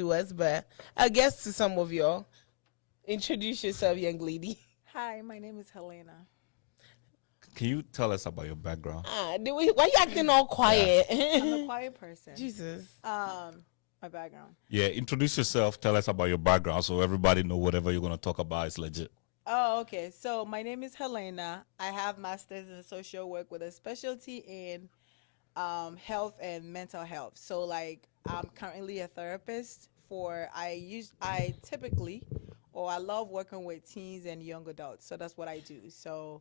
to us, but I guess to some of y'all. Introduce yourself, young lady. Hi, my name is Helena. Can you tell us about your background? Why you acting all quiet? I'm a quiet person. Jesus. My background. Yeah, introduce yourself. Tell us about your background so everybody know whatever you're going to talk about is legit. Oh, okay. So my name is Helena. I have master's in social work with a specialty in health and mental health. So like I'm currently a therapist I typically or I love working with teens and young adults. So that's what I do. So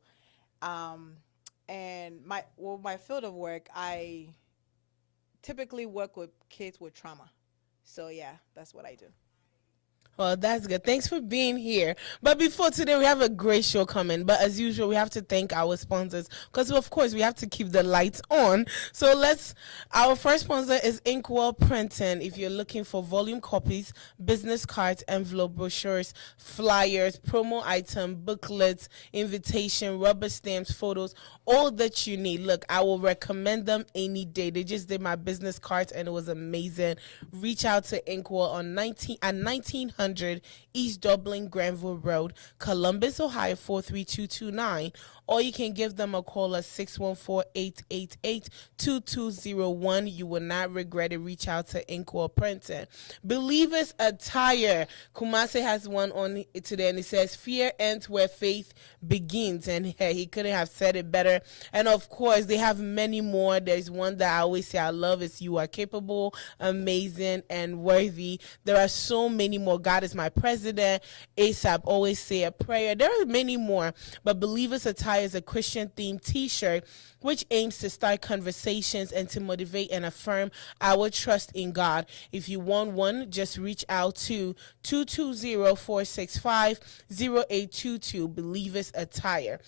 and my field of work, I typically work with kids with trauma. So yeah, that's what I do. Well, that's good. Thanks for being here. But before today, we have a great show coming. But as usual, we have to thank our sponsors because, of course, we have to keep the lights on. So our first sponsor is Inkwell Printing. If you're looking for volume copies, business cards, envelope brochures, flyers, promo item, booklets, invitation, rubber stamps, photos, all that you need. Look, I will recommend them any day. They just did my business cards and it was amazing. Reach out to Inkwell at 1900 East Dublin Granville Road, Columbus, Ohio 43229, or you can give them a call at 614-888-2201. You will not regret it. Reach out to Inkwell Printing. Believers Attire. Kumase has one on today and it says, fear ends where faith begins, and he couldn't have said it better. And of course, they have many more. There's one that I always say I love is you are capable, amazing, and worthy. There are so many more. God is my president. ASAP, always say a prayer. There are many more, but Believers Attire is a Christian themed t-shirt which aims to start conversations and to motivate and affirm our trust in God. If you want one, just reach out to 220-465-0822, Believers Attire.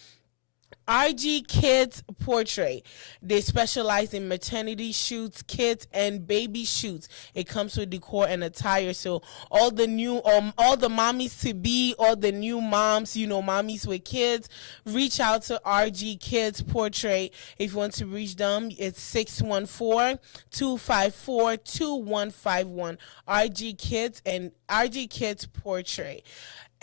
RG Kids Portrait. They specialize in maternity shoots, kids, and baby shoots. It comes with decor and attire. So all the mommies to be, all the new moms, mommies with kids, reach out to RG Kids Portrait. If you want to reach them, it's 614-254-2151. RG Kids and RG Kids Portrait.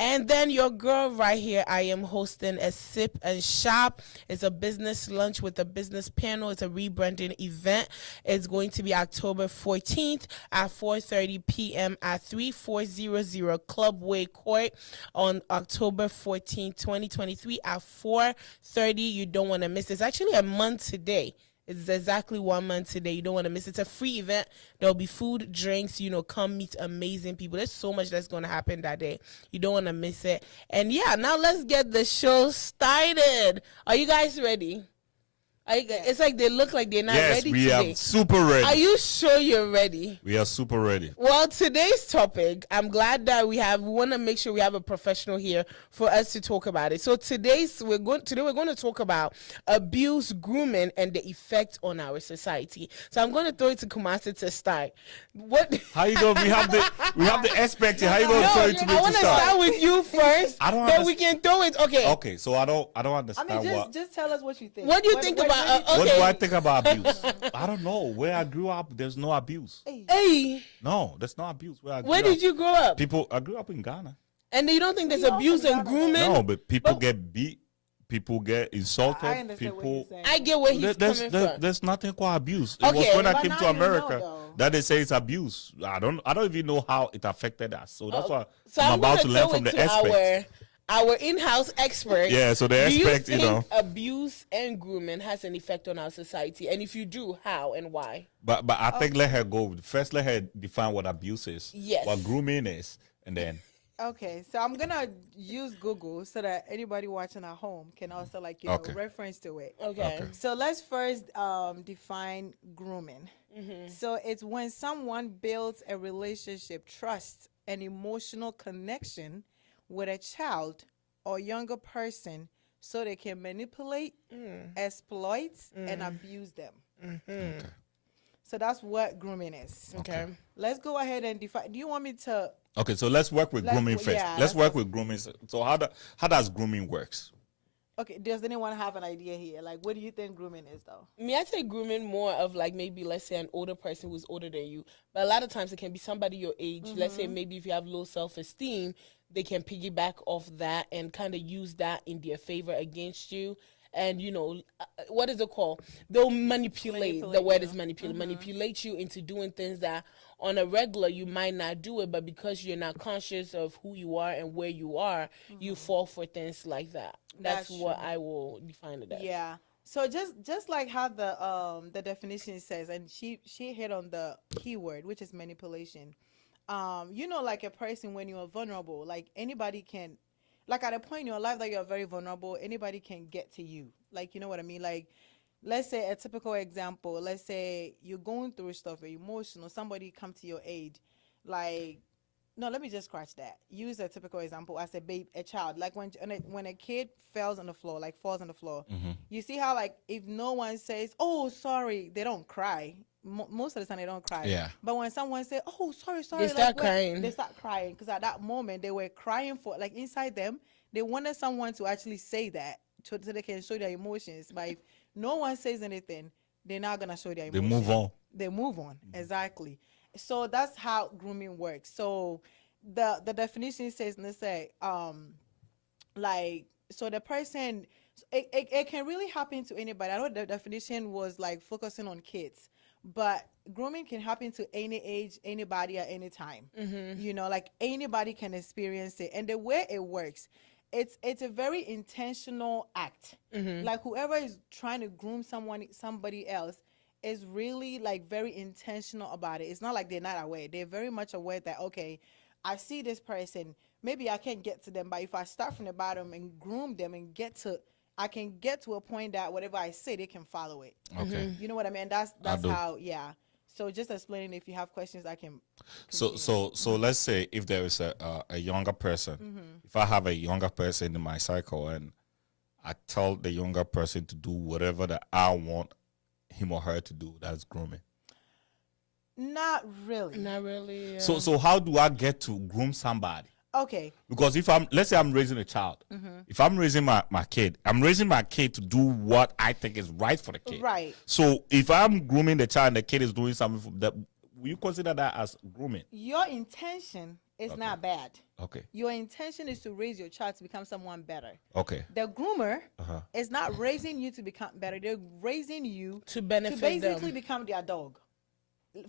And then your girl right here, I am hosting a sip and shop. It's a business lunch with a business panel. It's a rebranding event. It's going to be October 14th at 4:30 p.m. at 3400 Clubway Court on October 14th, 2023 at 4:30. You don't want to miss. It's actually a month today. It's exactly 1 month today. You don't want to miss it. It's a free event. There'll be food, drinks, come meet amazing people. There's so much that's going to happen that day. You don't want to miss it. And yeah, now let's get the show started. Are you guys ready? It's like they look like they're not ready today. Yes, we are super ready. Are you sure you're ready? We are super ready. Well, today's topic, I'm glad that we want to make sure we have a professional here for us to talk about it. So today we're going to talk about abuse, grooming, and the effect on our society. So I'm going to throw it to Kumasi to start. What? How you going? We have the aspect here. How you going to throw it to me to start? I want to start with you first. I don't then we can throw it. Okay. Okay. So I don't understand. I mean, just tell us what you think. What do you think about? What do I think about abuse? I don't know. Where I grew up, there's no abuse. Hey. No, there's no abuse. Where did you grow up? I grew up in Ghana. And you don't think there's abuse and grooming? No, but people get beat. People get insulted. I understand what you're saying. I get where he's coming from. There's nothing called abuse. It Okay, was when I but came now to you America know, that they say it's abuse. I don't even know how it affected us. So that's why So I'm about to gonna learn throw from it the to expert. Our in-house expert. Yeah, so the expert, do you think abuse and grooming has an effect on our society? And if you do, how and why? But I think let her go. First, let her define what abuse is. Yes. What grooming is, and then. Okay, so I'm gonna use Google so that anybody watching at home can also reference to it. Okay. So let's first define grooming. Mm-hmm. So it's when someone builds a relationship, trust, and emotional connection with a child or younger person so they can manipulate, exploit, and abuse them. Mm-hmm. Okay. So that's what grooming is. Okay. Let's go ahead and define. Do you want me to? Okay, so let's work with grooming first. yeah, let's work with grooming. So how does grooming works? Okay, does anyone have an idea here? Like, what do you think grooming is, though? Me, I say grooming more of like maybe let's say an older person who's older than you, but a lot of times it can be somebody your age. Let's say maybe if you have low self-esteem, they can piggyback off that and kind of use that in their favor against you. And what is it called? They'll manipulate. The word is manipulate. Manipulate you into doing things that on a regular you might not do it, but because you're not conscious of who you are and where you are, you fall for things like that. That's what I will define it as. Yeah. So just like how the definition says, and she hit on the keyword, which is manipulation. Like a person when you're vulnerable, like anybody can, like at a point in your life that you're very vulnerable, anybody can get to you. Like, you know what I mean? Like, let's say a typical example, let's say you're going through stuff, you're emotional, somebody come to your aid, like, no, let me just scratch that. Use a typical example as a child. Like when a kid falls on the floor, you see how like if no one says, "Oh, sorry," they don't cry. Most of the time they don't cry. Yeah. But when someone says, "Oh, sorry," they start crying. They start crying because at that moment they were crying for like inside them. They wanted someone to actually say that so they can show their emotions. But if no one says anything, they're not gonna show their emotions. They move on. They move on. Exactly. So that's how grooming works. So the definition says, let's say, like, so the person, it can really happen to anybody. I know the definition was like focusing on kids, but grooming can happen to any age, anybody at any time. Like anybody can experience it. And the way it works, it's a very intentional act. Like whoever is trying to groom somebody else is really like very intentional about it. It's not like they're not aware. They're very much aware that, okay, I see this person, maybe I can't get to them, but if I start from the bottom and groom them and I can get to a point that whatever I say, they can follow it. Okay. You know what I mean? That's how, yeah. So just explaining, if you have questions, I can. So let's say if there is a younger person, if I have a younger person in my cycle and I tell the younger person to do whatever that I want him or her to do, that's grooming. Not really. Not really. Yeah. So how do I get to groom somebody? Okay. Because let's say I'm raising a child. If I'm raising my kid, I'm raising my kid to do what I think is right for the kid. Right. So if I'm grooming the child and the kid is doing something that, will you consider that as grooming? Your intention is not bad. Okay. Your intention is to raise your child to become someone better. Okay. The groomer is not raising you to become better. They're raising you to benefit to basically become their dog,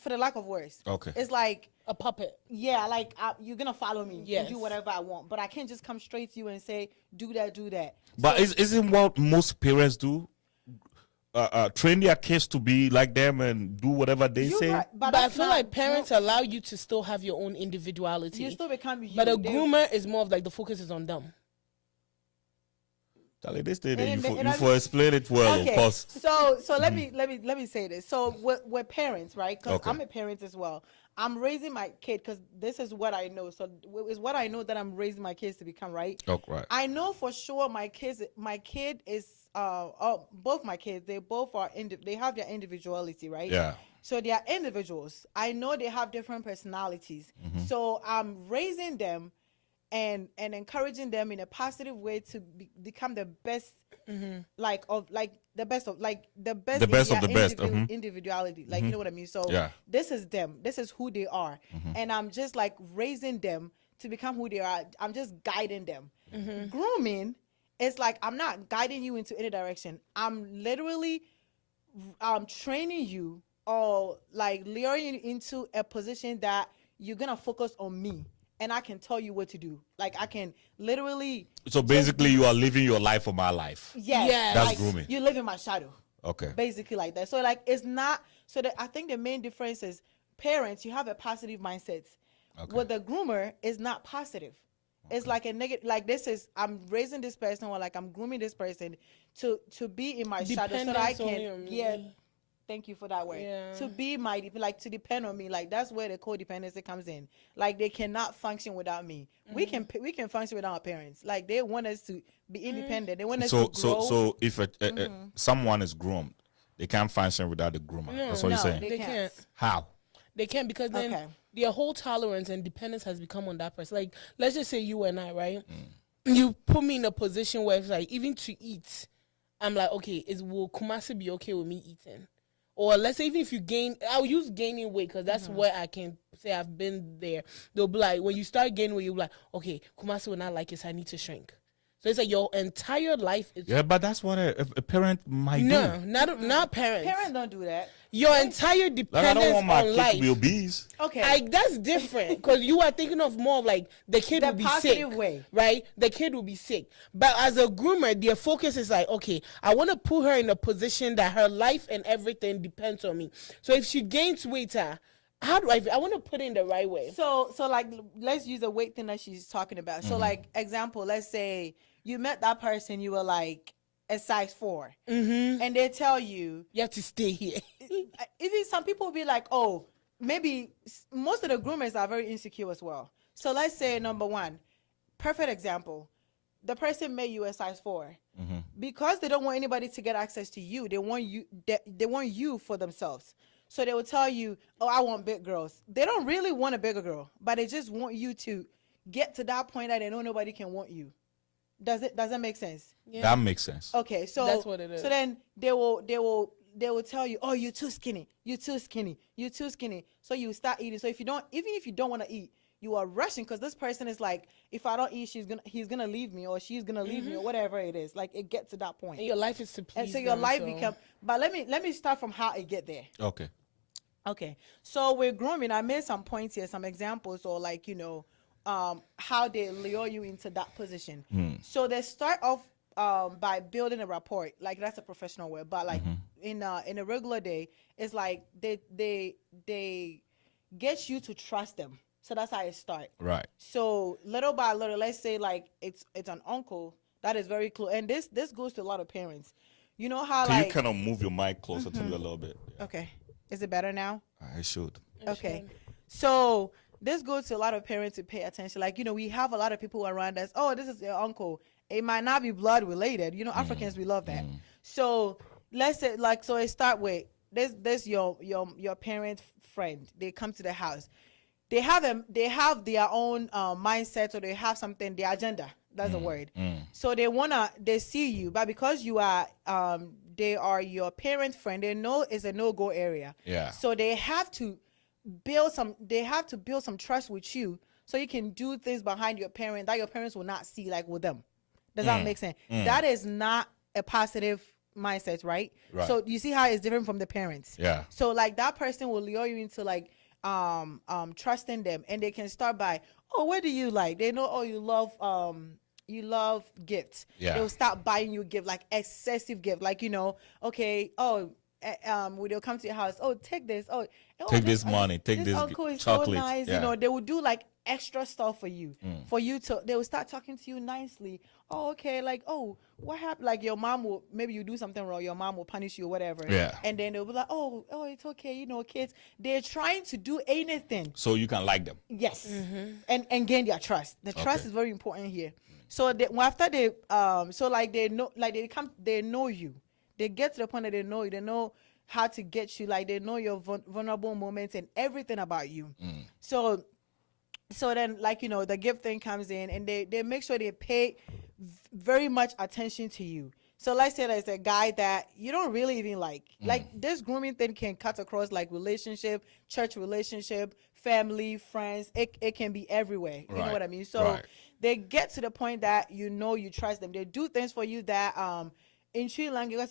for the lack of words. Okay. It's like a puppet. Yeah, like you're gonna follow me yes. and do whatever I want, but I can't just come straight to you and say do that, do that. But so, isn't what most parents do? Train their kids to be like them and do whatever they say. Right, but I feel like parents allow you to still have your own individuality. You still become you. But a groomer is more of like the focus is on them. Charlie, this thing you for explain it well. Okay. So let me say this. So we're parents, right? Because I'm a parent as well. I'm raising my kid because this is what I know. So it's what I know that I'm raising my kids to become, right? Oh, right. I know for sure my kid is both my kids, they both are they have their individuality, right? Yeah. So they are individuals. I know they have different personalities. So I'm raising them and encouraging them in a positive way to become the best, the best of the best individuality. Like, you know what I mean? So this is them. This is who they are. And I'm just like raising them to become who they are. I'm just guiding them. Grooming is like, I'm not guiding you into any direction. I'm literally training you or like luring you into a position that you're going to focus on me. And I can tell you what to do. Like, I can literally. So basically, you are living your life for my life. Yes. That's like, grooming. You live in my shadow. Okay. Basically, like that. So, like, it's not. So, I think the main difference is parents, you have a positive mindset. Okay. With the groomer, is not positive. Okay. It's like a negative. Like, this is, I'm raising this person or like I'm grooming this person to be in my shadow so that I can. Thank you for that word. Yeah. To be to depend on me. Like, that's where the codependency comes in. Like, they cannot function without me. We can function without our parents. Like, they want us to be independent. They want us to grow. So if someone is groomed, they can't function without the groomer. That's what you're saying. They can't. How? They can't because then their whole tolerance and dependence has become on that person. Like, let's just say you and I, right? you put me in a position where it's like, even to eat, I'm like, okay, will Kumasi be okay with me eating? Or let's say even if you gain, I'll use gaining weight because that's where I can say I've been there. They'll be like, when you start gaining weight, you'll be like, okay, Kumasi will not like it, so I need to shrink. So it's like your entire life is... Yeah, but that's what a parent might do. No, not parents. Parents don't do that. Your entire Like, I dependence don't want my on kid life. to be obese. Okay. That's different because you are thinking of more of like the kid The will be positive sick, way. right? The kid will be sick. But as a groomer, their focus is like, okay, I want to put her in a position that her life and everything depends on me. So if she gains weight, how do I want to put it in the right way? So like, let's use the weight thing that she's talking about. So like, example, let's say you met that person, you were like a size 4, and they tell you have to stay here. even some people will be like, oh, maybe most of the groomers are very insecure as well. So let's say number 1, perfect example, the person made you a size 4 because they don't want anybody to get access to you. They want you. They want you for themselves. So they will tell you, oh, I want big girls. They don't really want a bigger girl, but they just want you to get to that point that they know nobody can want you. Does that make sense? Yeah. That makes sense. Okay, so That's what it is. So then they will tell you, oh, you're too skinny, you're too skinny, you're too skinny. So you start eating. So even if you don't want to eat, you are rushing because this person is like, if I don't eat, he's gonna leave me, or she's gonna leave me, or whatever it is. Like, it gets to that point. And your life is to please And so your them, life become. But let me start from how it get there. Okay. So with grooming, I made some points here, some examples, or like, how they lure you into that position. So they start off by building a rapport. Like, that's a professional word, but like in a regular day, it's like they get you to trust them. So that's how it starts. Right. So little by little, let's say like it's an uncle that is very close, and this goes to a lot of parents. You know how Can you kind of move your mic closer to you a little bit? Yeah. Okay, is it better now? I should. Okay. So this goes to a lot of parents to pay attention. Like, we have a lot of people around us. Oh, this is your uncle. It might not be blood related. Africans, we love that. So let's say, like, so it start with this your parent friend. They come to the house. They have their own mindset, or they have something, their agenda. That's the word. So they see you, but because you are they are your parent friend, they know it's a no-go area. Yeah. So they have to build some trust with you, so you can do things behind your parent that your parents will not see, like with them. Does that make sense? That is not a positive mindset, right? So you see how it's different from the parents. Yeah. So like, that person will lure you into like trusting them, and they can start by, oh, what do you like? They know, oh, you love gifts. Yeah. They'll start buying you gift, like excessive gift, like, okay, oh, they'll come to your house, oh, take this, Take this money, take this uncle is chocolate. so nice. Yeah. They will do like extra stuff for you, they will start talking to you nicely. Oh, okay, like, oh, what happened? Like, your mom will, maybe you do something wrong, your mom will punish you or whatever. Yeah. And then they'll be like, oh, it's okay. Kids, they're trying to do anything. So you can like them. Yes. And gain their trust. The trust is very important here. So after they, so like they know, like they know you. They get to the point that they know you. They know how to get you. Like, they know your vulnerable moments and everything about you. So then, like, the gift thing comes in, and they make sure they pay very much attention to you. So let's say there's a guy that you don't really even like. Like, this grooming thing can cut across like relationship, church relationship, family, friends. It can be everywhere. You know what I mean? So they get to the point that you trust them. They do things for you that in Sri Lanka,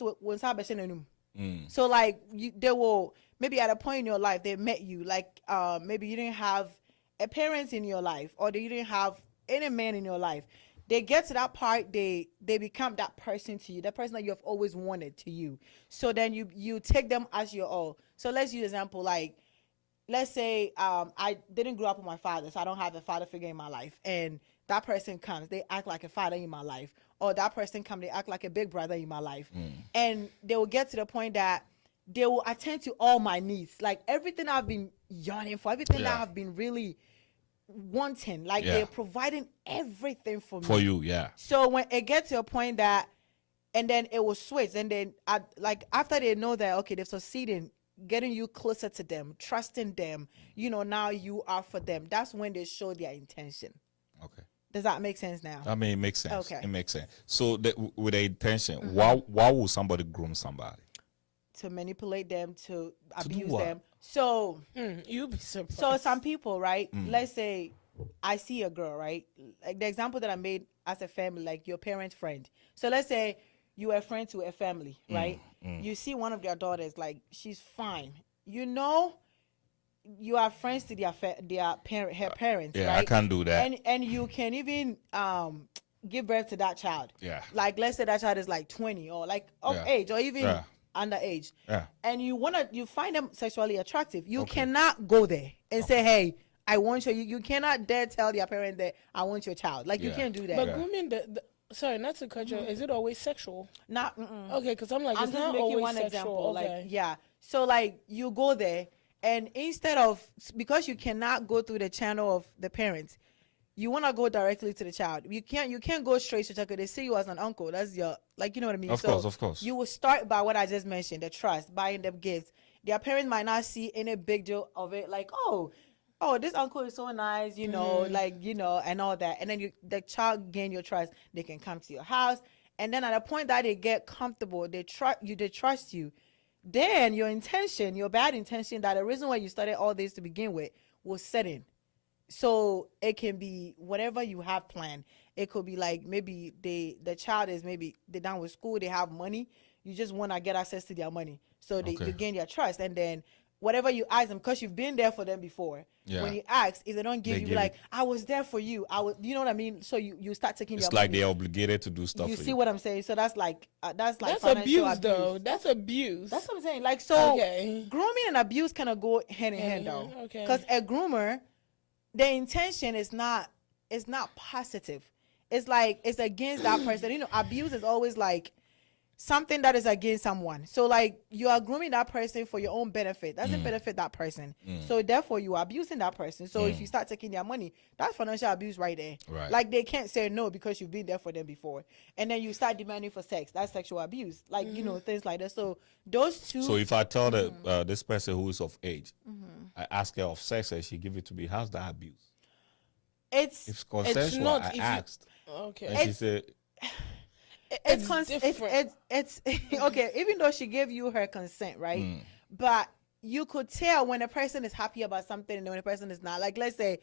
so like, they will, maybe at a point in your life they met you, like maybe you didn't have a parent in your life, or you didn't have any man in your life. They get to that part, they become that person to you, that person that you have always wanted to you. So then you take them as your all. So let's use example, like, let's say I didn't grow up with my father, so I don't have a father figure in my life, and that person comes, they act like a father in my life, or that person comes, they act like a big brother in my life, and they will get to the point that they will attend to all my needs, like everything I've been yearning for, everything that I've been really wanting, like they're providing everything for me. For you, yeah. So when it gets to a point that, and then it will switch, and then like after they know that, okay, they've succeeded getting you closer to them, trusting them, now you are for them. That's when they show their intention. Okay. Does that make sense now? I mean, it makes sense. Okay. It makes sense. So with the intention, why would somebody groom somebody? To manipulate them, to do abuse what? them. So You'd be surprised. So some people, right? Let's say I see a girl, right? Like the example that I made as a family, like your parent friend. So let's say you are a friend to a family, right? You see one of their daughters, like she's fine. You know, you are friends to her parents, Yeah, right? I can't do that. And you can even give birth to that child. Yeah. Like let's say that child is like 20 or like of Yeah. age or even Yeah. underage. Yeah. And you find them sexually attractive. You Okay. cannot go there and say, hey, I want you cannot dare tell your parent that I want your child. Like you Yeah. can't do that. But grooming, sorry, not to cut you. Is it always sexual? Not Okay, because I'm like, I'm it's just not making always one sexual. example. Okay. Like, yeah. So like you go there and instead of, because you cannot go through the channel of the parents, you want to go directly to the child. You can't go straight to child because they see you as an uncle. That's your, like, you know what I mean? Of course. You will start by what I just mentioned, the trust, buying them gifts. Their parents might not see any big deal of it. Like, oh, this uncle is so nice, you know, like, you know, and all that. And then the child gain your trust. They can come to your house. And then at a point that they get comfortable, they trust you. Then your intention, your bad intention, that the reason why you started all this to begin with will set in. So it can be whatever you have planned. It could be like maybe the child is maybe they're done with school, they have money. You just want to get access to their money. So you gain their trust. And then whatever you ask them, because you've been there for them before. Yeah. When you ask, if they don't give you, like, I was there for you. You know what I mean? So you start taking It's their like money. they're obligated to do stuff You for see you. what I'm saying? So that's That's financial abuse, though. That's abuse. That's what I'm saying. Like, so Okay. grooming and abuse kind of go hand in hand, though. Okay. Because a groomer, the intention is not positive. It's like it's against that person. You know, abuse is always like something that is against someone. So like you are grooming that person for your own benefit. Doesn't benefit that person. So therefore you are abusing that person. So if you start taking their money, that's financial abuse right there. Right. Like they can't say no because you've been there for them before. And then you start demanding for sex. That's sexual abuse. Like, you know, things like that. So those two. So if I tell this person who is of age, I ask her of sex and she give it to me, how's that abuse? it's It's consensual. not I if you- asked. Okay. And she said, it's okay, even though she gave you her consent, right? But you could tell when a person is happy about something and when a person is not. Like, let's say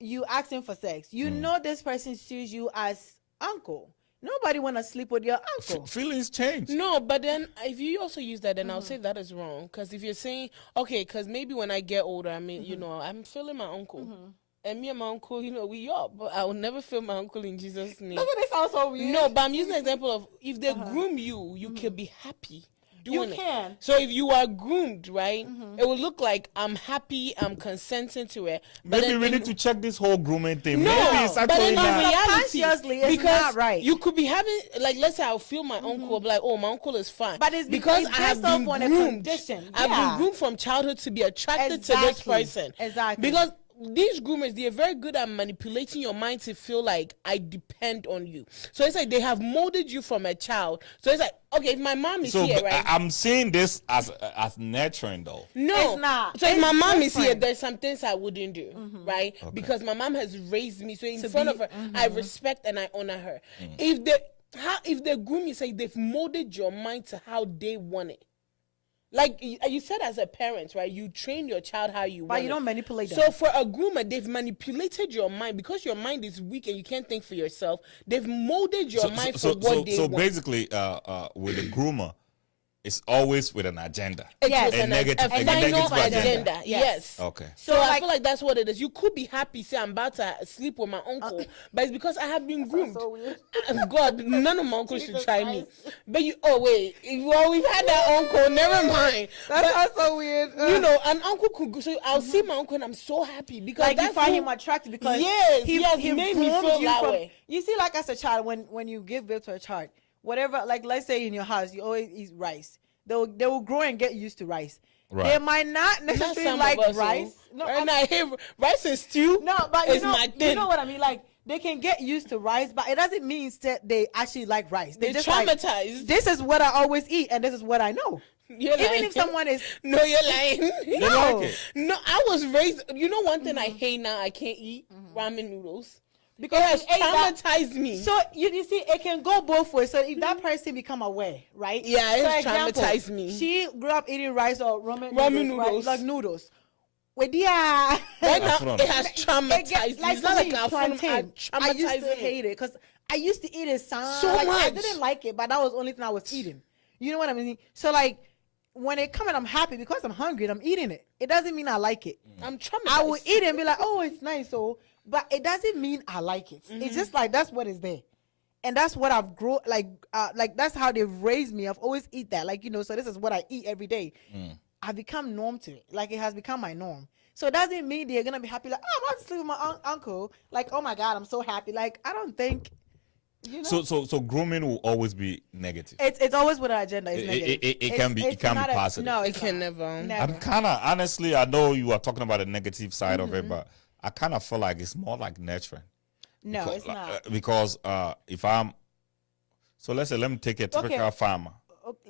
you asking for sex, you know this person sees you as uncle. Nobody want to sleep with your uncle. feelings change. No, but then if you also use that, then I'll say that is wrong. Because if you're saying, okay, because maybe when I get older, I mean, you know, I'm feeling my uncle. And me and my uncle, you know, we up. But I will never feel my uncle in Jesus' name. Doesn't it sound so weird? No, but I'm using an example of if they groom you, you can be happy doing it. can. So if you are groomed, right, it will look like I'm happy, I'm consenting to it. But Maybe then we in- need to check this whole grooming thing. No, Maybe it's but actually then in not. reality, Subconsciously, it's because not right. you could be having, like, let's say I'll feel my uncle, I'll be like, oh, my uncle is fine. But it's because it's I have based off been on a groomed. condition. I've Yeah. been groomed from childhood to be attracted to this Exactly. person. Exactly. Because these groomers, they're very good at manipulating your mind to feel like I depend on you. So it's like they have molded you from a child. So it's like, okay, if my mom is So here, right? I'm seeing this as nurturing though. No, It's not. So if It's my mom is here, different. there's some things I wouldn't do, right? Because my mom has raised me. So in To front be- of her, I respect and I honor her. If they groom you, say they've molded your mind to how they want it. Like you said, as a parent, right? You train your child how you want But you it. don't manipulate them. So for a groomer, they've manipulated your mind because your mind is weak and you can't think for yourself. They've molded your mind for what they want. basically, with the groomer, it's always with an agenda. It Yes. was A an negative- a a final negative agenda. agenda. Yes. Okay. So I like- feel like that's what it is. You could be happy, say I'm about to sleep with my uncle, but it's because I have been groomed. so weird. God, none of my uncles should Jesus try me. Christ. But we've had that uncle. Never mind. That's But, not so weird. you know, an uncle could go. So I'll see my uncle and I'm so happy because Like you that's find who- him attractive because Yes, he has he made me groomed feel you that from- way. You see, like as a child, when you give birth to a child, whatever, like let's say in your house you always eat rice. They will grow and get used to rice. Right. They might not Not necessarily some like of us, rice. oh. No, And I hate rice and stew. no, but you is know, my thing. you know what I mean. Like they can get used to rice, but it doesn't mean that they actually like rice. They're just like, traumatized. this is what I always eat, and this is what I know. You're Even lying. if someone is No, you're lying. No. like it? No, I was raised. You know, one thing I hate now, I can't eat ramen noodles. because It has you ate that. traumatized me. So you see, it can go both ways. So if that person become aware, right? Yeah, it For has example, traumatized me. She grew up eating rice or ramen Ramen right? noodles. Like noodles. With right now, from. it has traumatized me. like It's not like me, a plantain. I used to traumatizing hate it because I used to eat it So like, I much. didn't like it, but that was the only thing I was eating. You know what I mean? So like when it comes, I'm happy because I'm hungry and I'm eating it. It doesn't mean I like it. I'm traumatized. I will eat it and be like, oh, it's nice. So, but it doesn't mean I like it. It's just like that's what is there. And that's what I've grown like that's how they've raised me. I've always eat that. Like, so this is what I eat every day. I've become norm to it. Like it has become my norm. So it doesn't mean they're gonna be happy, like, oh, I'm about to sleep with my uncle. Like, oh my God, I'm so happy. Like, I don't think So grooming will always be negative. it's always with our agenda. It's negative. It can be not positive. No, It can never. I'm kind of honestly, I know you are talking about the negative side of it, but I kind of feel like it's more like nurturing. No, because, it's not. Because if I'm, so let's say, let me take a typical farmer.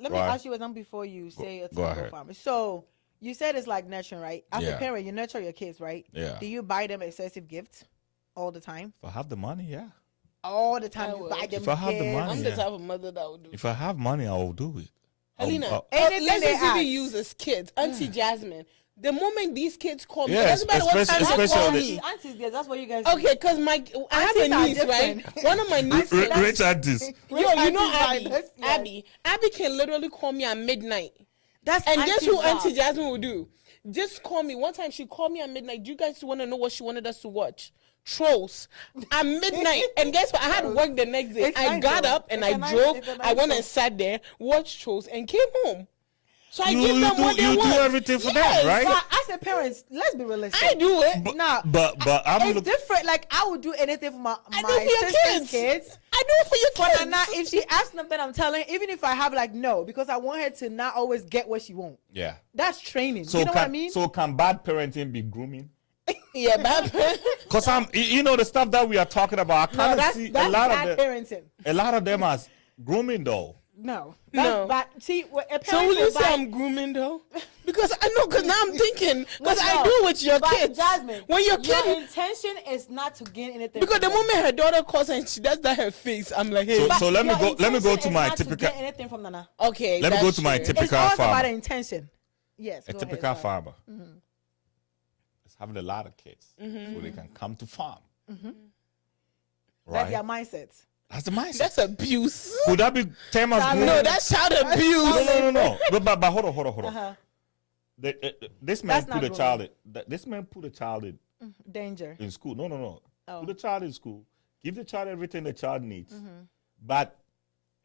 Let me Right. ask you a something before you say a go typical ahead. farmer. So you said it's like nurturing, right? As a Yeah. parent, you nurture your kids, right? Yeah. Do you buy them excessive gifts all the time? If I have the money, yeah. All the time I you will. buy them If I have the gifts. money, I'm the yeah. type of mother that would do. If I have money, I will do it. Helena, Anything let's they just even ask. use as kids. Auntie Jasmine. The moment these kids call me, it Yes, doesn't matter what time they especially call the- me. Aunties, there, that's what you guys do. Okay, because I have a Aunties are niece, right? different. One of my nieces. Rich aunties. Yo, you know Aunties Abby. are- yes. Abby can literally call me at midnight. That's And guess who aunties Auntie Jasmine will do? Just call me. One time she called me at midnight. Do you guys want to know what she wanted us to watch? Trolls at midnight. And guess what? I had work the next day. It's I nice got though. up and It's I a nice- drove. it's a I nice went show. and sat there, watched Trolls, and came home. So I give You them what they do want. everything for Yes, them, right? But as a parent, let's be realistic. I do it. Nah, But I'm it's look, different. Like I would do anything for my I do for your sister's kids. I do it for your For kids. Nana, if she asks something, I'm telling her, even if I have like no, because I want her to not always get what she wants. yeah. That's training. So you know can what I mean? so can bad parenting be grooming? Yeah, bad. Cause you know the stuff that we are talking about. I no, kind of that's see bad parenting. a lot of them as grooming though. No, No. But see, a parent So will you will say buy- I'm grooming though? Because I know, because now I'm thinking, because I No, do with your but kids. Jasmine, When your your kid, intention is not to gain anything. because from the them. moment her daughter calls and she does that her face, I'm like, hey, So let me Your go. Let me go intention to is my not typical. To get anything from Nana. okay. Let me go that's to my true. typical It's always farmer. about the intention. Yes, A go typical ahead, sorry. farmer is having a lot of kids, so they can come to farm. That's Right. your mindset. That's the mindset. That's abuse. Could that be termed as grooming? No, that's child abuse. No. But hold on. Uh-huh. This man That's not put a grooming. child in. This man put a child Danger. in school. No. Oh. Put the child in school. Give the child everything the child needs. But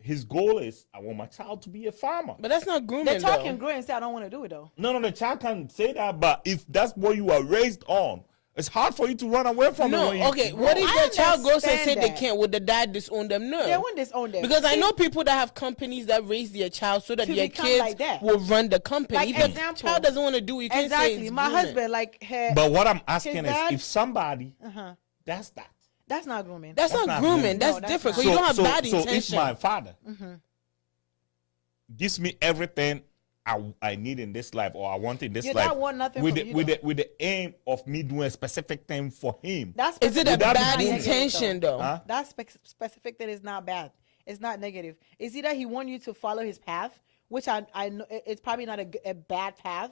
his goal is, I want my child to be a farmer. But that's not grooming. The child though. can grow and say, I don't want to do it though. No, the child can say that. But if that's what you are raised on, it's hard for you to run away from it. No, when you okay. grow. What if I the child goes and say understand they that. can't? Would the dad disown them? No. They won't disown them. Because I know people that have companies that raise their child so that To their become kids like that. will run the company. Like If the example. child doesn't want to do it, you can't say Exactly. it's My grooming. husband, like her. But what I'm asking is, dad- if somebody Uh-huh. does that, That's not grooming. That's not grooming. grooming. That's No, that's different. not. Because you don't have bad so intention. if my father gives me everything I need in this life, or I want in this Your life, dad want nothing with from the, you, with though. the with the aim of me doing a specific thing for him. That's Is it a Would that be bad grooming? intention though? Huh? That specific thing is not bad. It's not negative. It's either he want you to follow his path, which I know it's probably not a bad path,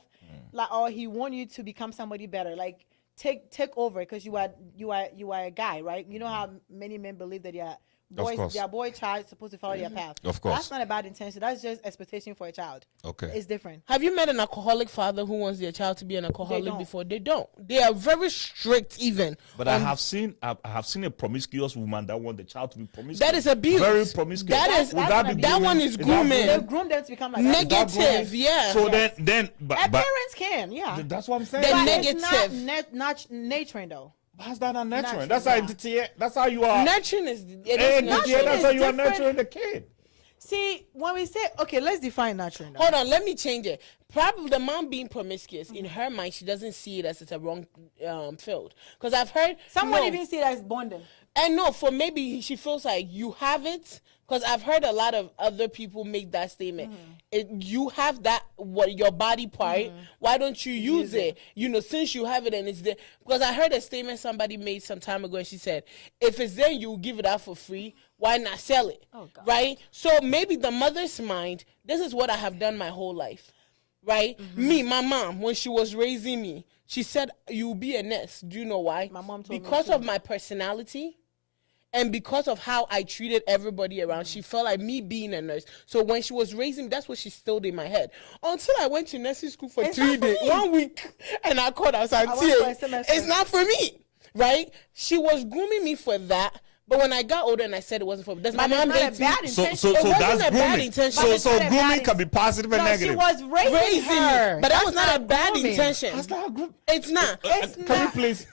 like, or he want you to become somebody better. Like take over because you are a guy, right? You know how many men believe that course. their boy child is supposed to follow their path. Of course. That's not a bad intention. That's just expectation for a child. Okay. It's different. Have you met an alcoholic father who wants their child to be an alcoholic don't. before? They don't. They are very strict even. But I have seen a promiscuous woman that want the child to be promiscuous. That is abuse. Very promiscuous. That is- Would that's be an that grooming? one is that grooming. They grooming? groom them to become like that. Is that grooming? Negative, yeah. So Yes. then, And but parents can, yeah. that's what I'm saying. They're But negative. it's not nurturing though. How's that not nurturing? Nurturing, That's yeah. That's how you are. Nurturing is Hey, nurturing. that's is how you are different. nurturing the kid. See, when we say, okay, let's define nurturing. Though. Hold on, let me change it. Probably the mom being promiscuous, in her mind, she doesn't see it as it's a wrong field. Because I've heard Someone no. even say that it's bonding. And no, for maybe she feels like you have it, because I've heard a lot of other people make that statement. You have that, what, your body part. Why don't you use it? You know, since you have it and it's there. Because I heard a statement somebody made some time ago, and she said, if it's there, you give it out for free. Why not sell it? Oh, God. Right? So maybe the mother's mind, this is what I have done my whole life. Right? Me, my mom, when she was raising me, she said, you'll be a nurse. Do you know why? My mom told me because too. of my personality. And because of how I treated everybody around, she felt like me being a nurse. So when she was raising me, that's what she instilled in my head. Until I went to nursing school for 3 days, 1 week, and I called her, it's not for me, right? She was grooming me for that. But when I got older and I said it wasn't for me, that's my mom hates me. So It wasn't that's a bad grooming. intention. So grooming can be positive and negative. She was raising her. me, but that was not a bad grooming. intention. That's not grooming. It's not. Can you please,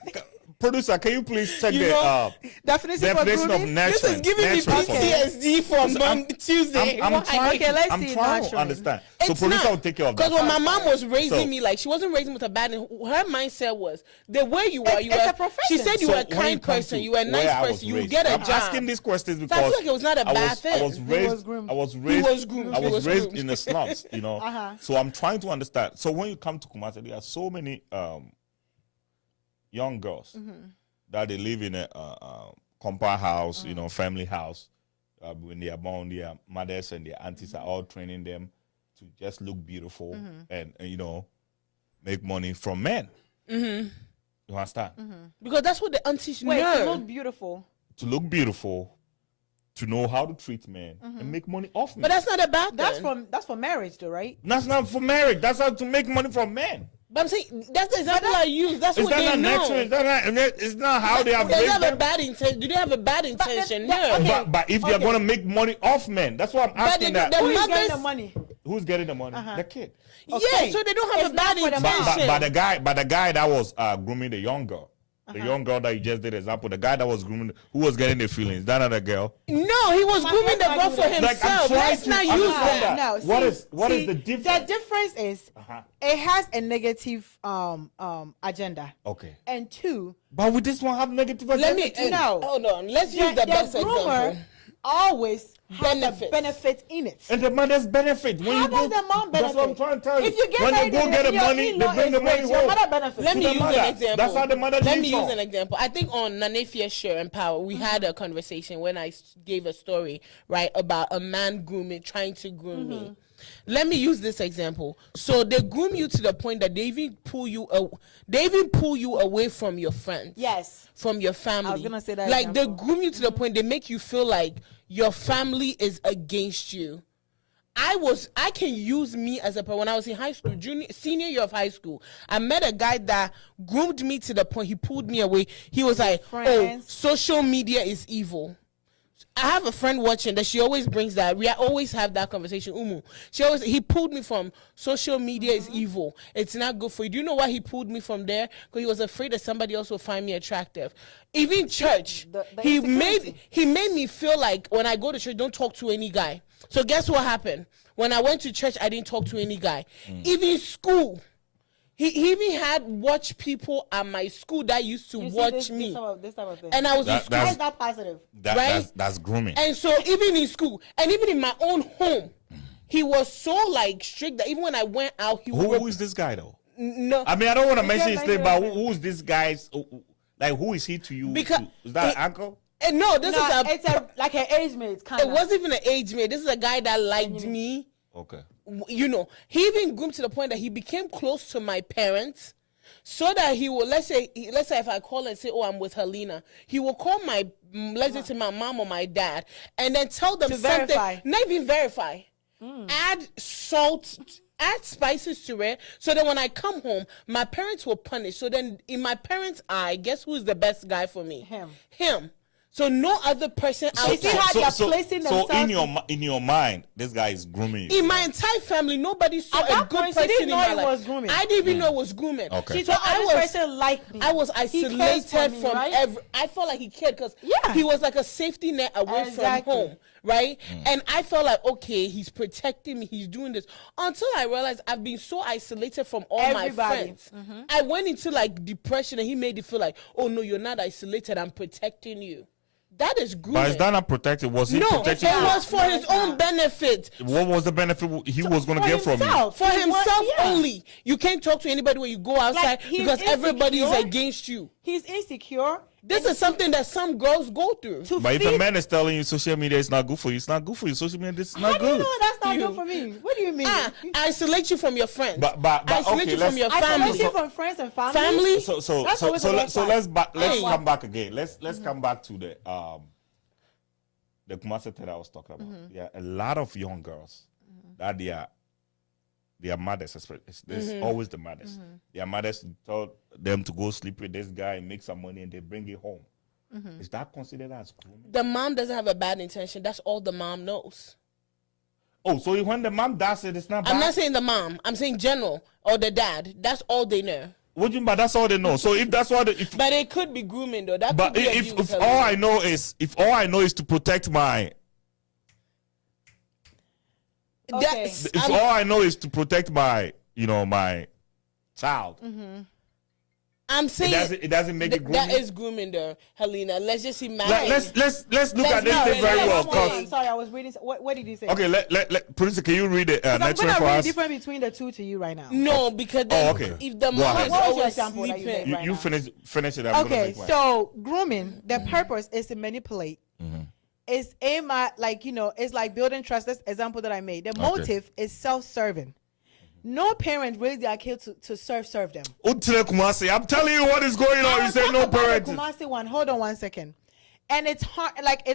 producer? Can you please check You the know, definition for definition of grooming? nurturing? This is giving me Nurturing for me. PTSD from Tuesday. I'm trying, Okay, let's I'm see trying to nurturing. understand. So It's producer not. will take care of that. Because when my mom was raising So- me, like, she wasn't raising me with a bad. Her mindset was the way you are. It's a profession. She said you So were a when kind come person. to You were a where nice I was person. You raised, get a I'm job. asking these questions because I feel like it was not a bad thing. I was raised. groomed. I was He raised. was groomed. I He was was raised groomed. in the slums. You know. So I'm trying to understand. So when you come to Kumasi, there are so many young girls that they live in a compound house, you know, family house. When they are born, their mothers and their aunties are all training them to just look beautiful and you know, make money from men. You understand? Because that's what the aunties Wait, know. you look beautiful. To look beautiful, to know how to treat men and make money off men. But that's not a bad thing. That's for marriage, though, right? That's not for marriage. That's how to make money from men. But I'm saying that's the example I use. That's Is what that they not know. natural? Is that not, it's not how they have They raised have a them. bad intention. Do they have a bad intention? No. okay. But if they're going to make money off men, that's why I'm asking that. the Who is getting mothers- the money? Who's getting the money? The kid. Yeah, Okay. so they don't have It's a bad not for the mom. intention. But the guy that was grooming the young girl, the young girl that you just did example, the guy that was grooming, who was getting the feelings, that other girl. No, he was grooming the girl for Like, I'm himself. trying Let's to not use understand that. that. No, What is see, the difference? The difference is it has a negative agenda, Okay. and two, But with this one have negative Let me agenda too. No. hold on. Let's use the best groomer example. always has Benefits. a benefit in it. And the mothers benefit. When How you go, does the mom That's what I'm benefit? trying to tell you. If you get when they married go and get the your money, they in-law bring is the money rich, your home. mother benefits. Let me the use mother. an example. That's how the mother Let lives me use on. an example. I think on Nanefia's show Empower, we had a conversation when I gave a story, right, about a man grooming, trying to groom me. Let me use this example. So they groom you to the point that they even pull you away from your friends. Yes. From your family. I was gonna say that Like they example. groom you to the point they make you feel like your family is against you. I can use me as a person. When I was in high school, senior year of high school, I met a guy that groomed me to the point he pulled me away. He was like, Friends. "Oh, social media is evil." I have a friend watching that she always brings that. We always have that conversation. Umu, he pulled me from social media is evil. It's not good for you. Do you know why he pulled me from there? Because he was afraid that somebody else will find me attractive. Even church, The he insecurity. made me feel like when I go to church, don't talk to any guy. So guess what happened? When I went to church, I didn't talk to any guy. Even school. He even had watch people at my school that used to You see watch this me. this type of thing. And I was in That- school. How is that positive? Right? That's grooming. And so even in school and even in my own home, he was so like strict that even when I went out, he would Who is this guy though? no. I mean, I don't want to You mention can't his name, mention but his name. who's this guy's? Like, who is he to you? Because Is that it- an uncle? And no, this No, is it's like an age mate kind it of. wasn't even an age mate. This is a guy that liked me. Okay. You know, he even groomed to the point that he became close to my parents. So that he will, let's say if I call and say, "Oh, I'm with Helena," he will call let's say my mom or my dad, and then tell them To something. verify. Not even verify. Add salt, add spices to it, so that when I come home, my parents will punish. So then, in my parents' eye, guess who's the best guy for me? Him. So no other person you see outside. how they're placing so themselves in your mind, this guy is grooming you. In my entire family, nobody saw At a that good point, she person didn't in know my it life. was grooming. I didn't even know it was grooming. Okay. She So thought I this was person like me. I was He cares isolated for me, from right? I felt like he cared because Yeah. he was like a safety net away Exactly. from home, right? And I felt like, okay, he's protecting me, he's doing this. Until I realized I've been so isolated from all my Everybody. friends. I went into like depression and he made it feel like, oh no, you're not isolated, I'm protecting you. That is grooming. But is that not protected? Was he No, it protected? was for his own benefit. What was the benefit he was going to get from you? For himself only. You can't talk to anybody when you go outside because everybody is against you. He's insecure. This is something that some girls go through. But if a man is telling you social media is not good for you, it's not good for you. Social media, this is not How do you good. know that's not good for me? What do you mean? Isolate you from your friends. But isolate you from your family. Isolate you from friends and family. Family. So let's come back again. Let's come back to the Kumasi that I was talking about. Yeah, a lot of young girls that they are mothers. There's always the mothers. Their mothers told them to go sleep with this guy and make some money, and they bring it home. Is that considered as grooming? The mom doesn't have a bad intention. That's all the mom knows. Oh, so when the mom does it, it's not bad? I'm not saying the mom. I'm saying general or the dad. That's all they know. What do you mean by that's all they know? So if that's what, but it could be grooming though. That but could be if all I know is to protect my. Okay. If all I know is to protect my, my child. I'm saying it doesn't make it grooming. That is grooming though, Helena. Let's just imagine. Let's look at this thing very well. I'm sorry, I was reading. What did you say? Okay, producer, can you read it next one for us? I'm going to read the difference between the two to you right now. No, because if the mom is always sleeping, you finish it. Okay, so grooming, the purpose is to manipulate. It's aim at it's like building trust. That's the example that I made. The motive is self-serving. No parent raised their kid to serve them. I'm telling you what is going on. You say no parent. Kumasi one. Hold on 1 second. And it's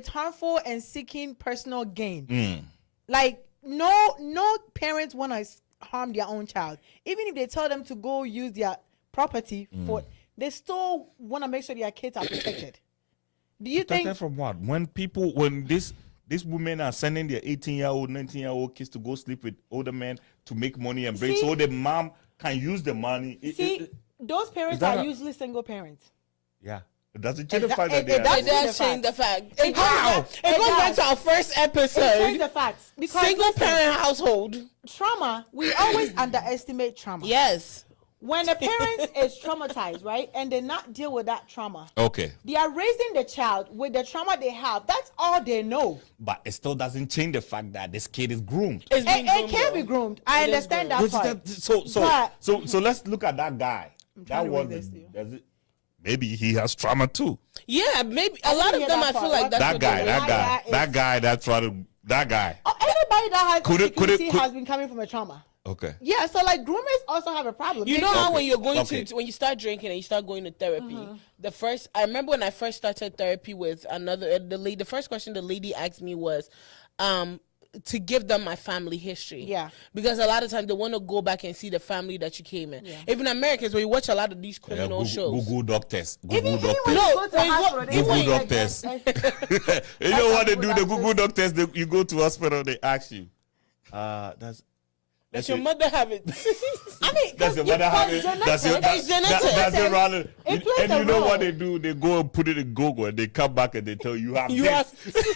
harmful and seeking personal gain. Like no parents want to harm their own child. Even if they tell them to go use their property they still want to make sure their kids are protected. Do you think from what? When these women are sending their 18-year-old, 19-year-old kids to go sleep with older men to make money and bring, so the mom can use the money. Those parents are usually single parents. Yeah. It doesn't change the fact that it does change the fact. It goes back to our first episode. It changes the facts. Because single parent household. Trauma, we always underestimate trauma. Yes. When a parent is traumatized, right, and they not deal with that trauma, they are raising the child with the trauma they have. That's all they know. But it still doesn't change the fact that this kid is groomed. It can be groomed. I understand that part. So let's look at that guy. That one, maybe he has trauma too. Yeah, maybe a lot of them. I feel like that's that guy. Oh, everybody that has PTSD has been coming from a trauma. Okay. Yeah, so like groomers also have a problem. You know how when you're going when you start drinking and you start going to therapy, I remember when I first started therapy with the first question the lady asked me was, to give them my family history. Yeah. Because a lot of times they want to go back and see the family that you came in. Yeah. Even Americans, when you watch a lot of these criminal shows. Google doctors. Google doctors. Google doctors. You know what they do? The Google doctors, you go to hospital, they ask you, does your mother have it? I mean, does your mother have it? It's genetic. And you know what they do? They go and put it in Google and they come back and they tell you have this.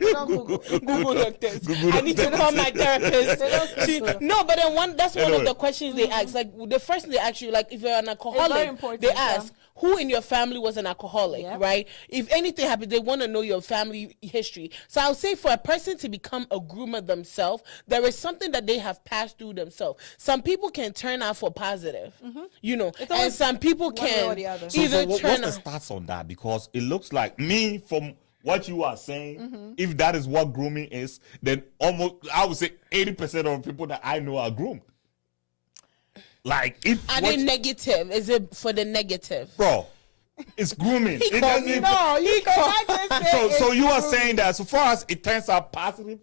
Google doctors. I need to call my therapist. No, but then that's one of the questions they ask. Like the first thing they ask you, like if you're an alcoholic, they ask, who in your family was an alcoholic, right? If anything happened, they want to know your family history. So I'll say for a person to become a groomer themselves, there is something that they have passed through themselves. Some people can turn out for positive, and some people can either turn out. What's the stats on that? Because it looks like me from what you are saying, if that is what grooming is, then almost, I would say 80% of the people that I know are groomed. Like, are they negative? Is it for the negative? Bro, it's grooming. You can't just say so you are saying that so far as it turns out positive?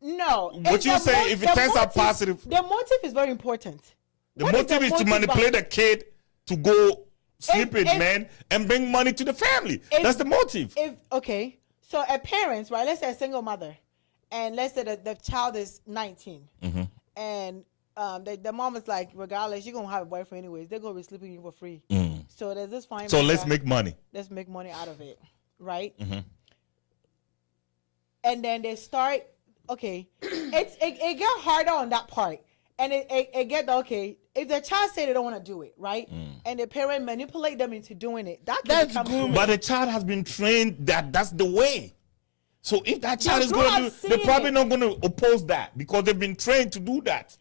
No. What you say, if it turns out positive? The motive is very important. The motive is to manipulate the kid to go sleep with men and bring money to the family. That's the motive. So a parent, right, let's say a single mother, and let's say that the child is 19, and the mom is like, regardless, you're going to have a boyfriend anyways. They're going to be sleeping with you for free. So there's this fine. So let's make money. Let's make money out of it, right? And then they start, it get harder on that part. and it get okay. If the child say they don't want to do it, right, and the parent manipulate them into doing it, that's grooming. But the child has been trained that that's the way. So if that child is going to do, they're probably not going to oppose that because they've been trained to do that.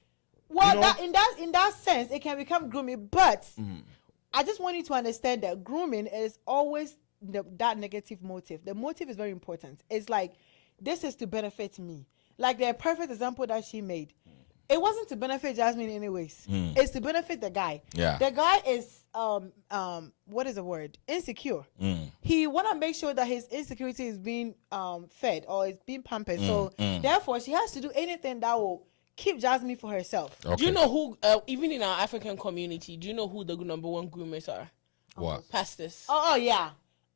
Well, in that sense, it can become grooming. But I just want you to understand that grooming is always that negative motive. The motive is very important. It's like, this is to benefit me. Like the perfect example that she made. It wasn't to benefit Jasmine anyways. It's to benefit the guy. Yeah. The guy is what is the word? Insecure. He want to make sure that his insecurity is being fed or is being pampered. So therefore, she has to do anything that will keep Jasmine for herself. Okay. Do you know who, even in our African community, do you know who the number one groomers are? What? Pastors. Oh yeah.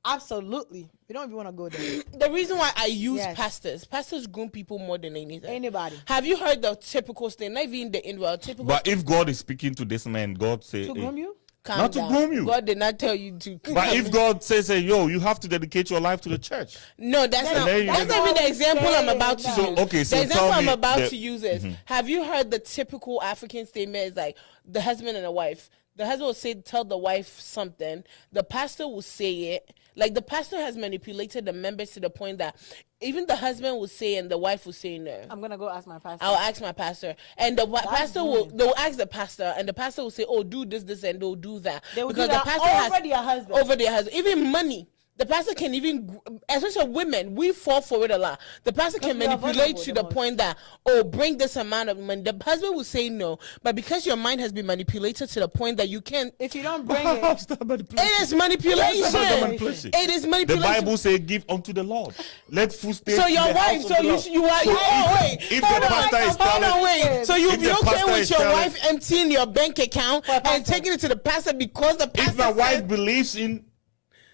Absolutely. We don't even want to go there. The reason why I use pastors groom people more than anything. Anybody. Have you heard the typical thing? Not even the typical. But if God is speaking to this man, God say to groom you? Not to groom you. God did not tell you to. But if God says, yo, you have to dedicate your life to the church. No, that's not even the example I'm about to use. The example I'm about to use is, have you heard the typical African statement is like the husband and the wife. The husband will tell the wife something. The pastor will say it. Like the pastor has manipulated the members to the point that even the husband will say and the wife will say no. I'm gonna go ask my pastor. I'll ask my pastor, and the pastor they'll ask the pastor, and the pastor will say, "Oh, do this, and they'll do that." They will because do that the pastor over their husband. Even money. The pastor can even, especially women, we fall for it a lot. The pastor can manipulate to the point that, oh, bring this amount of money. The husband will say no, but because your mind has been manipulated to the point that you can't. If you don't bring it, it is manipulation. It is manipulation. The Bible says, "Give unto the Lord." Let food stay. So your wife, so you are. If the pastor is telling, so you'll be okay with your wife emptying your bank account and taking it to the pastor because the pastor. If my wife believes in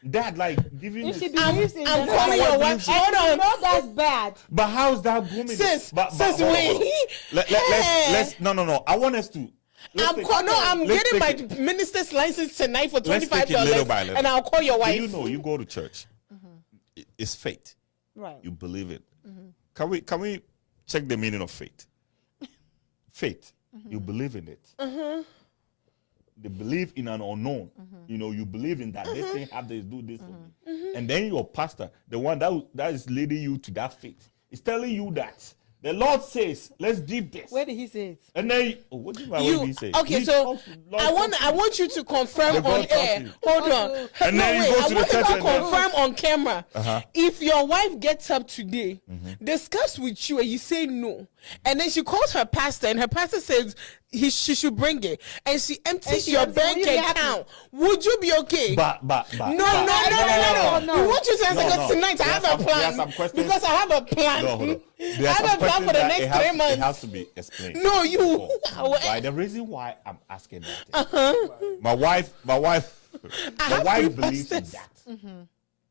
that, like giving. If she believes in I'm calling your wife. Hold on. No, that's bad. But how's that grooming? Sis, wait. Let's no. I want us to. I'm getting my minister's license tonight for $25, and I'll call your wife. You know, you go to church. It's faith. Right. You believe it. Can we check the meaning of faith? Faith. You believe in it. They believe in an unknown. You know, you believe in that. This thing have this, do this for me. And then your pastor, the one that is leading you to that faith, is telling you that the Lord says, let's give this. Where did he say it? And then, what did he say? Okay, so I want you to confirm on air. Hold on. And then you go to the church and confirm on camera. If your wife gets up today, discuss with you, and you say no, and then she calls her pastor, and her pastor says she should bring it, and she empties your bank account, would you be okay? But no. We want you to answer because tonight I have a plan. Because I have a plan. I have a plan for the next 3 months. It has to be explained. No, you. Why? The reason why I'm asking that. My wife believes in that.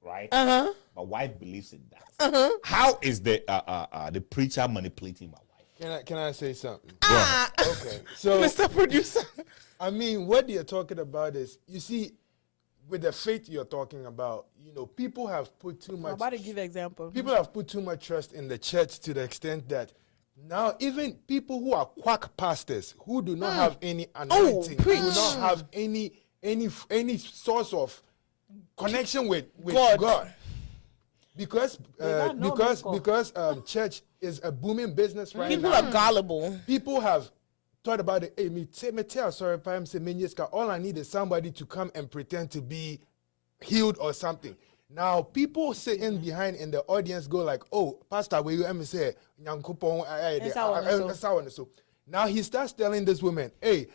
Right? My wife believes in that. How is the preacher manipulating my wife? Can I say something? Okay. So, Mr. Producer. I mean, what you're talking about is, you see, with the faith you're talking about, you know, people have put too much. I'm about to give an example. People have put too much trust in the church to the extent that now even people who are quack pastors who do not have any anointing, do not have any source of connection with God. Because church is a booming business right now. People are gullible. People have thought about it. Hey, all I need is somebody to come and pretend to be healed or something. Now people sitting behind in the audience go like, "Oh, Pastor, will you say so?" Now he starts telling this woman, "Hey,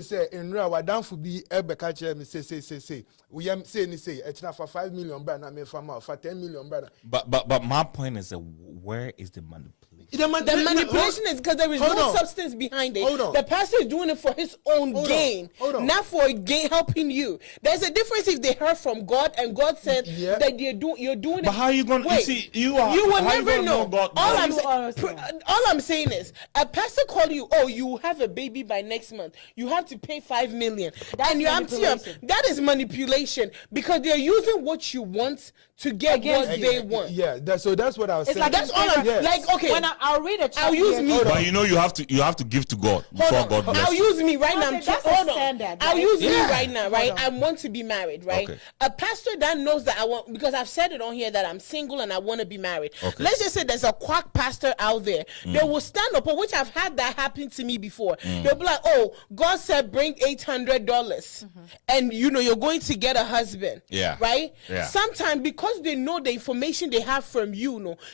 say in real wa down for be ebekache me say we am say it's not for 5 million brand I mean for 10 million brand." But my point is that where is the manipulation? The manipulation is because there is no substance behind it. The pastor is doing it for his own gain, not for gain helping you. There's a difference if they heard from God and God said that you're doing it. But how are you going to see? You will never know. All I'm saying is, a pastor call you, "Oh, you have a baby by next month. You have to pay 5 million." And you empty up. That is manipulation because they're using what you want to get what they want. Yeah, that's what I was saying. Like that's all. Like okay, I'll read a chapter. I'll use me. But you have to give to God before God bless I'll you. use me right now. Okay, that's Hold a on. standard, I'll right? use me Yeah. right now, right? I want to be married, right? Okay. A pastor that knows that I want, because I've said it on here that I'm single and I want to be married. Okay. Let's just say there's a quack pastor out there. They will stand up, which I've had that happen to me before. They'll be like, "Oh, God said bring $800, and you're going to get a husband." Yeah. Right. Yeah. Sometimes because they know the information they have from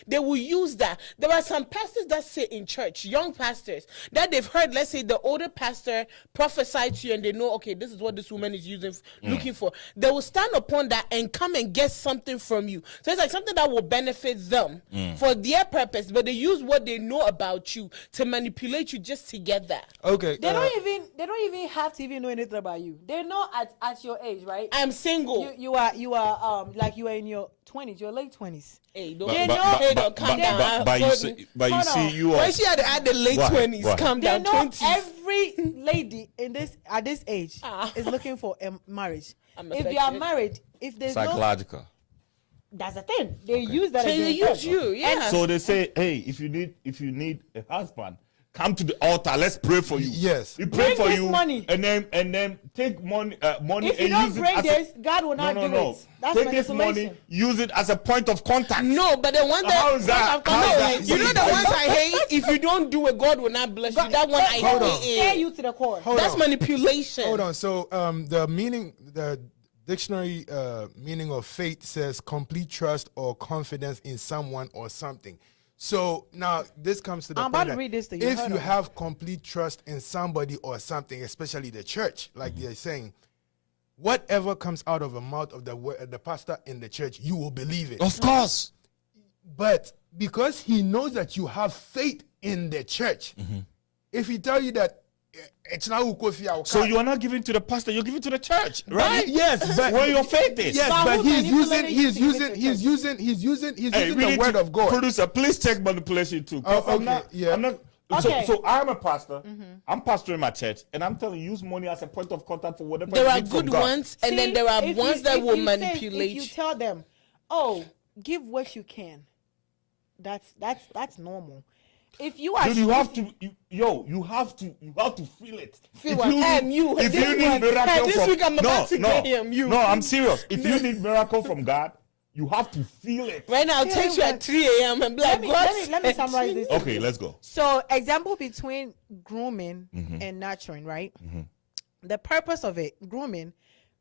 they will use that. There are some pastors that sit in church, young pastors, that they've heard, let's say the older pastor prophesied to you and they know, okay, this is what this woman is looking for. They will stand upon that and come and get something from you. So it's like something that will benefit them for their purpose, but they use what they know about you to manipulate you just to get that. Okay. They don't even have to even know anything about you. They know at your age, right? I'm single. You are like you are in your 20s, your late 20s. Hey, don't But you see, you are. Why she had to add the late Why? 20s? Why? Calm They down, know 20s. every lady at this age is looking for a marriage. If they are affected. married, if there's no, Psychological. that's the thing. They use that. So they against use them. you, yeah. So they say, hey, if you need a husband, come to the altar. Let's pray for you. Yes. We pray Bring for this you, money. and then take money If you and don't use bring it as this, God will not do it. That's Take this manipulation. money, use it as a point of contact. No, but the one that How is that? No, How is that? you know the ones I hate. If you don't do it, God will not bless you. That one I Hold on. hate. Scare you to the core. That's manipulation. Hold on. So the dictionary meaning of faith says complete trust or confidence in someone or something. So now this comes to the I'm point about to that read this to you. if Hold you on. have complete trust in somebody or something, especially the church, like they're saying, whatever comes out of the mouth of the pastor in the church, you will believe it. Of course. But because he knows that you have faith in the church, if he tell you that it's not So you are not giving to the pastor, you're giving to the church, right? yes, but Where your faith is. yes, But but who he's manipulated you to give it using to the word of God. Producer, please check manipulation too. 'Cause Oh, I'm okay, not, yeah. I'm not. Okay. So I'm a pastor. I'm pastoring my church, and I'm telling you, use money as a point of contact for whatever There you are need from good God. ones, and then See, there are if ones you- that if will you say- manipulate If you you. tell them, "Oh, give what you can," that's normal. If you are, Dude, you have to, you have to feel it. Feel If what? if This you need one- miracle this from, week I'm about to get him, you. No, I'm serious. If you need miracle from God, you have to feel it. Right now, I'll Yeah, text you but- at 3 a.m. and be like, let me summarize this. Okay, let's go. So, example between grooming and nurturing, right? The purpose of it, grooming,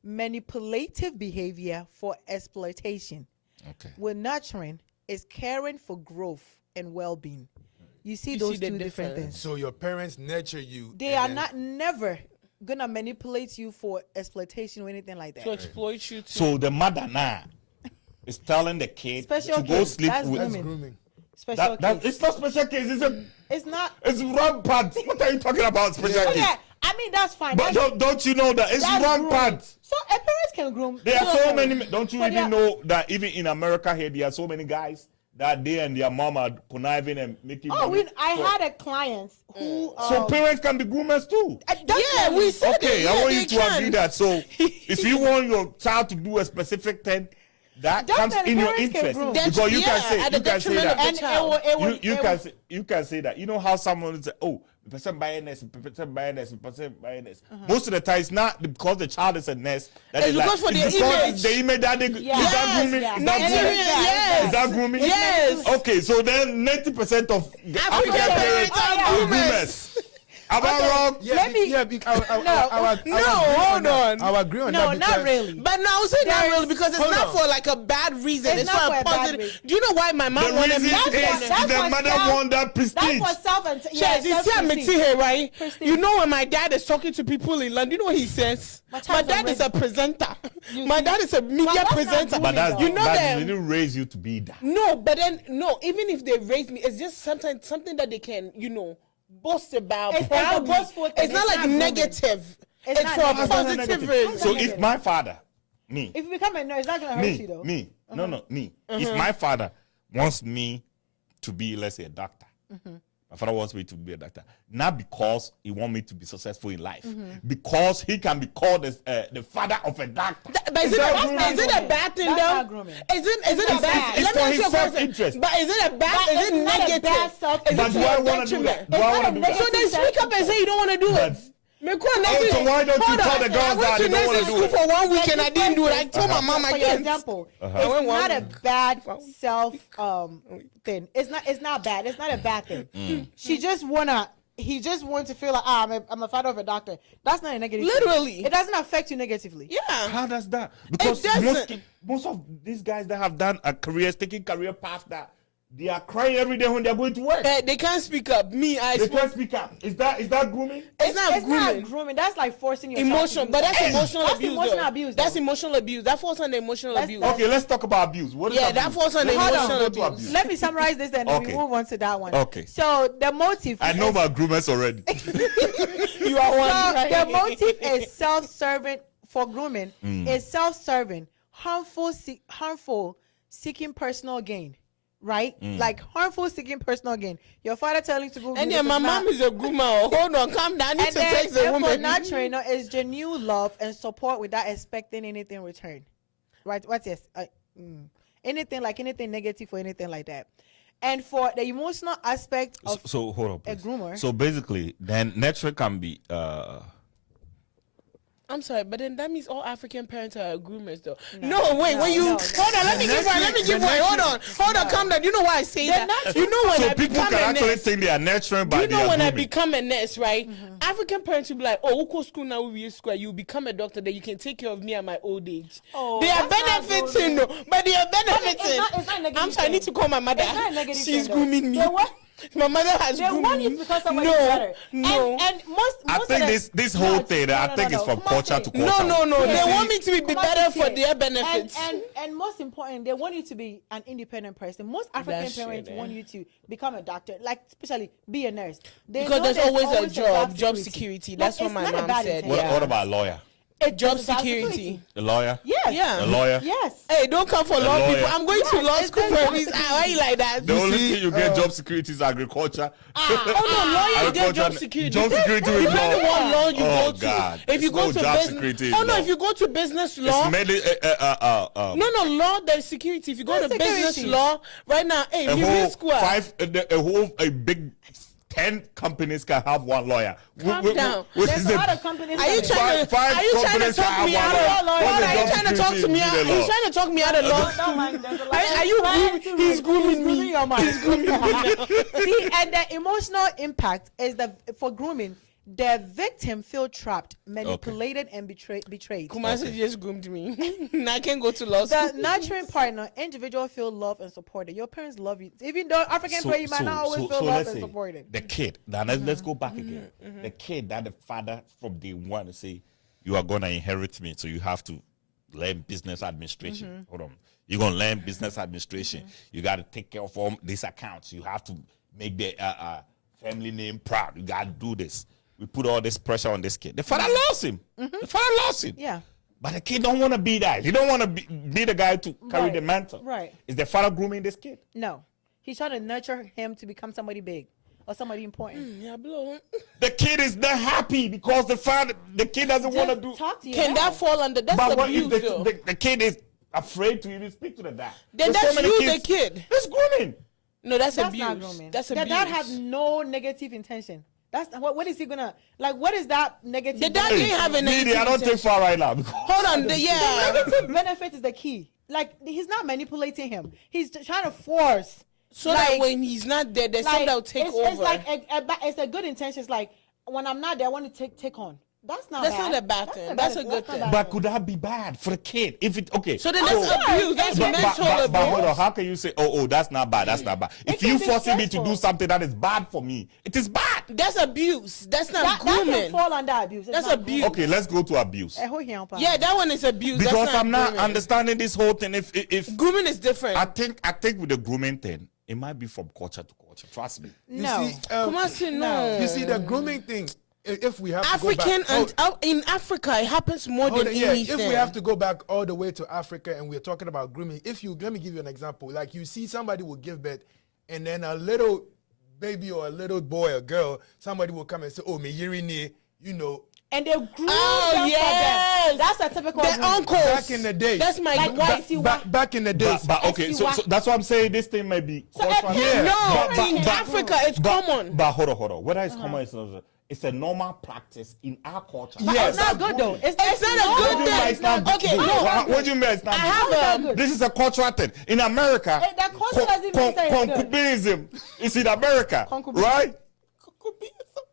manipulative behavior for exploitation. Okay. With nurturing, is caring for growth and well-being. You see You those see the two different difference. things. So your parents nurture you. They are not never gonna manipulate you for exploitation or anything like that. To exploit you too. So the mother now is telling the kid Special to go case, sleep that's with. That's grooming. grooming. Special That, case. it's not special case. It's not. It's rampant. What are you talking about? Special case. Yeah, I mean that's fine. But don't you know that it's That's rampant? grooming. So a parents can groom. There are so children. many. Don't you For even their- know that even in America here, there are so many guys that they and their mom are conniving and making. Oh, money. I had a client who. So parents can be groomers too. Yeah, we said Okay, it. I Yeah, want they you to can. agree that. So if you want your child to do a specific thing, that comes Definitely, in your parents can interest groom. because you Yeah, can say at the you can say detriment of that. the and child. You can say that. You know how someone will say, "Oh, the person buying this, the person buying this, the person buying this." Most of the time, it's not because the child is a nurse. That It's they because for it's their because image. the image that they is that grooming. yeah. Is that Nigerian, grooming? yes. Is that grooming? Yes. Okay, so then 90% of African parents are are groomers. groomers. Am I wrong? Yeah, Let me- hold on. I agree on No, that. not because- really. But no, it's not There's- really because it's Hold not on. for like a bad reason. It's It's, not for for a a bad positive. reason. Do you know why my mom The wanted me reason to do is that? the mother want that prestige. That's for self and Yes, you see, I'm here, right? Prestige. You know when my dad is talking to people in London, you know what he says? My My child's dad is a already- presenter. You My see? dad is a media that's not presenter. grooming, But that's though. You know that them. didn't raise you to be that. No, but then no. Even if they raise me, it's just sometimes something that they can, boast about. It's a proudly. boastful thing. It's not It's like not grooming. negative. It's It's not for a negative. positive reason. So negative. if my father, me, If you become a nurse, it's not gonna hurt you though. me, no, me. If my father wants me to be, let's say, a doctor, My father wants me to be a doctor. Not because he wants me to be successful in life. Because he can be called as the father of a doctor. But is it a bad thing, That's though? not grooming. Is it a bad thing? It's for his self-interest. But is it a bad? Is it negative? But do I want to do that? Do I want to do that? So then speak up and say you don't want to do it. So why don't you tell the girls that they don't want to do school it? for 1 week and I didn't do it. I told my mom I For can't. example, went it's one not a week. bad self thing. It's not bad. It's not a bad thing. He just wants to feel like I'm a father of a doctor. That's not a negative thing. Literally. It doesn't affect you negatively. Yeah. How does that? Because most of these guys that have done a career, taking career path that they are crying every day when they're going to work. They can't speak up. They can't speak up. Is that grooming? It's not not grooming. That's like forcing yourself. Emotional, but that's emotional That's abuse. emotional though. abuse, That's though. emotional abuse. That falls under emotional abuse. Okay, let's talk about abuse. What is Yeah, abuse? that falls under Hold on. emotional Go to abuse. Let me summarize this and then Okay. we move on to that one. Okay. So the motive. I know about groomers already. You are one. So right? the motive is self-serving for grooming. Is self-serving, harmful, seeking personal gain. Right? Like harmful seeking personal gain. Your father telling you to go. And then my mom is a groomer. Hold on, calm down. I need and to then text the for woman. nurturing is genuine love and support without expecting anything in return. Right? What's this? Anything negative or anything like that. And for the emotional aspect of So hold on, a please. groomer. So basically, then nurture can be I'm sorry, but then that means all African parents are groomers, though. No, wait. When you hold on, let me give one. Hold on, calm down. You know why I say that? You know when so I people become can a actually nurse. think they are nurturing, but You they know are when I grooming. become a nurse, right? African parents will be like, "Oh, we go school now. We school. You become a doctor, then you can take care of me at my old age." Oh, they are that's not benefiting, no, but they are benefiting. it's not negative I'm sorry, I need to call my mother. It's not a negative She's thing, though. grooming me. They want- My mother has They groomed want me. it because somebody's No, better. no. And most I of think the- this whole thing, I think it's from culture to culture. No. You They see, want me to be Come on, better see for it. their benefits. And most important, they want you to be an independent person. Most African That's true, parents eh? want you to become a doctor, like especially be a nurse. They Because know there's always a job job security. Like, That's what it's my not a mom bad said. intention. What, Yeah. what about a lawyer? Job It's a job security. A lawyer? Yes. Yeah. A lawyer? Yes. Hey, don't come for law lawyer. people. I'm going to Yes, law it's school very for a job reason. Why are you like that? The only see, thing you get job security is agriculture. Oh no, lawyers get job Agriculture- security. Job security You with know law. what law you Oh, go to? God. If you It's go no to job business, security in oh no, law. if you go to business law, It's mainly no, law there's security. If you go to There's business security. law, right now, hey, a you whole real school. a big 10 companies can have one lawyer. Calm down. Which There's is a the- lot of companies. Are you that- trying to? Five Are you trying to companies talk can me have out one of? law. Hold on, What's the are you job trying to talk to security me in out? the Are you law? trying to talk me out of law? Don't mind, there's a lot Are you grooming? He's grooming me. your mind. He's grooming me now. See, and the emotional impact is that for grooming, the victim feel trapped, manipulated, and betrayed. Kumasi just groomed me. Now I can't go to law The school. nurturing partner, individual feel loved and supported. Your parents love you, even though African parents, you might not always feel loved let's and say supported. the kid. Now let's go back again. The kid that the father from day one to say, you are gonna inherit me, so you have to learn business administration. Hold on, you're gonna learn business administration. You got to take care of all these accounts. You have to make the family name proud. You got to do this. We put all this pressure on this kid. The father loves him. The father loves him. Yeah, But the kid don't want to be that. He don't want to be the guy to carry Right. the mantle. Right. Is the father grooming this kid? no, he's trying to nurture him to become somebody big or somebody important. Yeah, blow. The kid is not happy because the kid doesn't want to do. Talk to you. Can that fall under? That's But what if abuse, though. the kid is afraid to even speak to the dad? Then There's that's many you, kids- the kid. That's grooming. No, that's That's abuse. not grooming. That's The abuse. dad has no negative intention. That's what is he gonna like? What is that negative? The dad benefit? didn't have a Didi, negative I don't take intention. far right now. because- Hold on, yeah. Negative benefit is the key. Like he's not manipulating him. He's trying to force. So that like- when he's not there, there's something that will take it's, over. It's like it's a good intention. It's like when I'm not there, I want to take on. That's not. That's bad. not a bad thing. That's a good not thing. bad. But could that be bad for the kid? If it okay. So then that's abuse. That's But mental hold on, abuse. how can you say, oh, that's not bad, that's not bad? If can you be forcing me to stressful. do something that is bad for me, it is bad. That's abuse. That's not that can grooming. fall under abuse. It's That's not abuse. Okay, let's go to abuse. grooming. Yeah, that one is abuse. Because that's I'm not grooming. understanding this whole thing. If Grooming is different. I think with the grooming thing, it might be from culture to culture. Trust me. You No. see, Kumasi, no. you see the grooming thing. If we have to African go back, and in Africa, it happens more hold than on, yeah, anything. if we have to go back all the way to Africa and we're talking about grooming, let me give you an example. Like you see somebody will give birth, and then a little baby or a little boy or girl, somebody will come and say, "Oh, me yirini," you know. And they grew Oh, them yes. for them. That's a typical The grooming. uncles. Back in the days. That's my Like wife. Back in the days. But okay, so that's what I'm saying. This thing may be cultural. Yeah. No, in Africa, it's common. But hold on. Whether it's common, it's a normal practice in our culture. Yes. It's not good though. It's not a good thing. It's not Okay, good. no. What do you mean it's not I good? have good. This is a cultural thing. In America, That culture doesn't mean that it's good. concubinism is in America, Concubinism. right?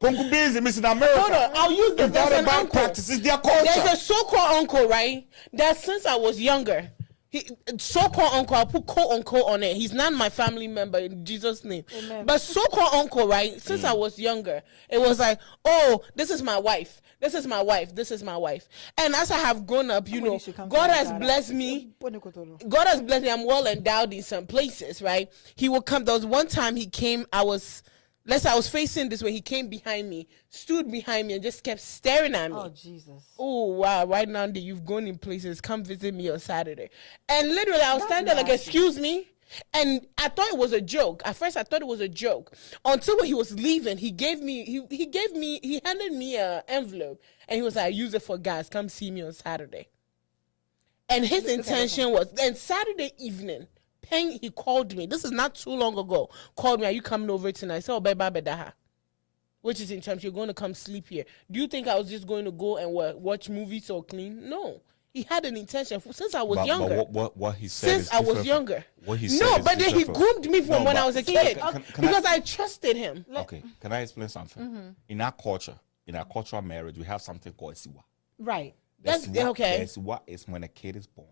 Concubinism is in America. Hold on, I'll use this. It's not There's a an bad uncle. practice. It's their culture. There's a so-called uncle, right? That since I was younger, so-called uncle, I'll put quote unquote on it. He's not my family member in Jesus' name. Amen. But so-called uncle, right? Since I was younger, it was like, oh, this is my wife. This is my wife. This is my wife. And as I have grown up, you know, God has blessed me. God has blessed me. I'm well endowed in some places, right? He will come. There was one time he came. I was facing this way. He came behind me, stood behind me, and just kept staring at me. Oh Jesus. Oh wow! Right now that you've gone in places, come visit me on Saturday. And literally, I was standing there like, nasty. "Excuse me." And I thought it was a joke. At first, I thought it was a joke. Until when he was leaving, he handed me an envelope, and he was like, "Use it for gas. Come see me on Saturday." And his intention was, then Saturday evening, he called me. This is not too long ago. Called me, "Are you coming over tonight?" I said, "Oh, bedaha." Which is in terms, you're going to come sleep here. Do you think I was just going to go and watch movies or clean? No. He had an intention since I was younger. But what he said Since is I was different younger. What he said No, is but then he different groomed me from No, when but I was a see, kid. can Because I trusted him. Okay, can I explain something? In our culture, in our cultural marriage, we have something called siwa. Right. That's okay. Siwa is when a kid is born.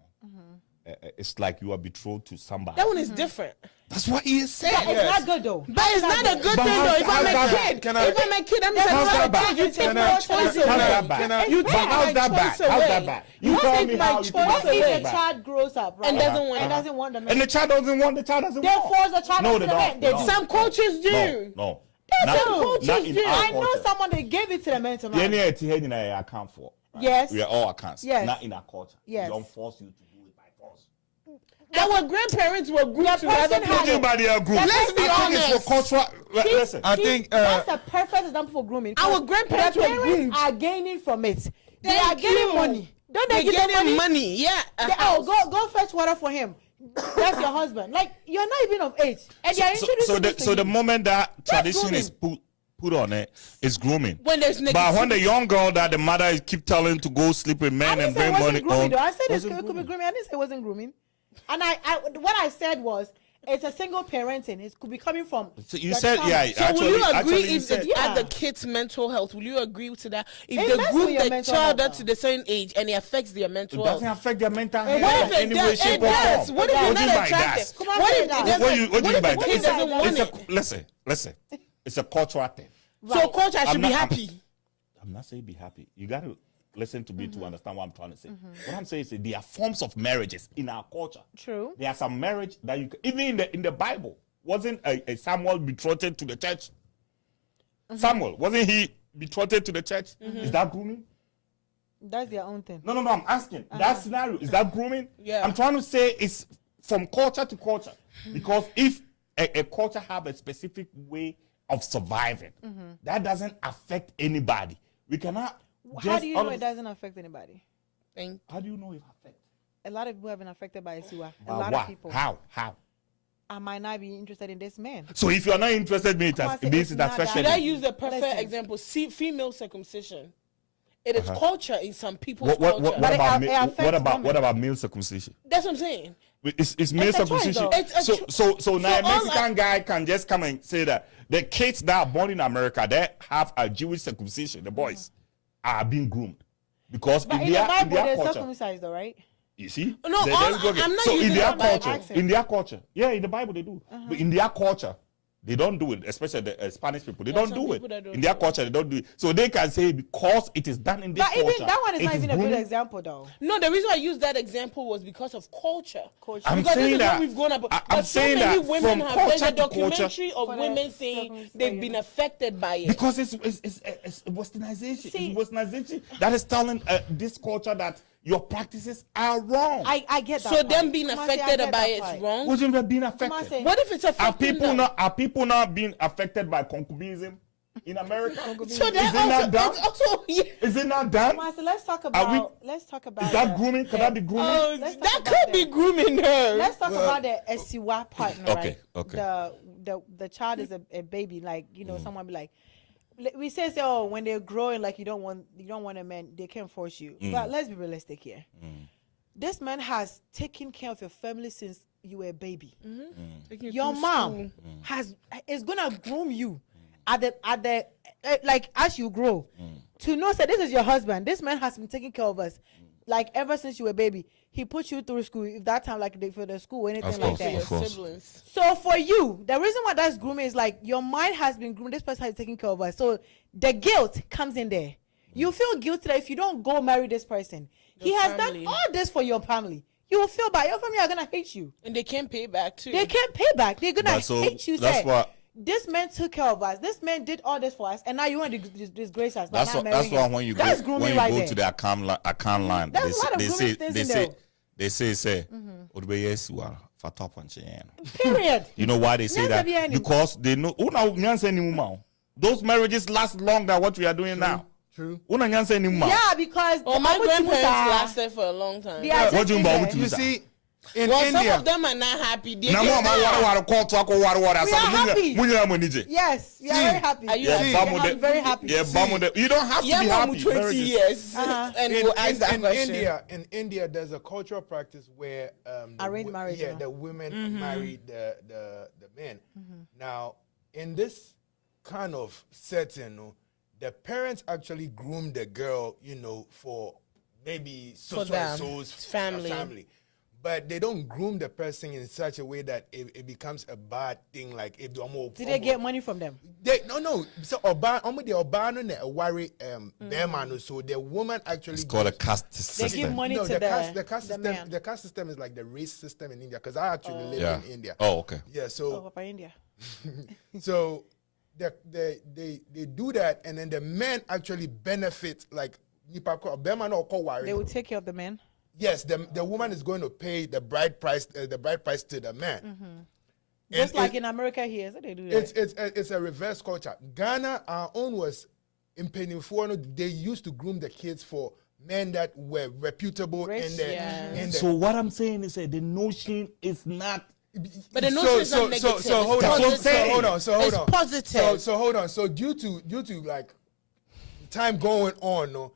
It's like you are betrothed to somebody. That one is different. That's what he is saying. Yeah, it's not good though. But it's not a good But thing though. If I'm a how's that kid, bad? if I'm a kid, I'm just How's that like, bad? you take Can my I- choice How's away. that bad? Can I- You But take how's my that bad? choice How's that away. bad? You You tell take me my how you choice think What that's if away. the bad. child grows up, right? And doesn't want and it. doesn't want the man? And the child doesn't want. The child doesn't They want. force the child No, into they the man. don't. They Some coaches do. No. That's Not- what coaches not in do. our I know culture. someone they gave it to the man to The man. NAT I account for. Right? Yes. We are all accounts. Yes. Not in our culture. Yes. We don't force you to do it by force. Our grandparents were groomed to person other had people. it. Anybody a group? Let's be I think it's honest. for cultural. Listen. I think That's a perfect example for grooming. Our grandparents the were parents groomed. are gaining from it. They Thank are getting you. money. Don't they They give them get money? money. Yeah. a They, house. go fetch water for him. That's your husband. Like you're not even of age, and you're introducing this to So the him. moment that tradition grooming. is put on it, it's grooming. When there's But when the negativity. young girl that the mother is keep telling to go sleep with I men didn't and say it bring wasn't money grooming home, though. I said it wasn't could be grooming. grooming. I didn't say it wasn't grooming. And what I said was it's a single parenting. It could be coming from. So you the said, child. yeah. So actually, will you agree actually you if said, it at the Yeah. kid's mental health? Will you agree to that? If It they messes with group your the mental child health, up to the same age and it affects their it mental doesn't health? affect their mental What health if in it any way, does? shape, It or does. form. What if What you're do you not mean by attractive? that? Come on, What say if that. it doesn't? What do you What mean if by the that? kid doesn't want It's it? Listen. It's a cultural thing. So culture should be not- happy. I'm not saying be happy. You got to listen to me to understand what I'm trying to say. What I'm saying is that there are forms of marriages in our culture. True. There are some marriage that you even in the Bible wasn't a Samuel betrothed to the church. Samuel wasn't he betrothed to the church? Is that grooming? That's their own thing. No. I'm asking that scenario is that grooming? Yeah. I'm trying to say it's from culture to culture because if a culture have a specific way of surviving, that doesn't affect anybody. We cannot. How just do you know all of- it doesn't affect anybody? How do you know it affects? A lot of people have been affected by Siwa. A By lot what? of people. How? I might not be interested in this man. So if you're not interested in it, Come on, it means it's it not affects that- Should I you. use the perfect Listen. example? See, female circumcision. It is culture in some people's What culture. But it about affects what about male circumcision? That's what I'm saying. It's male It's a choice, circumcision. though. It's a So now a all Mexican guy can just come and say that the kids that are born in America they have a Jewish circumcision. The boys are being groomed because But in in the their Bible, they're culture, circumcised, though, right? you see. No, They- all- they- I'm not so in using their the Bible. culture, Accent. in their culture, yeah, in the Bible they do, but in their culture. They don't do it, especially the Spanish people. They don't some do people that it. don't In their do it. culture, they don't do it. So they can say because it is done in this But culture. even that one is it not even a good grooming. example, though. No, the reason I used that example was because of culture. I'm Because saying this is that- what we've grown up. I'm But saying so many that women from have culture there's a to culture- documentary of For the women saying circumcision. they've been affected by it. Because it's westernization. See- It's westernization that is telling this culture that your practices are wrong. I get that. So part. them being Kumasi, I affected get by that it's part. wrong. Wasn't that being affected? Kumasi. What if it's affecting them? Are people not being affected by concubinism in America? So Is that it not done? that's also yeah. Is it not done? Kumasi, let's talk about. Let's talk about. Is that grooming? Could that be grooming? Oh, Let's talk that about could be that. grooming her. Let's talk about the SCY partner, Okay, right? okay. The child is a baby, like someone be like, we say oh when they're growing, like you don't want a man, they can't force you. But let's be realistic here. This man has taken care of your family since you were a baby. Your mom is gonna groom you at the like as you grow to know that this is your husband. This man has been taking care of us like ever since you were a baby. He put you through school. If that time like for the school or anything like that. Your Of course. siblings. So for you, the reason why that's grooming is like your mind has been groomed. This person has taken care of us. So the guilt comes in there. You feel guilty that if you don't go marry this person, he has family. done all this for your family. You will feel bad. Your family are gonna hate you. And they can't pay back too. They can't pay back. They're gonna But so hate you. that's Say, what. this man took care of us. This man did all this for us, and now you want to disgrace us. by That's not what. That's marrying why him. when you That's go grooming right to there. the account line, That's a lot of they grooming say things they in say there. they say "Odube yesu a fata panche yɛn." Period. You know why they say Nyansa that? bi ani. Because they know. Una nyansa ni muma. Those marriages last longer than what we are doing now. True. Una nyansa ni muma. Yeah, because Well, my Abuti grandparents Musa, lasted for a long time. they are What just do you in mean, there. Abuti You Musa? see, in Well, some India, of them are not happy. They Na mo get ma mad. wara court to ako wara We are happy. Munya mo nije. Yes, we are See, very happy. Are you Yeah, happy? bamu I'm very happy. Yeah, bamu you don't have to Yeah, be mom, happy. 20 Marriages. years. And we'll ask that question. In India, there's a cultural practice where Arranged marriage, Yeah, huh? the women marry the men. Now, in this kind of setting, the parents actually groom the girl, for maybe For them, so's family. But they don't groom the person in such a way that it becomes a bad thing. Like if Did they get money from them? no. So the Obano ne worry Berman. So the woman actually It's called a gives- caste They system. give money no, to the caste the system. man. The caste system is like the race system in India because I actually live Yeah. in India. Oh, okay. Yeah, Oh, so Papa India. so they do that, and then the men actually benefit. Like Berman or They will take care of the man. yes, the woman is going to pay the bride price to the man. Just like it- in America here, so they do that. it's a reverse culture. Ghana, our own was in Pennyfuano. They used to groom the kids for men that were reputable Rich, in the yeah. in the So what I'm saying is that the notion is not. But the notion is not negative. So hold It's on. positive. Hold on. It's positive. So hold on. So due to like time going on, no,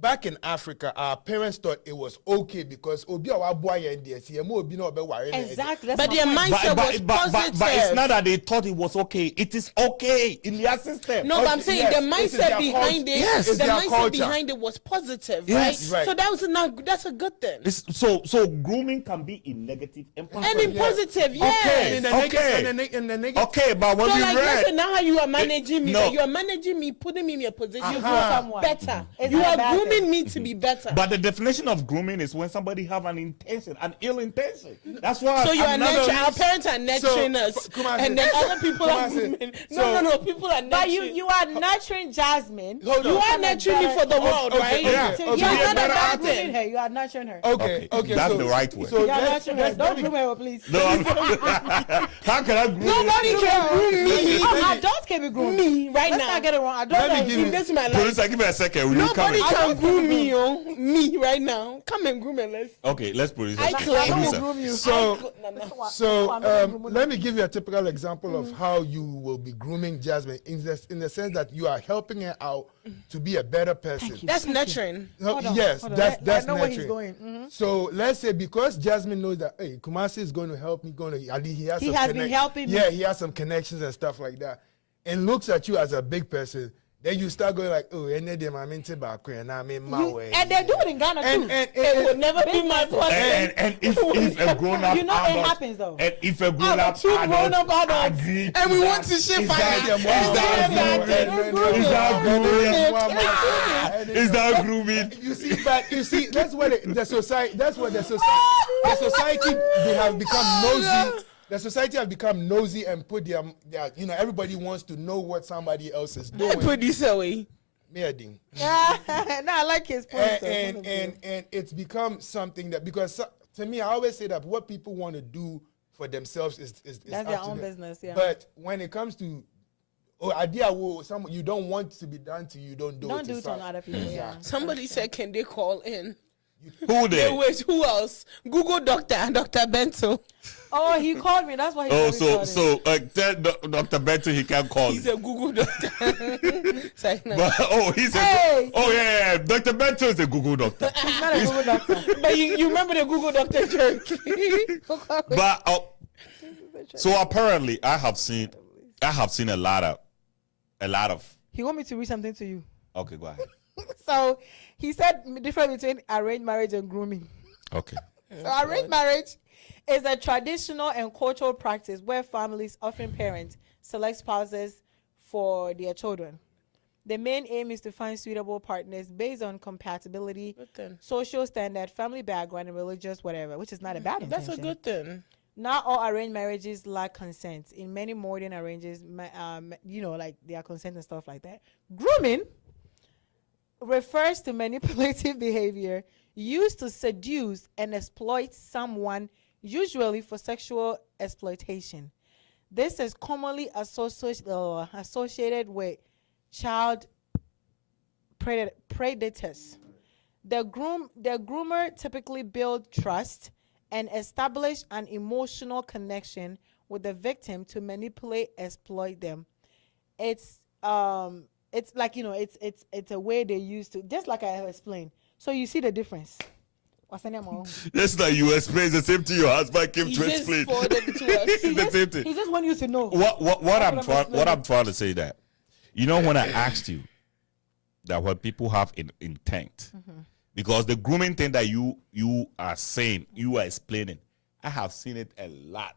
back in Africa, our parents thought it was okay because obi awa boy and obi no be worry. Exactly. That's But my their point. mindset was positive. But it's not that they thought it was okay. It is okay in their system. No, but I'm saying yes, the this is mindset their behind culture. it. Yes, it's the their mindset culture. behind it was positive, Yes. right? Right. So that was that's a good thing. So grooming can be in negative and And positive. in positive, yes. Okay. In the negative. Okay, but when So we like read, listen, now how you are managing me, no. like you are managing me, putting me in a position You to groom be someone. better. It's You not a are bad grooming thing. me to be better. but the definition of grooming is when somebody have an intention, an ill intention. That's why. So you are another- nurturing. Our parents are nurturing us, Kumasi. and then other people are Kumasi. grooming. So- No. People are nurturing. But you are nurturing Jasmine. Hold on. You are I'm a nurturing me better- for the world, okay, right? yeah. So Okay, you are be a not a better bad actor. grooming her. You are nurturing her. Okay. That's so- the right word. So You are let's- nurturing her. let's- Don't let me- groom her, please. No, how can I groom? Nobody can groom me. Oh, adults can be groomed. Me right Let's now. not get it wrong. Adults Let me are give In you- this my life. Producer, give me a second. Will you come Nobody in? can groom me, me right now. Come and groom and let's. Okay, let's produce. I claim Producer. to groom you. Let me give you a typical example of how you will be grooming Jasmine in the sense that you are helping her out to be a better person. That's nurturing. Hold on, Yes, hold on. that's I know where he's nurturing. going. So let's say because Jasmine knows that hey, Kumasi is going to help me, he has He some has been helping me. Yeah, he has some connections and stuff like that, and looks at you as a big person. Then you start going like, oh, and then I'm into back and I'm in my way. And they do it in Ghana too. It will never be my portion. And if a grown up You know it adult, happens though. and if a grown up two grown-up adults, agree and we to want that, to shift is fire. that- Is is that grooming? You see, that's where the society. The society they have become nosy. The society have become nosy and put their everybody wants to know what somebody else is doing. Put this away. Meading. No, I like his point. And it's become something that, because to me, I always say that what people want to do for themselves is that's their own business. Yeah. But when it comes to you don't want to be done to you, don't do it to other people. Yeah. Somebody said, can they call in? Who Hey, there? wait, who else? Google Dr. Bento. Oh, he called me. That's why he. So tell Dr. Benton he can call. He's a Google doctor. It's like, no. But, he's Hey! yeah. Dr. Benton is a Google doctor. He's not a Google doctor. But you remember the Google doctor joke? But so apparently, I have seen a lot of. He want me to read something to you. Okay, go ahead. So he said the difference between arranged marriage and grooming. Okay. So arranged marriage is a traditional and cultural practice where families, often parents, select spouses for their children. The main aim is to find suitable partners based on compatibility, social standard, family background, and religious whatever, which is not a bad intention. That's a good thing. Not all arranged marriages lack consent. In many modern arranges, like their consent and stuff like that. Grooming refers to manipulative behavior used to seduce and exploit someone, usually for sexual exploitation. This is commonly associated with child predators. The groomer typically builds trust and establish an emotional connection with the victim to manipulate, exploit them. It's like, it's a way they use to, just like I have explained. So you see the difference. Just like you explained the same thing your husband came to explain. He The same thing. He just want you to know. What I'm trying to say that, when I asked you that what people have in intent, because the grooming thing that you are saying, you are explaining, I have seen it a lot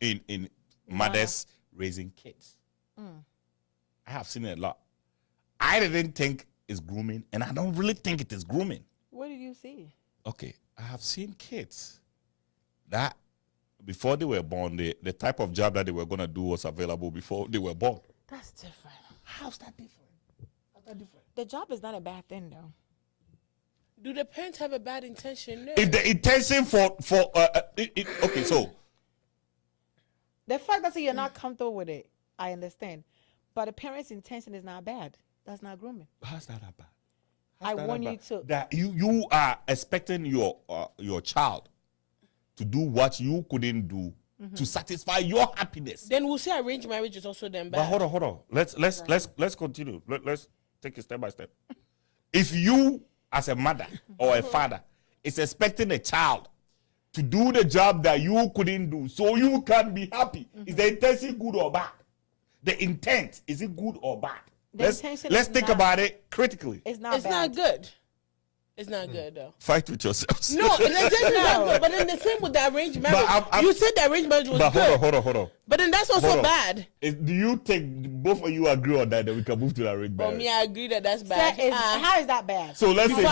in mothers raising kids. I have seen it a lot. I didn't think it's grooming, and I don't really think it is grooming. What did you see? Okay, I have seen kids that before they were born, the type of job that they were going to do was available before they were born. That's different. How's that different? The job is not a bad thing, though. Do the parents have a bad intention? No. If the intention okay, so the fact that you're not comfortable with it, I understand. But the parent's intention is not bad. That's not grooming. how's that bad? I want you to. That you are expecting your child to do what you couldn't do to satisfy your happiness. Then we'll say arranged marriage is also then bad. But hold on. Let's continue. Let's take it step by step. If you, as a mother or a father, is expecting a child to do the job that you couldn't do, so you can be happy, is the intention good or bad? The intent, is it good or bad? Let's think about it critically. It's not good. It's not good though. Fight with yourselves. No, it's not good. But then the same with the arranged marriage. You said the arranged marriage was good. Hold on. But then that's also bad. Do you think both of you agree on that we can move to the arranged marriage? For me, I agree that's bad. How is that bad? So let's say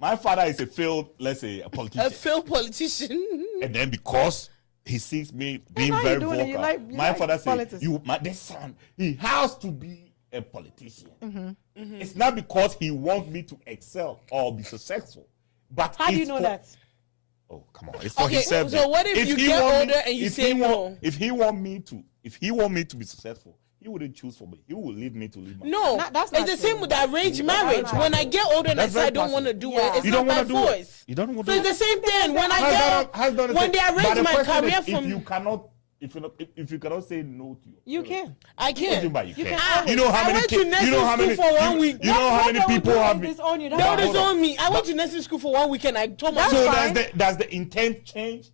my father is a failed, a politician. A failed politician. And then because he sees me being very vocal, my father says, this son, he has to be a politician. It's not because he wants me to excel or be successful. But how do you know that? Oh, come on. It's for himself. So what if you get older and you say no? If he want me to be successful, he wouldn't choose for me. He will leave me to leave my that's it's the same with the arranged marriage. When I get older and I say I don't want to do it, it's not my voice. You don't want to do it. So it's the same thing. When they arrange my career for me. If you cannot say no to you can. I can. You know how many people have been. Don't disown me. I went to nursing school for 1 week and I told myself. So does the intent change?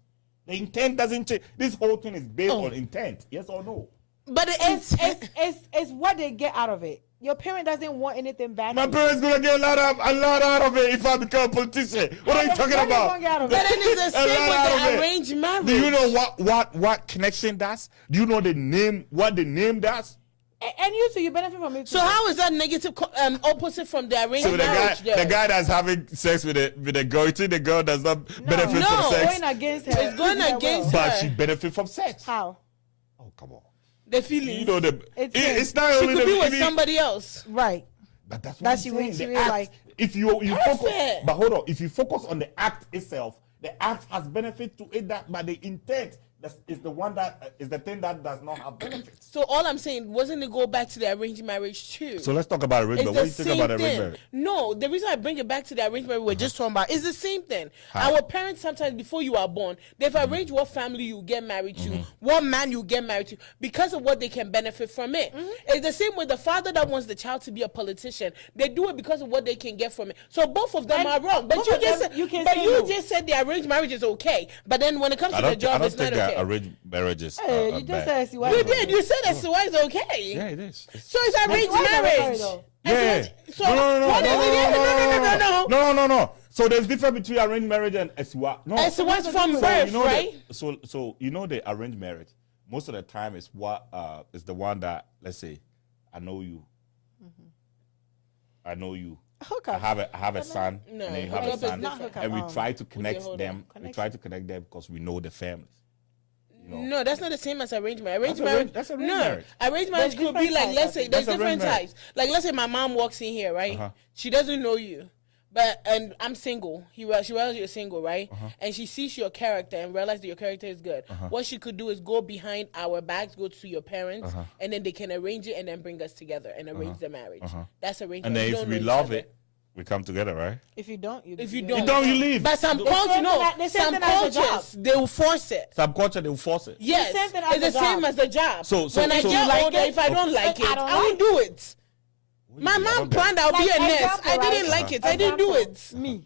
The intent doesn't change. This whole thing is based on intent. Yes or no? But it's what they get out of it. Your parent doesn't want anything bad. My parents gonna get a lot out of it if I become a politician. What are you talking about? But then it's the same with the arranged marriage. Do you know what connection does? Do you know what the name does? And you benefit from it. So how is that negative opposite from the arranged marriage? So the guy that's having sex with the girl, you think the girl does not benefit from sex? Going against her. It's going against her. But she benefits from sex. How? Oh, come on. The feelings. You know, it's not She only could be with the somebody else. Right. But that's what That I'm she saying. really The act, like. if you focus, Perfect. but hold on, if you focus on the act itself, the act has benefit to it, that but the intent is the one that is the thing that does not have benefits. So all I'm saying, wasn't it go back to the arranged marriage too? So let's talk about arranged It's marriage. What the do you think same about arranged thing. marriage? No, the reason I bring it back to the arranged marriage we're just talking about is the same thing. Our parents sometimes before you are born, they've arranged what family you get married to, what man you get married to, because of what they can benefit from it. It's the same with the father that wants the child to be a politician. They do it because of what they can get from it. So both of them And are wrong. But both you of just them, said, you can but say you no. just said the arranged marriage is okay. But then when it comes I to the don't, I job, don't it's not think that okay. arranged marriages Hey, are you just bad. said she was. You did. You said SY is okay. Yeah, it is. So it's arranged why is that marriage. okay, though? Yeah. So no. what is it? No. So there's difference between arranged marriage and SY. No. SY's from birth, you know right? So you know the arranged marriage. Most of the time is what is the one that, let's say, I know you. I know you. Hook I up. have a son, No, and then you hook have a up is son, different. and we try to connect hold on. them. We try to connect them because we know the families. You know? No, that's not the same as arrangement. Arranged That's marriage. that's arranged no, marriage. arranged marriage There's could be different like, types, let's I say, think. there's That's different arranged marriage. types. Like, let's say my mom walks in here, right? She doesn't know you, and I'm single. She realizes you're single, right? And she sees your character and realizes that your character is good. What she could do is go behind our backs, go to your parents, and then they can arrange it and then bring us together and arrange the marriage. That's arranged And marriage. then You if don't we know each love other. it, we come together, right? If you don't, If you You don't, you leave. But some same cultures, thing no, that- the same some thing as a job. cultures, they will force it. Subculture, they will force it. Yes, same thing as it's the the same job. as the job. So when I so get like older, it, if I don't like it, I don't I won't do it. My mom planned I'll be Like a nurse. example, I didn't right? like it. I didn't do it. Me.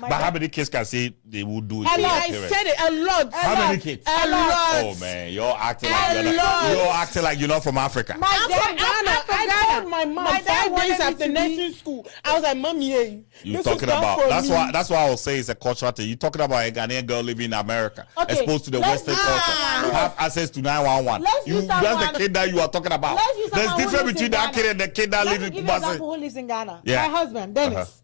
My But how dad- many kids can say they will do it? I to mean, their I parents? said it a lot. How many kids? A lot. Oh man, you're acting A like lot. you're acting like you're not from Africa. My I'm dad- from Ghana. I'm from I Ghana. told my mom My dad 5 wanted days me after to be- nursing school. I was like, Mommy, hey, You this talking is not about for that's me. why I will say it's a cultural thing. You're talking about a Ghanaian girl living in America, Okay, exposed to the let's Western use culture. someone- You have access to 911. Let's use That's the someone- kid that you are talking about. Let's use There's someone who difference lives between in that Ghana. kid and the kid that Let lives me in give you an Kumasi. example who lives in Ghana. Yeah. My husband, Dennis.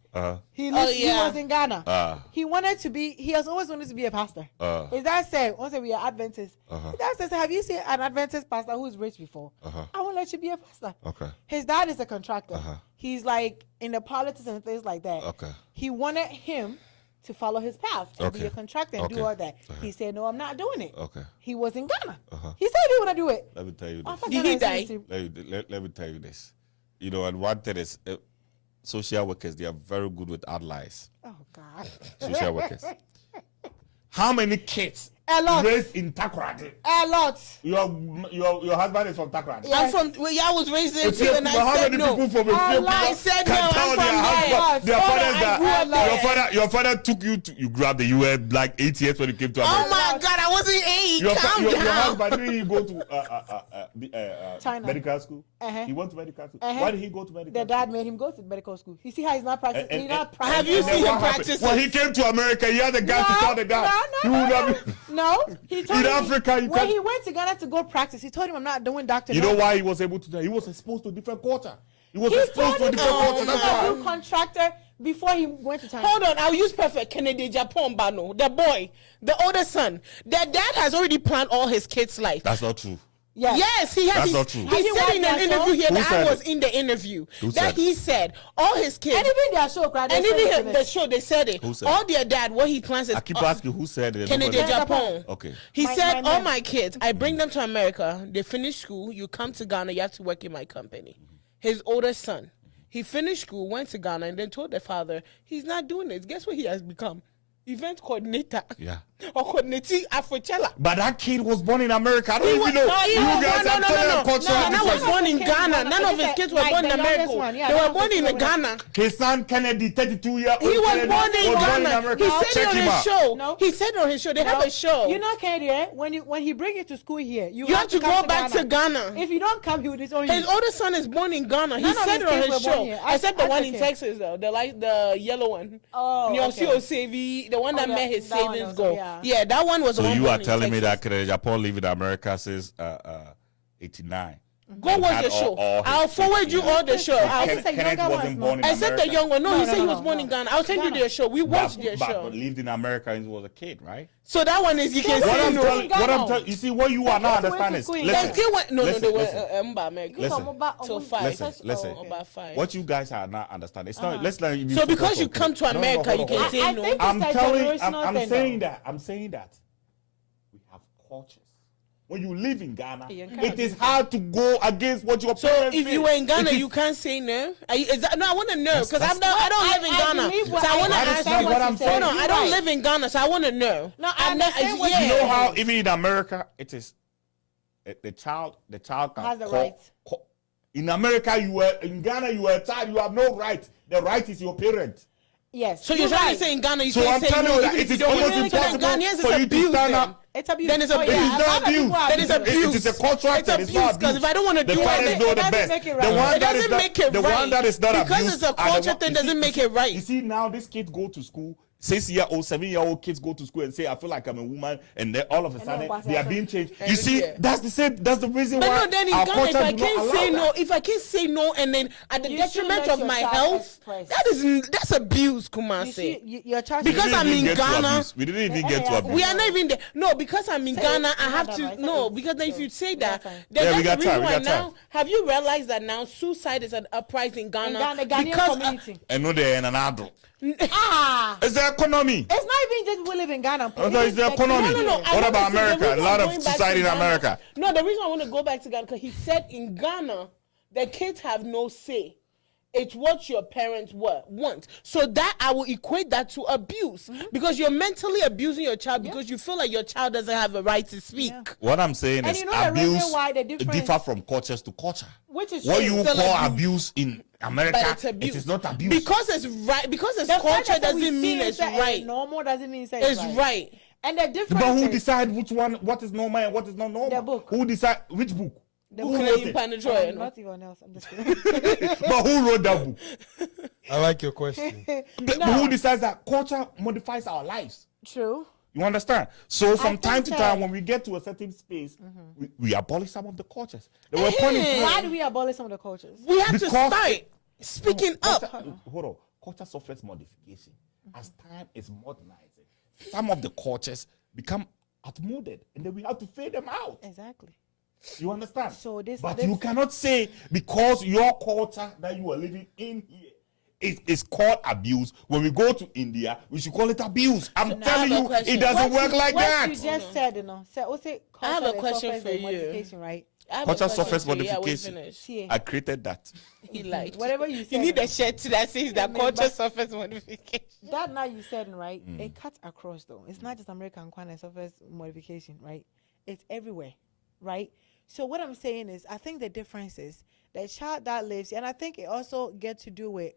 He yeah. was in Ghana. Uh. He wanted to be. He has always wanted to be a pastor. His dad said, "Also, we are Adventists." His dad says, "Have you seen an Adventist pastor who's rich before? I won't let you be a pastor." Okay. His dad is a contractor. He's like in the politics and things like that. Okay. He wanted him to follow his path and be Okay. a contractor and do Okay. all that. He said, "No, I'm not doing it." Okay. He was in Ghana. He said he want to do it. Let me tell you I this. thought Did Ghana he is die? innocent. Let me tell you this. You know, and one thing is, social workers, they are very good with allies. Oh God. Social workers. How many kids A lot. raised in Takoradi? A lot. Your husband is from Takoradi. I'm from where I was raised in too, and I how said many no. people from I said no. can I'm tell from their there. husband, their Father, fathers I grew up that there. your father took you to, you grew up the US like 8 years when you came to Oh America. my God, I wasn't 8. Calm Your down. husband, didn't he go to China. medical school? Uh-huh. He went to medical school. Uh-huh. Why did he go to medical The school? dad made him go to medical school. You see how he's not practicing? And- He's not and- practicing. Have you and then seen him what happened? practice? When he came to America, he had the guy to tell the dad. He would not be. No, he told In him Africa, you when can't- he went to Ghana to go practice, he told him, "I'm not doing doctor." You know why he was able to do that? He was exposed to a different culture. He was He exposed told to a him different he culture. was That's gonna why. do contractor before he went to China. Hold on, I'll use perfect Kennedy Japan Bano, the boy, the older son. The dad has already planned all his kids' life. That's not true. Yes, he has. That's He not true. He Have you said watched in an that show? interview here Who that I said was it? in the interview Who that said he said all his kids. And even their show, cried. And even the show, they said it. Who said All it? their dad, what he plans is I keep asking who said it. Kennedy Nobody- Japan. Okay. He My said, all man. my kids, I bring them to America. They finish school. You come to Ghana. You have to work in my company. His older son, he finished school, went to Ghana, and then told the father, he's not doing it. Guess what he has become? Event coordinator. Yeah. Or coordinating Afrochella. But that kid was born in America. I don't He even was- know. no, he You was- guys no, are no, telling no, a cultural no, no, was difference. born in His kids Ghana. were- None of his kids were like born the in youngest America. one, yeah, They the were born youngest in one. Ghana. His son Kennedy, 32-year-old. He was Kennedy, born in Ghana. America. He said Check it on him his out. show. No. He said it on his show. They have a show. You know, Kennedy, eh? When he bring you to school here, you You have to come go back to Ghana. If you don't come, he will disown you. His older son is born in Ghana. He None of said his it on kids his were born show. here. Except the I one in take it. Texas, though. The yellow one. Oh, Nyosi okay. Osevi, the one that yeah, made his that one savings also, go. yeah. Yeah, that one was the So one you born are in telling me Texas. that Kennedy Japan lived in America since 89. Go watch the show. I'll forward you all the show. Kenneth wasn't born in Except the America. young one. No, he said he was born in Ghana. I'll send you their show. We watched their show. But lived in America and was a kid, right? So that one is, you can What say I'm no. telling you see what you are not understanding is, They listen, still went, no, they were listen. America. Listen. Till 5. Listen. About 5. What you guys are not understanding. It's not. Let's not even. So because focus you on come kids. to America, you hold on. can say no. think I'm it's a telling. generational I'm thing, saying though. that. I'm saying that we have cultures. When you live in Ghana, you can't it is hard to go against what your So parents if say. you were in Ghana, It is- you can't say no. Is that, no, I want to know because I that's- don't live in I Ghana. believe So what- I want to I ask understand you. what I'm saying. Hold on, I You're don't right. live in Ghana, so I want to know. No, I I'm not- understand what yeah. You know how even in America it is the child can Has the call- right. call- in America you were in Ghana you were a child, you have no right. The right is your parent. Yes. So you're trying to say in Ghana you So can't I'm say telling no, you that even it if you is don't almost want to. impossible Ghanaians is for you to abuse stand them. up. It's abuse. Then it's Oh, abuse. yeah. It is A not lot of abuse. people are That is abuse. It is a contract. It's It is abuse not because abuse. if I don't want to The do fathers it, know it the doesn't best. make it The right. one It that is doesn't not, make it the right. one that is not Because abused it's a are the culture one- thing you doesn't see- make it right. You see now these kids go to school. 6-year-old, 7-year-old kids go to school and say, "I feel like I'm a woman," and then all of a sudden they are being changed. You see, yeah. that's the same. That's the reason But why no, then in our Ghana, if culture I do not can't allow say that. no, if I can't say no, and then at the You detriment should let of your my child health, express. that's abuse, You Kumasi. see, your child Because We didn't I'm even in get to Ghana. abuse. We didn't even get to yeah, abuse. We are not even there. No, because I'm in Ghana, I have that to. right. No, So because then if you say got that, time. then Yeah, we that's got the reason time, we why got now. time. Have you realized that now suicide is an uprising in Ghana? In the Ghanaian because community. I know they're in an adult. Ah! It's the economy. It's not even just we live in Ghana. It's the economy. I What want about to say the America? A reason lot I'm of going back society to in Ghana- America. No, the reason I want to go back to Ghana because he said in Ghana the kids have no say. It's what your parents want. So that I will equate that to abuse because you're mentally abusing your child because you feel like your child doesn't have a right to speak. Yeah. What I'm saying And is you know the reason abuse why the difference- differ from cultures to culture. Which is What true. you Still call abuse. abuse in America, But it's abuse. it is not abuse. Because it's right. Because it's The fact culture that we doesn't mean see it's it as right. Normal doesn't mean It's right. And the difference But who is decide which one, what is normal and what is not normal? The book. Who decide which book? Who Can wrote you it? penetrate? not even else. I'm just kidding. But who wrote that book? I like your question. But who decides that culture modifies our lives? True. You understand? So from think time to that- time, when we get to a certain space, we abolish some of the cultures. There were point in Why time. do we abolish some of the cultures? We have to Because- start speaking up. Hold on. Culture suffers modification. As time is modernizing, some of the cultures become outmoded, and then we have to fade them out. Exactly. You understand? So this- but this- you cannot say because your culture that you are living in here is called abuse. When we go to India, we should call it abuse. I'm telling have a you, question. it doesn't What work you- like what that. you just said, you know. Say, I have a culture question suffers for the you. modification, right? I have a Culture question suffers for you. Yeah, we modification. finished. See, I created that. He liked. whatever you You said. need a shirt that says that mean, culture but- suffers modification. That now you said, right? It cuts across though. It's not just American Kwana suffers modification, right? It's everywhere, right? So what I'm saying is, I think the difference is the child that lives, and I think it also got to do with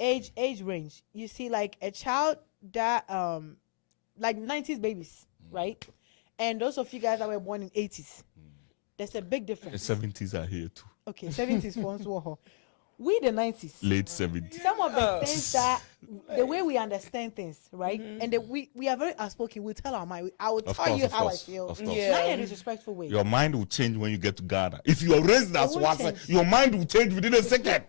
age range. You see, like a child that like 90s babies, right? And those of you guys that were born in 80s, there's a big The difference. 70s are here too. Okay, 70s for us. We the 90s. Late 70s. Some of the things that the way we understand things, right? And we are very outspoken. We tell our mind. I will tell you how I feel. Of course. Yeah. Not in a disrespectful way. Your mind will change when you get to Ghana. If you are raised as will one, change. your mind will change within a second.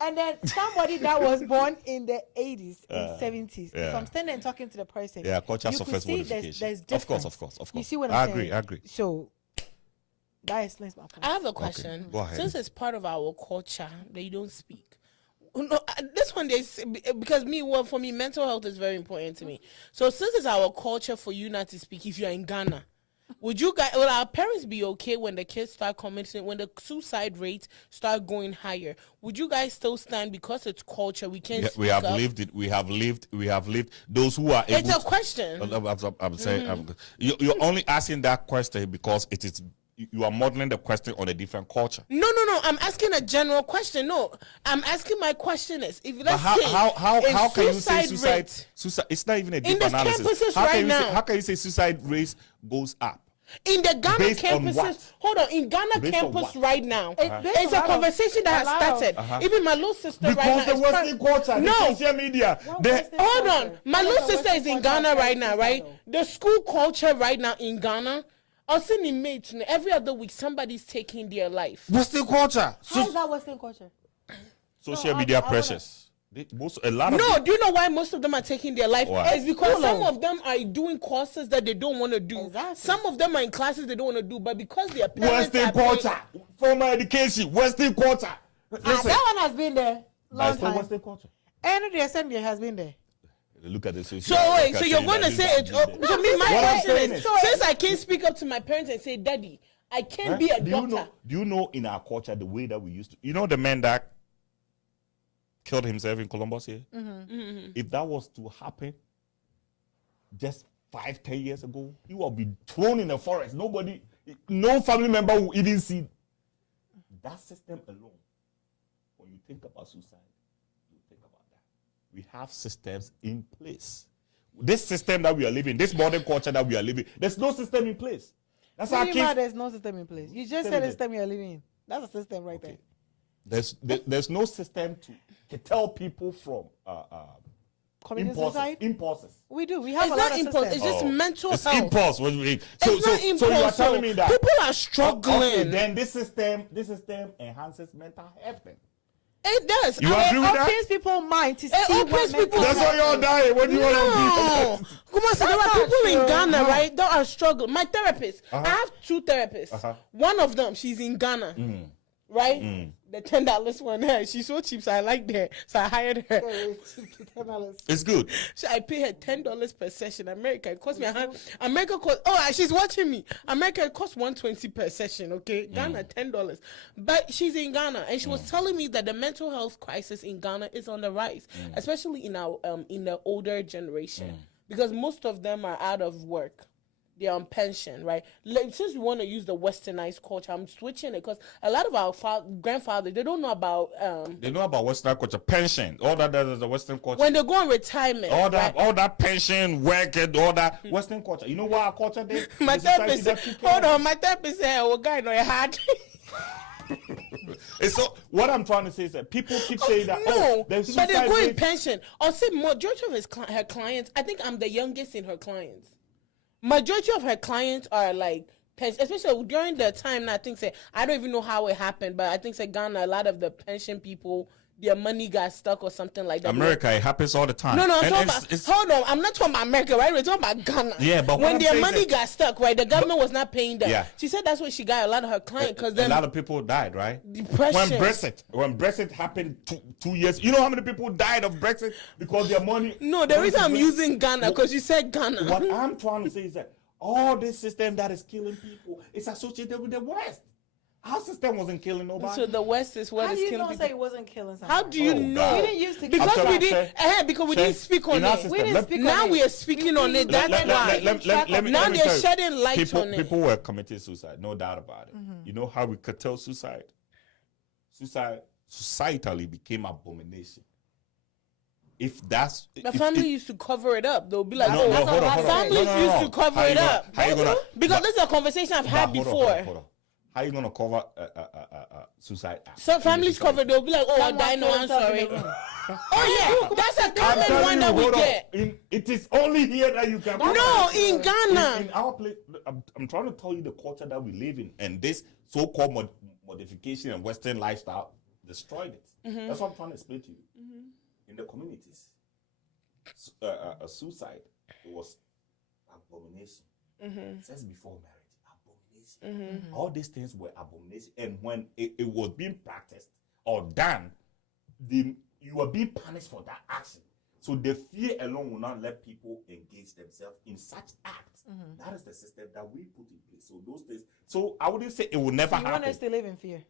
And then somebody that was born in the 80s and 70s. If yeah. I'm standing and talking to the person, Yeah, culture you could suffers see modification. there's Of course, difference. of course, of course. You see what I I'm saying? agree, I agree. So that explains my point. I have a question. go ahead. Since it's part of our culture that you don't speak. No, this one because for me, mental health is very important to me. So since it's our culture for you not to speak, if you're in Ghana, will our parents be okay when the kids start commenting, when the suicide rates start going higher? Would you guys still stand because it's culture? We can't. We have speak up? lived it. We have lived. Those who are able. It's a question. I'm saying you're only asking that question because it is. You are modeling the question on a different culture. No. I'm asking a general question. No, I'm asking my question is if But let's say how can you say suicide rate- suicide? It's not even a In deep the analysis. campuses How right can you now. say, how can you say suicide rate goes up? in the Ghana Based on campuses, what? hold on, in Ghana Based on campus what? right now, Based it's a on conversation that a lot has of- started. Even my little sister Because right now. the is Western culture, No. the social media, the Western Hold on, culture? my What little is the sister is Western in culture Ghana that right is now, that right? though? The school culture right now in Ghana, Also, every other week somebody's taking their life. Western culture. How is that Western culture? Social media pressures. A lot of No, do you know why most of them are taking their life? Why? It's because some of them are doing courses that they don't want to do. Exactly. Some of them are in classes they don't want to do, but because their parents Western are paying- culture. Formal education. Western culture. Listen. That one has been there long That's the time. Western culture. And the assembly has been there. Look at the social. So wait, so you're going to say it? So me, my What I'm question saying is, is- since I can't speak up to my parents and say, "Daddy, I can't be a doctor." Do you know in our culture the way that we used to? You know the man that killed himself in Columbus here? If that was to happen just 5-10 years ago, he would be thrown in the forest. No family member will even see that system alone. When you think about suicide, you think about that. We have systems in place. This system that we are living, this modern culture that we are living, there's no system in place. That's how kids. There's no system in place. You just said the system you're living in. That's a system right there. There's no system to tell people from Committing suicide? impulses. We do. We have It's a not lot of impulse. systems. It's just mental It's health. impulse. So It's not impulse. So you are telling me that people are okay, struggling. then this system enhances mental health. Then. It does. You agree with It that? opens people's mind to It see opens what people's That's why y'all dying. What do you want to be? Come on, so there are people in true. Ghana, right, that are struggling. My therapist, I have 2 therapists. One of them, she's in Ghana, right? The $10 one, she's so cheap, so I like her. So I hired her. It's good. So I pay her $10 per session. America, it cost me America cost. Oh, she's watching me. America, it costs $120 per session. Okay, Ghana $10, but she's in Ghana, and she was telling me that the mental health crisis in Ghana is on the rise, especially in our in the older generation, because most of them are out of work. They're on pension, right? Like, since we want to use the westernized culture, I'm switching it because a lot of our grandfathers, they don't know about They know about Western culture, pension, all that is the Western culture. when they go on retirement. All that, right? all that pension, work, and all that Western culture. You know what our culture did? My The society therapist that said, took care hold of on, my therapist said, oh, guy, no, it hard. It's so what I'm trying to say is that people keep saying that. No, there's but they're suicide going rates. pension. I'll say majority of her clients, I think I'm the youngest in her clients. Majority of her clients are like pension, especially during the time that I think say I don't even know how it happened, but I think say Ghana, a lot of the pension people, their money got stuck or something like that. America, it happens all the time. No, I'm And talking it's- about. Hold on, I'm not talking about America, right? We're talking about Ghana. Yeah, but what when I'm their saying money is- got stuck, right? The government was not paying them. Yeah. She said that's what she got a lot of her clients because a then lot of people died, right? Depression. When Brexit happened 2 years, you know how many people died of Brexit because their money. No, the reason I'm using Ghana because you said Ghana. What I'm trying to say is that all this system that is killing people is associated with the West. Our system wasn't killing nobody. So the West is what How is do you killing know people. say it wasn't killing somebody? How do you Oh, know? God. We didn't used to because I'm we sorry, didn't. Because we Shay, didn't speak on in our it. system, We didn't let- speak Now on we it. are speaking on it. That's let why. me Now tell they're you, shedding light people, on it. people were committing suicide, no doubt about it. You know how we curtail suicide? Suicide societally became abomination. If that's The if- family if- used to cover it up. They'll be like, No, oh, no, hold on, hold on. families No, no, used no. to cover How you it gonna- up. how you gonna- Because this is a conversation I've had Hold on, before. hold on. How you gonna cover suicide? act Some in families society? cover. They'll be like, oh, I Someone died. No, killed I'm himself in sorry. the room. Oh yeah, that's a I'm common telling one you, that we hold on. get. It is only here that you can. No, in Ghana. In our place, I'm trying to tell you the culture that we live in, and this so-called modification and Western lifestyle destroyed it. That's what I'm trying to explain to you. In the communities, a suicide was abomination. Since before marriage, abomination. All these things were abomination, and when it was being practiced or done, you were being punished for that action. So the fear alone will not let people engage themselves in such acts. That is the system that we put in place. So those things. So I wouldn't say it will never You want happen. us to live in fear?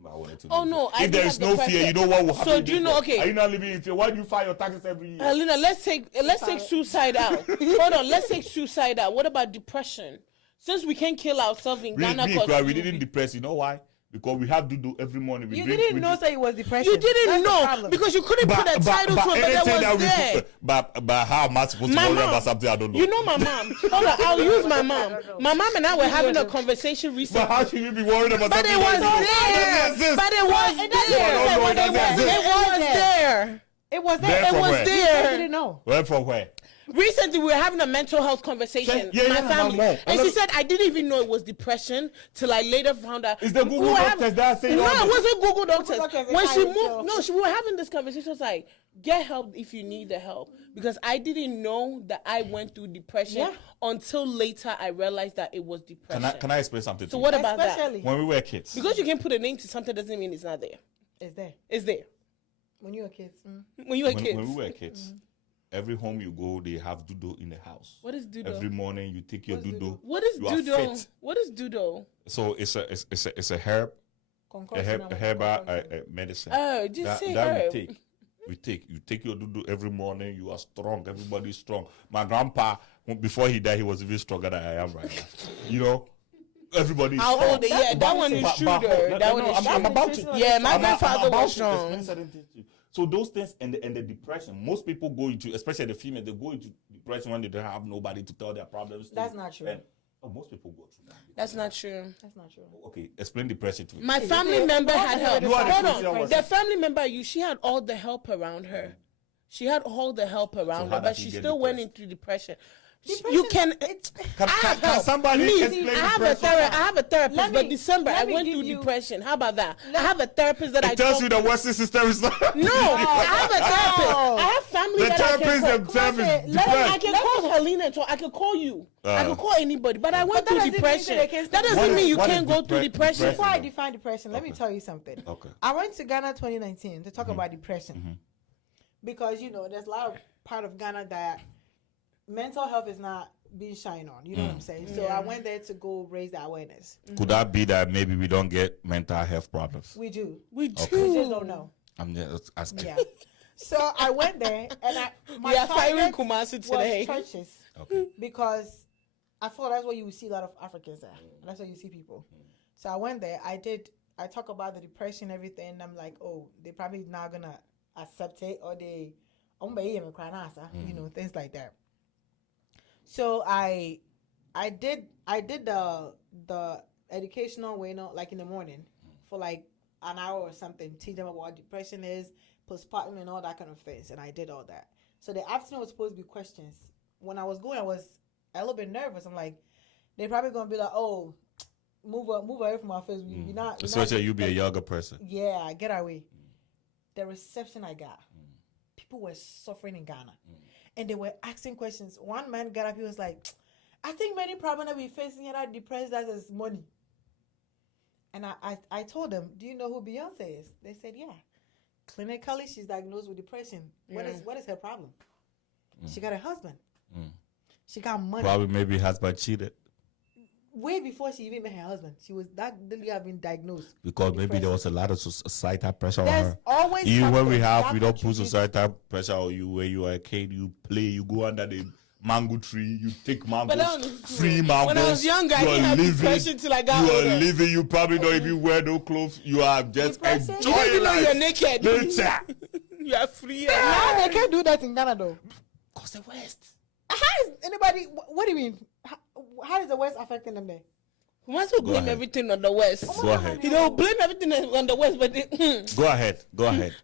What I wanted to Oh, do. no, I If there do is have no the fear, you question. know what will happen. So in do you this know- world. okay. Are you not living in fear? Why do you file your taxes every year? Alina, let's take suicide out. Hold on, let's take suicide out. What about depression? Since we can't kill ourselves in Ghana, We didn't depress. You know why? Because we have do every morning. We You drink, didn't we know drink- say it was depression. you didn't That's the know problem. because you couldn't put a title to it, but anything it that was we there. put, but how am I supposed to My worry mom, about something I don't know? you know my mom. Hold on, I'll use my mom. My mom and I were having a conversation But recently. how should you be worried about But something it was that there. you But it was It doesn't there. say what it it was. doesn't It was there. It was There there. It from was where? You there. didn't know. Where from where? Recently, we were having a mental health conversation. My family, and she said I didn't even know it was depression till I later found out. Is the Google doctors that saying? No, it wasn't Google doctors. When she moved, we were having this conversation. She was like, "Get help if you need the help," because I didn't know that I went through depression until later. I realized that it was depression. Can I explain something? So what about that? When we were kids, Because you can put a name to something doesn't mean it's not there. It's there. It's there. When you were kids. When you were kids. When we were kids. Every home you go, they have doodle in the house. What is doodle? Every morning you take your doodle. What is doodle? What is doodle? So it's a herb, a herbal medicine. Oh, just say that herb. You take your doodle every morning. You are strong. Everybody's strong. My grandpa, before he died, he was even stronger than I am right now. You know, everybody. How old? Yeah, that one is true though. That one is true. I'm about to. Yeah, my grandfather was strong. So those things and the depression, most people go into, especially the female, they go into depression when they don't have nobody to tell their problems to. That's not true. And, most people go through that. That's not true. That's not true. Okay, explain depression to me. My family member had help. Hold on. one. The family member, she had all the help around her. She had all the help around her, but she still went into depression. You can somebody explain I have a therapist, but December I went through depression. How about that? I have a therapist that it tells you the Western system is not. No, I have a therapist. I have family that I can call. I can call Helena, I can call you. I can call anybody, but I went through depression. That doesn't mean you can't go through depression. Before I define depression, let me tell you something. Okay. I went to Ghana 2019 to talk about depression because there's a lot of part of Ghana that mental health is not being shined on. You know what I'm saying? So I went there to go raise the awareness. Could that be that maybe we don't get mental health problems? We do. We do. We just don't know. I'm just asking. Yeah. So I went there and we are firing Kumasi today. Churches. Okay. Because I thought that's where you would see a lot of Africans there. That's where you see people. So I went there. I talk about the depression and everything. And I'm like, oh, they're probably not gonna accept it, or they things like that. So I did the educational way, like in the morning for like an hour or something, teach them about what depression is, postpartum and all that kind of things, and I did all that. So the afternoon was supposed to be questions. When I was going, I was a little bit nervous. I'm like, they're probably gonna be like, oh, move away from our face. We're not. Especially you be a younger person. Yeah, get away. The reception I got, people were suffering in Ghana. And they were asking questions. One man got up, he was like, I think many problems that we're facing here are depressed as is money. And I told them, do you know who Beyonce is? They said, yeah. Clinically, she's diagnosed with depression. What is her problem? She got a husband. She got money. Probably maybe husband cheated. Way before she even met her husband, she was that really have been diagnosed. Because maybe there was a lot of societal pressure There's on her. Always even when we don't put societal pressure on you when you are a kid, you play, you go under the mango tree, you take mangoes, free mangoes. When I was younger, I didn't have depression till I got older. You are living, you probably don't even wear no clothes. You are just enjoying life. You don't even know you're naked. You are free. Now they can't do that in Ghana though. Because the West. How is anybody, what do you mean? How is the West affecting them there? We must blame everything on the West. Go ahead. Blame everything on the West, but Go ahead.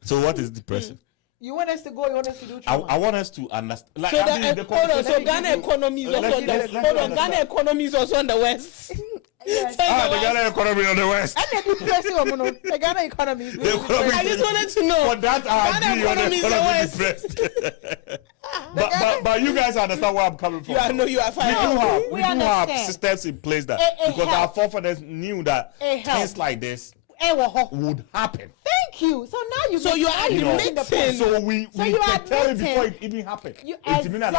So what is depression? You want us to go, you want us to do trauma. I want us to understand. Like, so hold on, so Ghana economy is also on the Ghana economy is also on the West. Yes. The Ghana economy on the West. And the depressing woman, the Ghana economy is I just wanted to know. For that, Ghana economy is the West. Depressed. but you guys understand where I'm coming from. I know you are fine. We do have systems in place that because our forefathers knew that things like this would happen. Thank you. So now you are admitting. So we can tell it before it even happened. Exactly. Now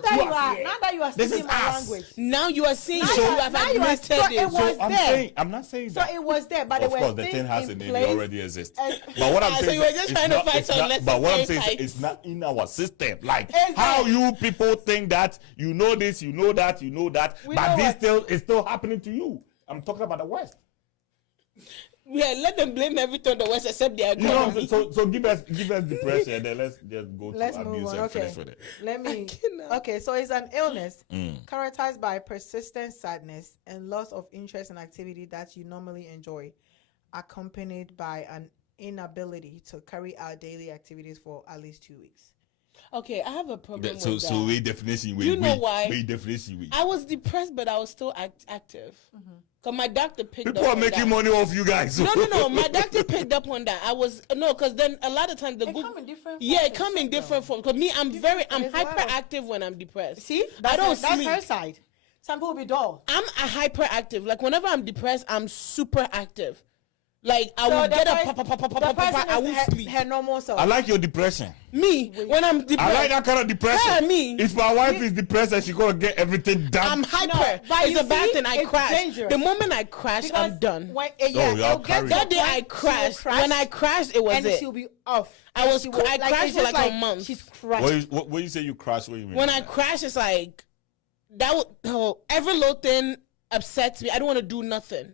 that you are speaking my language. Now you are saying you have admitted it. It was there. I'm not saying so that. So it was there, but of there course, were the things thing has in a name. place. It already exists. But what I'm saying, so you were just trying to fight on. But what I'm saying is it's not in our system. Like how you people think that you know this, you know that, but this it's still happening to you. I'm talking about the West. Yeah, let them blame everything on the West except their economy. So give us depression, and then let's just go to abuse and finish with it. Okay, so it's an illness characterized by persistent sadness and loss of interest in activity that you normally enjoy, accompanied by an inability to carry out daily activities for at least 2 weeks. Okay, I have a problem with So that. so we definition. You know why? We definition. I was depressed, but I was still active. Cause my doctor picked People up are on making that. money off you guys. No. My doctor picked up on that. I was cause then a lot of times the They good. come in different Yeah, it forms, come in shut different down. forms. Cause me, I'm as well. hyperactive when I'm depressed. See, I don't that's sleep. her side. Some people be dull. I'm a hyperactive. Like whenever I'm depressed, I'm super active. Like I So will the get up, person- I will is sleep. her normal self. I like your depression. Me, when I'm depressed, I like that kind of depression. Yeah, me. If my wife is depressed and she gonna get everything done. I'm hyper. No, but It's you a bad see, thing. I it's crash. dangerous. The moment I crash, I'm Because done. When, you're it'll get to carried. a That day point I she will crashed. crash, When I crashed, it was and it. she'll be off. I And was she cra- I crashed it's for just like a month. She's crashed. When you say you crash, what do you mean? When by I that? crash, it's like that. Every little thing upsets me. I don't want to do nothing.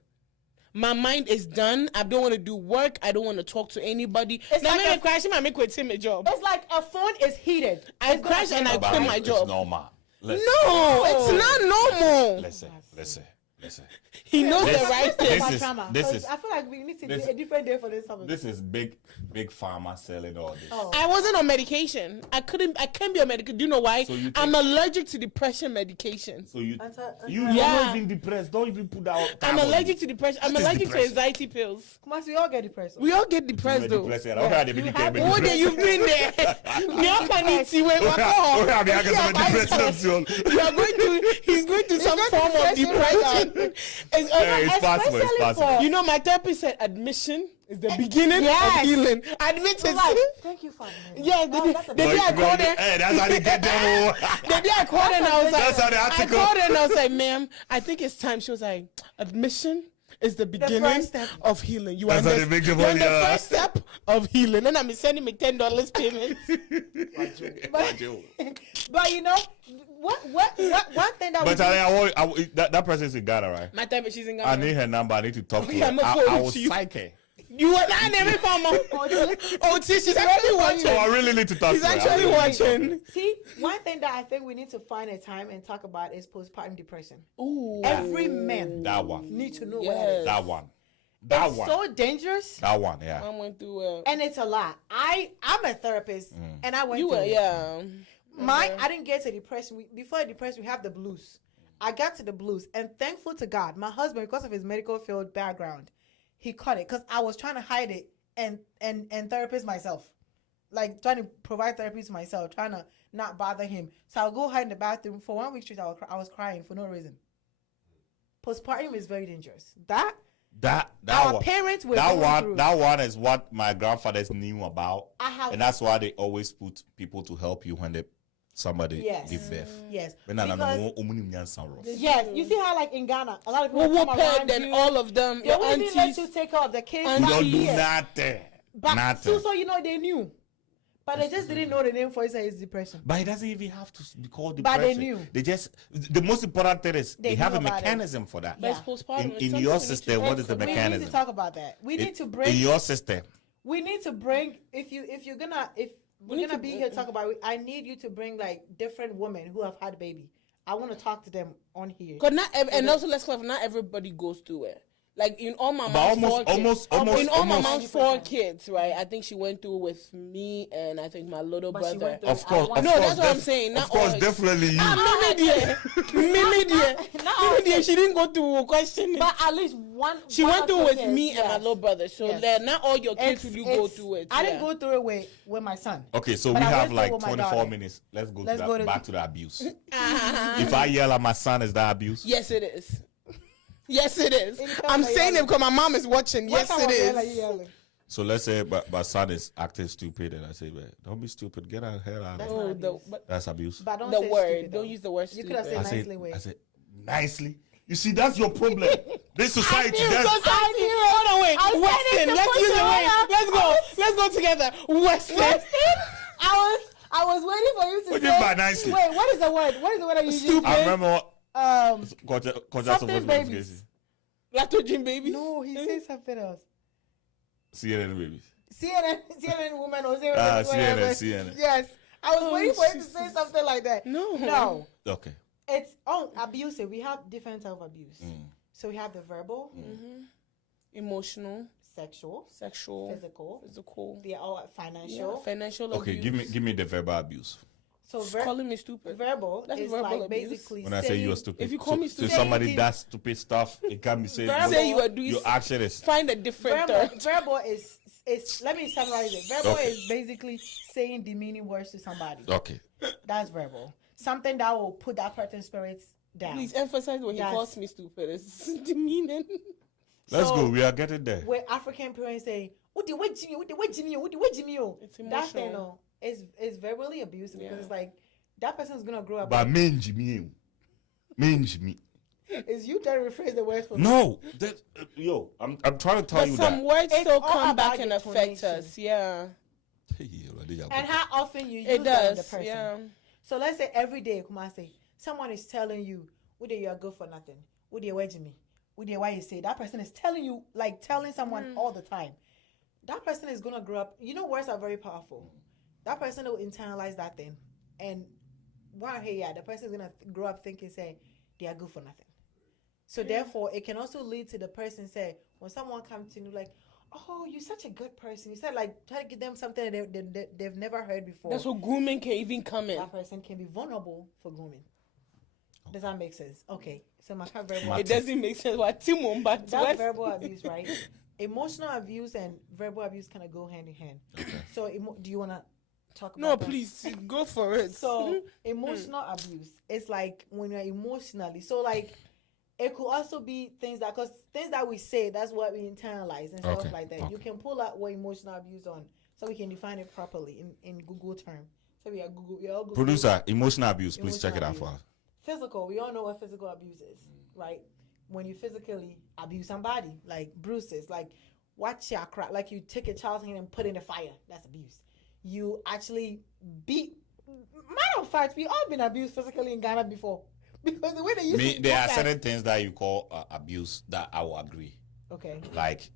My mind is done. I don't want to do work. I don't want to talk to anybody. It's Now, like when I a- crash, I make with him a job. It's like a phone is heated. I It's crash not and I normal. quit my It's job. normal. No, it's not normal. Listen. He knows This- the right this thing. About is- trauma. this So is- I feel like we need to do this- a different day for this topic. This is big pharma selling all this. Oh. I wasn't on medication. I can't be on medication. Do you know why? So you I'm take- allergic to depression medication. So you Yeah. are not even depressed. Don't even put that. I'm allergic to depression. I'm That is allergic depression. to anxiety pills. Come on, we all get depressed. We all get depressed though. Depressed. Yeah. I don't have the You medication, have- but Oh, depressed. then you've been there. You can eat tea when we're Oh, yeah, home. I guess I'm depressed. You are going to. He's going to some going to form of depression depression. It's possible. It's Especially possible. for- You know, my therapist said admission is the beginning Yes. of healing. Admit So it. like, thank you for admitting. Yeah, that's a the big- day I called her. Hey, that's how they get them. The day I called her and I was like, That's how the I article- called her and I was like, ma'am, I think it's time. She was like, admission is the beginning step. of healing. You That's how they understand? make the You're in money, the first step of healing. And I'm sending me $10 payment. But you know, what one thing that But that person is in Ghana, right? My therapist, she's in I Ghana. need her number. I need to talk to Okay, her. I'ma I forward will to you. psych her. You and I never found my. Oh, see, she's actually watching. Oh, I really need to talk She's to her. actually watching. See, one thing that I think we need to find a time and talk about is postpartum depression. Ooh. Every man That one. need to know what Yes. it is. That one. That It's one. so dangerous, That one, yeah. I went through and it's a lot. I'm a therapist, and I went You through were, it. yeah. I didn't get to depression. Before depression, we have the blues. I got to the blues, and thankful to God, my husband, because of his medical field background, he caught it because I was trying to hide it and therapist myself, like trying to provide therapy to myself, trying to not bother him. So I'll go hide in the bathroom for 1 week straight. I was crying for no reason. Postpartum is very dangerous. That our one. parents were that going one. through. That one is what my grandfathers knew about, I have and that's why they always put people to help you when somebody Yes. give birth. yes. But no, Because- Yes, you see how like in Ghana, a lot of people Well, come whooped around and you. all of them, They your wouldn't even let aunties. you take care of the kids. And We back don't do here. nothing. But Nothing. so you know they knew, but they just didn't know the name for it. It's depression. But it doesn't even have to be called But depression. they knew. They just the most important thing is they They have knew a about it. mechanism for that. But it's Yeah. postpartum. It's In something your we need to system, talk what is the about. We need mechanism? to talk about that. We need to in bring. your system. We need to bring. If we're gonna We need gonna to be bring- here to talk about it, I need you to bring like different women who have had baby. I want to talk to them on here. Cause and also let's clarify, not everybody goes through it. Like in all my But mom's almost- four kids, almost- almost- in all my almost- mom's 4 kids, right? I think she went through with me and I think my little But she brother. went through Of course, I No, of course, that's what I'm saying, not Of course, all. definitely you. Mimi dear, Mimi dear, Mimi dear. She didn't go through question. But at least one. She one went of through the with kids, me and my yes. little brother. So Yes. not all your kids It's- will you go it's- through it. I didn't yeah. go through it with my son. Okay, so But we I have went through like with my 24 daughter. minutes. Let's go, Let's go to back to the abuse. If I yell at my son, is that abuse? Yes, it is. Yes, it is. Anytime I'm I saying yell- it because my mom is watching. What Yes, kind it of yell are is. you yelling? So let's say my son is acting stupid, and I say, "Man, don't be stupid. Get out of here. That's Oh, not the, abuse. but That's abuse." But don't the say word. stupid, Don't though. use the word You could have stupid. said nicely way. I said, nicely. You see, that's your problem. This society. Hold That's, on, wait. I said it Weston, to let's put use you the word. on. Let's go. Let's go together. Weston. I was waiting for you to What do say. you mean by nicely? Wait, what is the word? What is the word that you usually Stupid. I remember what. Something babies. Lactogen babies. No, he said something else. CNN babies. CNN woman or CNN. Ah, whatever. CNN. Yes, I was Oh, waiting for you to Jesus. say something like that. No. Okay. It's abusive. We have different type of abuse. So we have the verbal, Emotional. sexual, Sexual, physical. physical, They are all financial. financial Okay, abuse. give me the verbal abuse. So Calling me stupid. verbal That's is verbal like abuse. basically When I say you are saying- stupid, If you call me so stupid- somebody Saying does stupid stuff, it can be said. Verbal- Say you are doing. Your action is Find a different third. verbal is let me summarize it. Verbal is basically saying demeaning words to somebody. okay. That's verbal. Something that will put that person's spirits down. Please emphasize when he Yes. calls me stupid. It's demeaning. Let's So, go. We are getting there. Where African parents say, "What the way Jimmy? What the way Jimmy? What the way Jimmy?" It's That thing emotional. is verbally abusive because Yeah. it's like that person's gonna grow up. But mean Jimmy, mean Jimmy. Is you trying to rephrase the words for me? No, that I'm trying to tell But you some that. words It's still all come back about and the affect tonation. us. Yeah, And how often you use it that on the does. person. Yeah. So let's say every day, Kumasi, someone is telling you, "Would you are good for nothing? Would you wedge me? Would you why you say?" That person is telling you, like telling someone all the time. That person is gonna grow up. You know, words are very powerful. That person will internalize that thing, and the person is gonna grow up thinking, say, they are good for nothing. So therefore, it can also lead to the person say, when someone comes to you like, "Oh, you're such a good person," you said like try to give them something that they've never heard before. That's what grooming can even come in. That person can be vulnerable for grooming. Does that make sense? Okay. So my verbal It doesn't make sense. What Timon, but that's what- verbal abuse, right? Emotional abuse and verbal abuse kind of go hand in hand. So do you want to talk about No, that? please go for it. So emotional abuse is like when you're emotionally. So like it could also be things that we say, that's what we internalize and stuff Okay, like that. okay. You can pull out what emotional abuse on so we can define it properly in Google term. So we all Google. Producer, emotional abuse. Please check it out Emotional for us. Physical, we all know what physical abuse is, right? When you physically abuse somebody, like bruises, like watch your crap, like you take a child's hand and put it in the fire, that's abuse. You actually beat. Matter of fact, we all been abused physically in Ghana before because the way they used Me, to there are look at- certain things that you call abuse that I will agree. Okay. Like,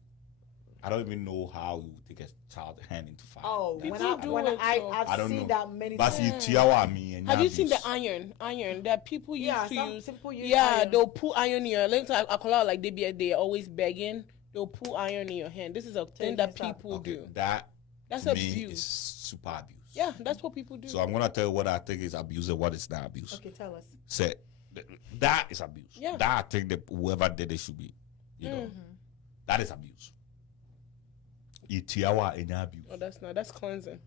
I don't even know how you take a child's hand into fire. Oh, That's- when I I've don't seen know. that many But times. see, Tiawa me and Have you seen the abuse. iron that people used Yeah, to some use? people use Yeah, iron. they'll put iron in your. Like I call out like they're always begging. They'll put iron in your hand. This is a thing you that can stop. people Okay, do. that That's to me abuse. is super abuse. Yeah, that's what people do. So I'm gonna tell you what I think is abuse and what is not abuse. Okay, tell us. Say that is abuse. Yeah. That I think that whoever did it should be, that is abuse. Itiawa any abuse. Oh, that's cleansing.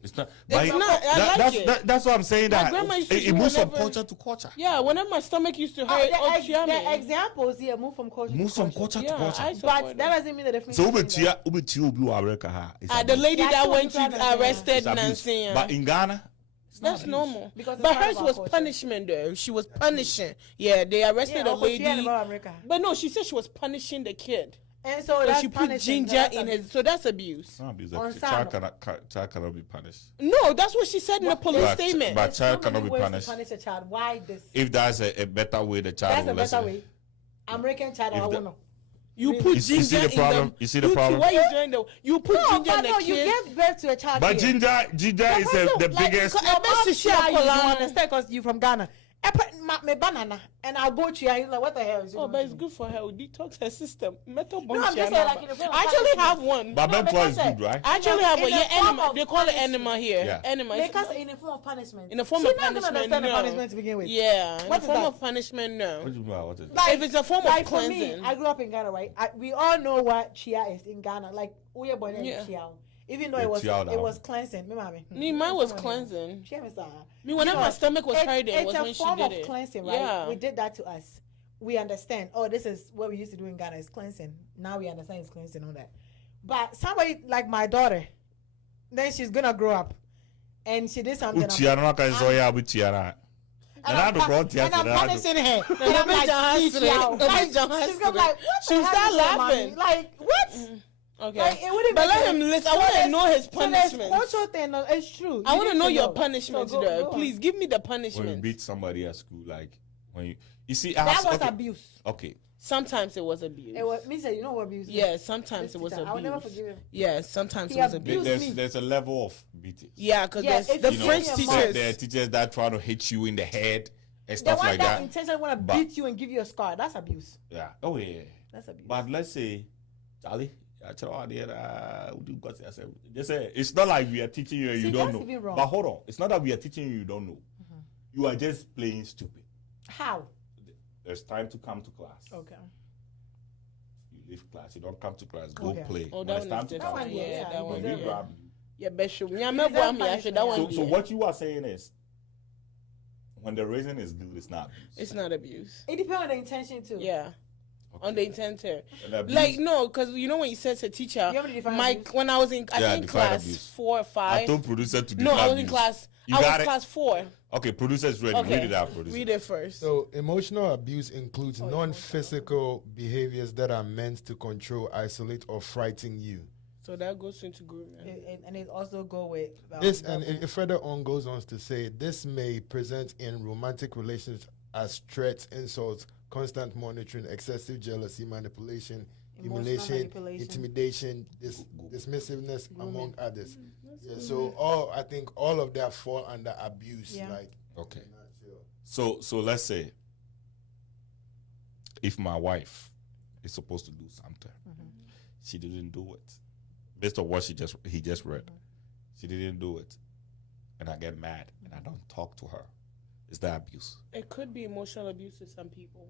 It's not. It's not. I like it. That's what I'm saying. My That grandma used to it do moves from whenever- culture to culture. Yeah, whenever my stomach used to hurt, The examples here move from culture Moves to from culture. culture to Yeah, culture. I support But that doesn't mean the difference. So between that. ubi obi wa America ha. is the abuse. lady Yeah, that I went told to you that, arrested It's abuse. Nancy. Yeah. But in Ghana, it's not That's abuse. normal. Because it's But part hers of our was culture. punishment though. She was punishing. Yeah, they arrested Yeah, a but she ain't lady. about America. But no, she said she was punishing the kid. And so So that's she put punishing. ginger That's in abuse. his. So that's abuse. It's not abuse. On Child Sam. cannot be punished. No, that's what she said in the police But- statement. but- There's so child many cannot be ways to punished. punish a child. Why this? If there's a better way, the child That's will a better listen. way. American child, I If the- don't know. You Really? put You see ginger the problem? in the. You see the too, problem? Why you doing the? You put No, ginger in but the no, you kid. gave birth to a child. But here. ginger is the biggest. because- I bet she share share you don't Kolan. understand because you from Ghana. Me banana and I'll go to you. Like what the hell is it? Oh, but it's good for her. It detox her system. Metal No, I'm just saying, like, in the form of I actually punishment. have one. But No, mentor is because, good, right? I actually have in one. the Yeah, form enema. of They call it punishment. enema here. Yeah. Enema. Because in the form of punishment. In the form She's of not gonna punishment, understand the no. punishment to begin with. Yeah, in What the is form that? of punishment, no. What do you mean? What is it? Like, If it's a form of like for cleansing. me, I grew up in Ghana, right? We all know what chia is in Ghana. Like we are born in Yeah. chia. Even though The it chia now. was cleansing. Me mami. Me, mine was cleansing. Chia me sa. Me, whenever my stomach was hurting, it's was a when she form did of it. cleansing, right? Yeah. We did that to us. We understand. Oh, this is what we used to do in Ghana is cleansing. Now we understand it's cleansing, all that. But somebody like my daughter, then she's gonna grow up, and she did something. Utiara na ka zo ya utiara. And I don't know and I'm punishing her. And I'm like, John "Teach y'all." Hassan. Like, John she's gonna be Hassan. like, what She'll the hell start is your laughing. mommy? Like, what? Okay. Like, it wouldn't But make let sense. him listen. I So want to there's- know his So there's punishment. cultural thing. It's true. I want to need know your know. punishment, So though. go on. Please give me the When you punishment. beat somebody at school, like when you see That was okay, abuse. Okay, Sometimes it was abuse. It was me say, you know what abuse is? Yeah, sometimes it was I will never abuse. forgive him. Yeah, sometimes He it was abused abuse. me. there's a level of beating. Yeah, because Yeah, there's if the you know, French your teachers. There are teachers that try to hit you in the head and The stuff one like that that. intentionally want to But- beat you and give you a scar, that's abuse. Yeah. Oh yeah. That's abuse. But let's say Charlie. I tell you just say it's not like we are teaching you and you don't know. But hold on, it's not that we are teaching you don't know. You are just playing stupid. How? There's time to come to class. Okay. You leave class. You don't come to class. Go Okay. play. Oh, When that it's one time is to come different. to class, Yeah, that one. when we Yeah. grab you. Yeah, besho. Nyame boy me after that one. So what you are saying is, when the reason is good, it's not abuse. It's not abuse. It depends on the intention too. Yeah. Okay. On the intent here. And abuse- Like no, because you know when you said to teacher, You want me to define my abuse? when I was in I Yeah, think define class abuse. 4 or 5. I told producer to No, define I was in abuse. class. You I got was it? class 4. Okay, producer's ready. Okay. Read it out, producer. Read it first. So emotional abuse includes non-physical behaviors that are meant to control, isolate, or frighten you. So that goes into grooming. And it also go with This and it further on goes on to say this may present in romantic relations as threats, insults, constant monitoring, excessive jealousy, manipulation, Emotional humiliation, manipulation. intimidation, dismissiveness, among others. Yeah, so I think all of that fall under abuse. Yeah. Like, Okay. So let's say if my wife is supposed to do something, she didn't do it. Based on what he just read, she didn't do it, and I get mad and I don't talk to her. Is that abuse? It could be emotional abuse to some people.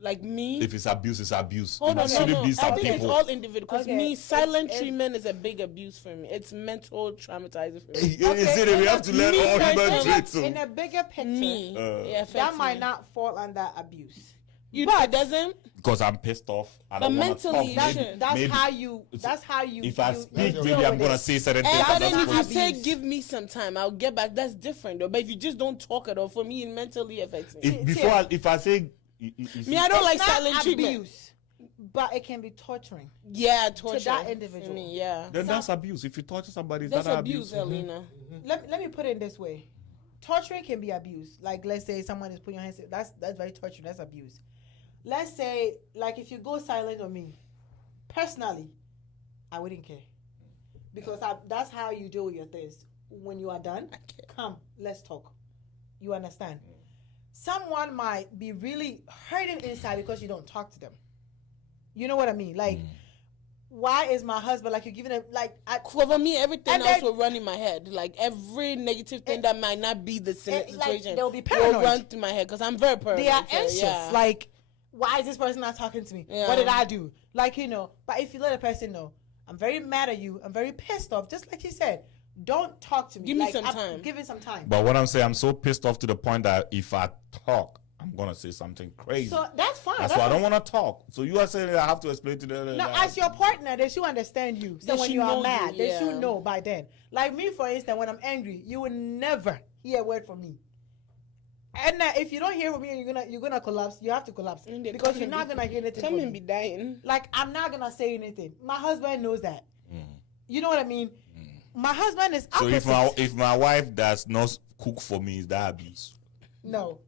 Like me. If it's abuse, it's abuse. Hold It on, shouldn't be I some think it's people. all individual. Because Okay, me, silent it's- treatment is a big abuse for me. It's mental traumatizing for me. Is it? We have to learn Me all human personally- traits. in a bigger picture, Me, it that affects might me. not fall under abuse. You know it doesn't. Because I'm pissed off. I But don't want to mentally, talk. that's Maybe That's how you. That's how you. if I you speak, deal maybe I'm with gonna it. say certain And things. but I'm then not if you supposed say abuse. give me some time, I'll get back. That's different though. But if you just don't talk at all, for me, it mentally affects me. if I say Me, I don't like It's not silent treatment. abuse, but it can be torturing. Yeah, torture that individual. For me, yeah, then that's abuse. If you torture somebody, is that's that abuse, abuse? Alina. Let me put it this way: torturing can be abuse. Like let's say someone is putting your hands. That's very torturing. That's abuse. Let's say like if you go silent on me, personally, I wouldn't care because that's how you deal with your things. When you are done, come, let's talk. You understand? Someone might be really hurting inside because you don't talk to them. You know what I mean? Like, why is my husband like you're giving him like For me, everything And else then- will run in my head. Like every negative thing that might not be the like, situation they'll be will paranoid. run through my head because I'm very paranoid. they are so, anxious. yeah. Like, why is this person not talking to me? Yeah. What did I do? Like, but if you let a person know, I'm very mad at you, I'm very pissed off, just like you said, don't talk to me. Give me Like, some time. Give it some time. But what I'm saying, I'm so pissed off to the point that if I talk, I'm gonna say something crazy. So that's fine. That's why I don't want to talk. So you are saying that I have to explain to them. No, as your partner, they should understand you. So They when should you are know mad, you, they yeah. should know by then. Like me, for instance, when I'm angry, you will never hear a word from me. And if you don't hear from me, you're gonna collapse. You have to collapse because you're not gonna hear anything. Come from and me. be dying. Like I'm not gonna say anything. My husband knows that. You know what I mean? My husband is So opposite. if my wife does not cook for me, is that abuse? No.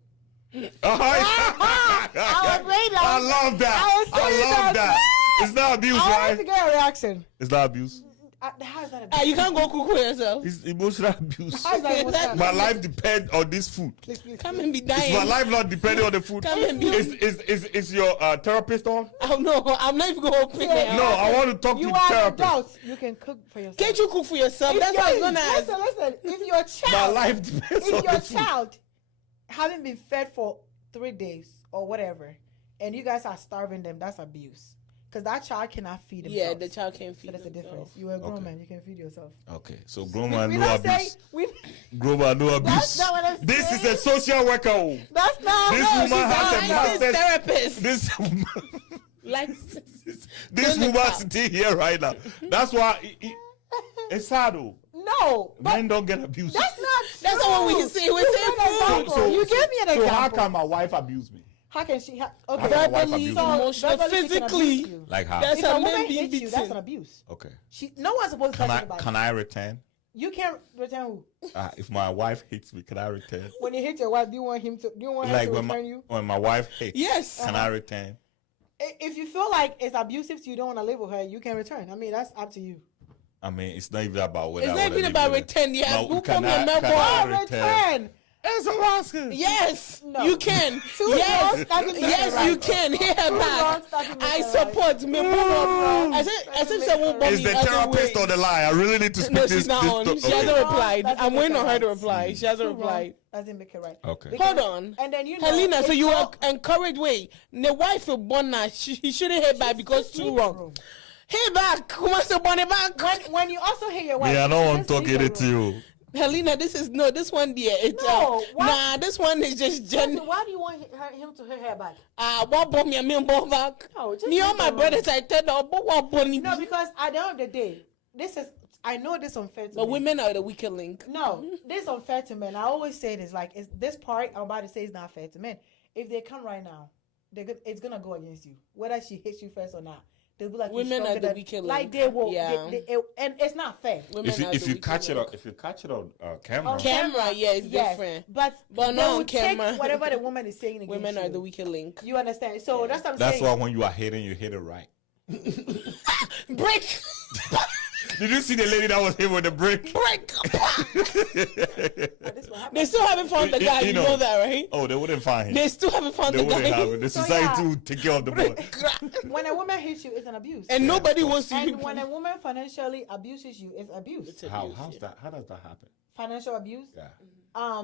I was waiting. love that. I was saying love that. that. It's not abuse, I want right? to get a reaction. It's not abuse. How is that a You can't go cook for yourself. It's emotional abuse. How is that emotional? My life depends on this food. Please. Come and be Is my dying. life not depending on the food? Come and be- Is your therapist on? Oh no, I'm not even going to open it. No, I want to talk to You the are an therapist. adult. You can cook for yourself. Can't you cook for yourself? If That's what I was your- going to ask. Listen. If your My child, life depends if on your the food. child haven't been fed for 3 days or whatever, and you guys are starving them, that's abuse. Because that child cannot feed himself. Yeah, the child can't So feed that's the himself. difference. You are a grown Okay. man. You can feed yourself. Okay, so Groma, We no don't say abuse. we. Groma, no abuse. not what I'm This saying. is a social worker. Oh. That's not. This no, woman she's has not. a Licensed master's. therapist. This Like, this Clinical. woman sitting here right now. That's why it's sad. Oh. No, but Men don't get abused. that's not. That's not what we true. say. We You say gave an food. example. You gave me an example. So how can my wife abuse me? How can she? How Okay. can my wife verbally, abuse me? emotional, verbally she can physically. abuse you. Like how? That's If a how woman men being hits you, that's an beaten. abuse. Okay. No one's supposed to Can touch I anybody. can I return? You can't return who? If my wife hits me, can I return? When you hit your wife, do you want him to? Do you want her Like to when return you? my wife hits, Yes. can I return? If you feel like it's abusive to you, don't want to live with her, you can return. I mean, that's up to you. I mean, it's not even about whether It's I not wanna even live about with her. return. Yeah, No, who can come I- here, can member? I Oh, return. That's what I'm asking. Yes, No. you can. Two Yes, wrongs doesn't make yes, it right. you can. Hear her Two back. wrongs doesn't make I it support me. As if someone bought Is me the other therapist ways. on the line? I really need to speak No, this. she's not on. this She hasn't okay. replied. Doesn't I'm make waiting it on her to right. reply. She hasn't Two wrongs replied. doesn't make it right. Okay. Because- Hold on. And then Helena, so it's you all- encourage wait. The wife of Bonner, he shouldn't hit back because Just too leave wrong. the room. Hey back, who wants to bonnet back? When you also hear your wife, Me, I don't want just to talk leave it the to room. you. Helena, this one dear. It's No, why- nah, this one is just Listen, gen. why do you want him to hit her back? What bomb me bomb back? No, just Me leave and my the room. brothers, I tell them, but what bunny? No, because at the end of the day, this is I know this is unfair to But men. women are the weaker link. No, this is unfair to men. I always say this, like, this part I'm about to say is not fair to men. If they come right now, it's gonna go against you, whether she hits you first or not. They'll be like, Women "You're are stronger the than-" weaker Like link. they will, Yeah. and it's not fair. Women If you are if the you weaker catch it link. on camera, On Camera, yeah, it's Yes, different. but But they not on will take camera. whatever the woman is saying against Women are you. the weaker link. You understand? So that's what I'm that's saying. why when you are hitting, you hit it right. Break, Did you see the lady that was hit with the brick? break. This will happen. They still haven't found the guy. You know that, right? Oh, they wouldn't find him. They still haven't found They the wouldn't have guy. it. The So, society yeah. would take care of the boy. When a woman hits you, it's an abuse. And nobody wants to. And when a woman financially abuses you, it's abuse. How abuse, how's yeah. that? How does that happen? Financial abuse. Yeah.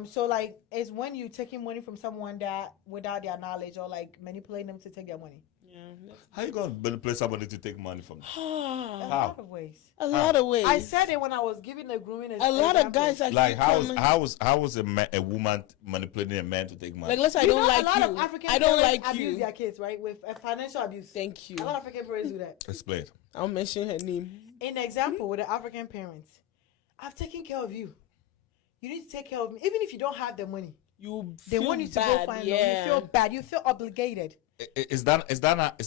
So like it's when you taking money from someone that without their knowledge or like manipulating them to take their money. How you gonna manipulate somebody to take money from them? A How? lot of ways. A lot of ways. I said it when I was giving the grooming. a lot of guys are Like how was a woman manipulating a man to take money? like. Let's say I You don't know, like a lot you. of African I don't parents like abuse you. their kids, right? With financial abuse. Thank you. A lot of African parents do that. Explain. I'll mention her name. In example, with the African parents, I've taken care of you. You need to take care of me, even if you don't have the money. They want you to go find them. You feel bad. You feel obligated. Is that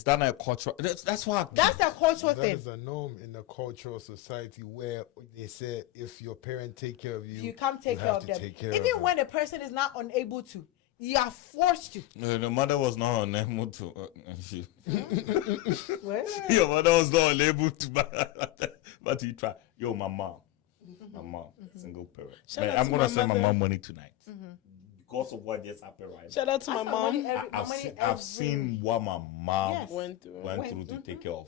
not a cultural? That's why. That's a cultural That thing. is a norm in the cultural society where they say if your parent take care of you, You can't take you care have of to them. take care Even of when the person is not unable to, you are forced to. The mother was not unable to. Well, Your mother was not unable to, but you try. Yo, my mom, single parent. Shout Man, out I'm to gonna my send my mother. mom money tonight because of what just happened right now. Shout out to my That's my money mom. every- my I've money seen, every- I've seen what my mom Yes. Went through. went through to take care of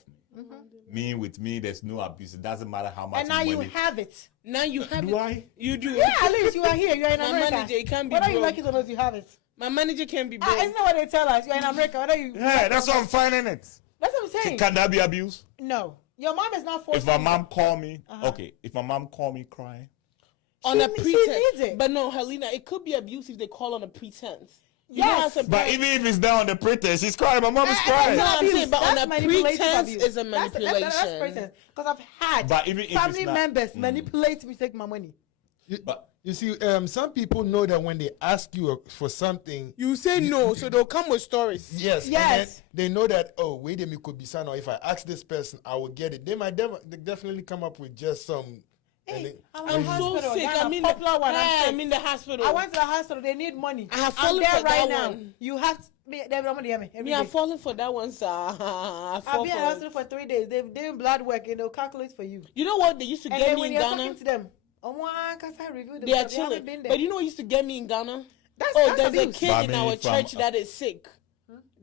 me. With me, there's no abuse. It doesn't matter how much and now money. you have it. Now you have Do it. I? You do. Yeah, at least you are here. You are in My America. manager, it can't be Whether you broke. like it or not, you have it. My manager can't be broke. Isn't that what they tell us? You're in America. Whether you. Yeah, that's why I'm finding it. That's what I'm saying. Can that be abuse? No, your mom is not forced. If my to- mom call me, okay. If my mom call me crying, On a she pretense. needs it. But no, Helena, it could be abuse if they call on a pretense. You Yes. know how some but parents- even if it's down on the pretense, she's crying. My mom is And crying. No, that's I'm saying, abuse. but on That's a manipulative pretense abuse. is a That's manipulation. pretense. Because I've had But even if family it's not- members manipulate me to take my money. But You see, some people know that when they ask you for something, You say no, so they'll come with stories. yes, and Yes. then they know that, oh, wait a minute, could be son, or if I ask this person, I will get it. They might definitely come up with just some. and Hey, they- I'm I'm in the so hospital. sick. That's I'm a in popular one. I'm in the hospital. I went to the hospital. They need money. I have I'm fallen there for right that now. one. You have to be there. I'm me. Me, I'm falling for that one, sir. I've been in the hospital for 3 days. They've doing blood work and they'll calculate for you. You know what they used to And get then me when in you're Ghana? talking to them, because I reviewed them, They are haven't chilling. been there. But you know what used to get me in Ghana? That's There's a abuse. kid But in I our mean, church from- that is sick.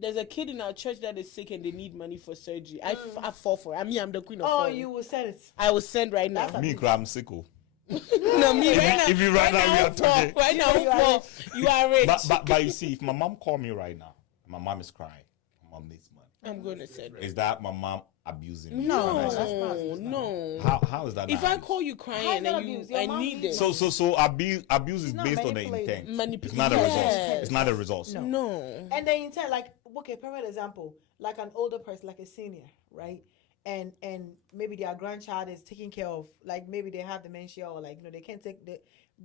There's a kid in our church that is sick and they need money for surgery. I fall for it. I'm the queen of Oh, falling. you will send it. I will send right now. That's me, I'm sickle. No, me right now. if you right now, we I'll are fall. talking. Right now, You are I'll fall. You are rich. But you see, if my mom call me right now, my mom is crying. My mom needs money. I'm going to send it. Is that my mom abusing me? No, financially? that's not abuse, no. How is that? If not I abuse? call you How crying is and that then abuse? you, Your I mom need needs it. So abuse is not based on the manipulating. intent. It's not a result. Yes. It's not a result. No. No. And then you tell, like, okay, perfect example, like an older person, like a senior, right? And maybe their grandchild is taken care of, like maybe they have dementia or like, they can't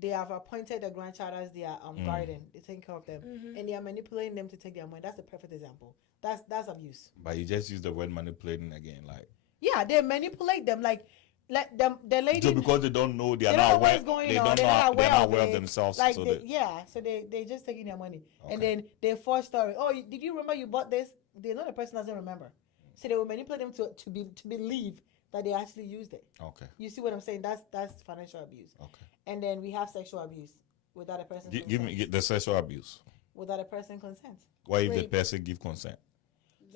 they have appointed the grandchild as their guardian. They take care of them. And they are manipulating them to take their money. That's the perfect example. That's abuse. But you just use the word manipulating again, like Yeah, they manipulate them like them the lady just because they don't know, they are they don't not know aware. what's going They on. don't They're know. not They're aware, not aware of it. themselves. Like So so they just taking their money, and Okay. then they force story. Oh, did you remember you bought this? They know the person doesn't remember, so they will manipulate them to believe that they actually used it. okay. You see what I'm saying? That's financial abuse. Okay. And then we have sexual abuse. without a person Give me the sexual abuse. without a person consent. Why if the Rape. person give consent?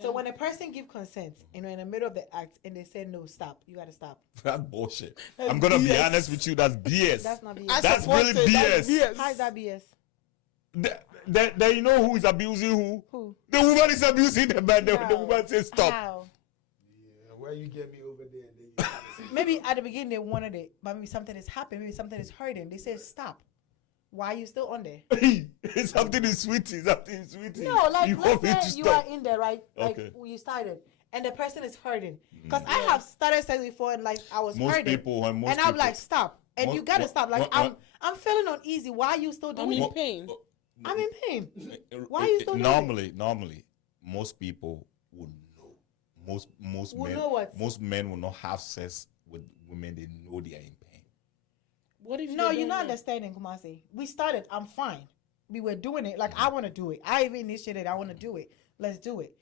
So when a person give consent, in the middle of the act, and they say no, stop, you gotta stop. That's bullshit. I'm gonna be BS. honest with you. That's BS. That's not BS. I That's support really it. BS. That's How is that BS? Then you know who is abusing who? Who? The woman is abusing the man. The How? woman says stop. How? Yeah, where you get me over there, and then you gotta say, Maybe at the beginning they wanted it, but maybe something has happened. Maybe something is hurting. They said stop. Why are you still on there? Something is sweetie. Something is sweetie. No, like you want me to let's say you are stop. in there, right? Like Okay. you started, and the person is hurting. Because I have started sex before, and like I was Most hurting, people, when most and I'm people, like, stop, and you gotta stop. Like I'm feeling uneasy. Why are you still doing in it? pain. I'm in pain. Why are you still doing it? Normally, most people would know. Most Would men, know what? most men will not have sex with women they know they are in pain. What if No, they you're don't not know? understanding, Kumasi. We started. I'm fine. We were doing it. Like I want to do it. I even initiated. I want to do it. Let's do it.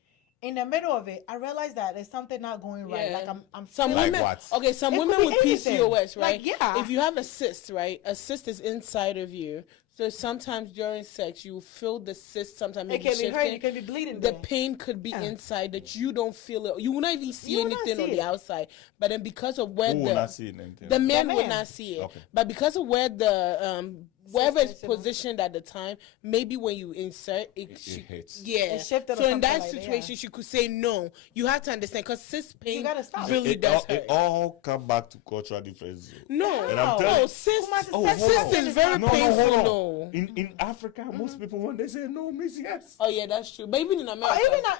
In the middle of it, I realized that there's something not going right. Yeah. Like I'm Some feeling- women, what? okay, some It women could with be anything. PCOS, right? Like, yeah. If you have a cyst, right? A cyst is inside of you. So sometimes during sex, you feel the cyst sometimes It maybe can be shifting. hurt. You can be bleeding. The there. pain could be Yeah. inside that you don't feel it. You will not even see You will not anything on see the it. outside. But then because of where Who will not see anything? the man will man. not see it. Okay. But because of where the wherever it's Cyst is- positioned at the time, maybe when you insert it, It she- hits. yeah. It shifted or So in something that like that, situation, yeah. she could say no. You have to understand because cyst pain gotta stop. really It does all, hurt. it all come back to cultural differences. No, And I'm How? telling no, you- cyst, Kumasi, Oh, cyst hold cyst on. is very No, painful. hold on. No. In Africa, most people when they say no means yes. Oh yeah, that's true. But even in America, Oh, even not,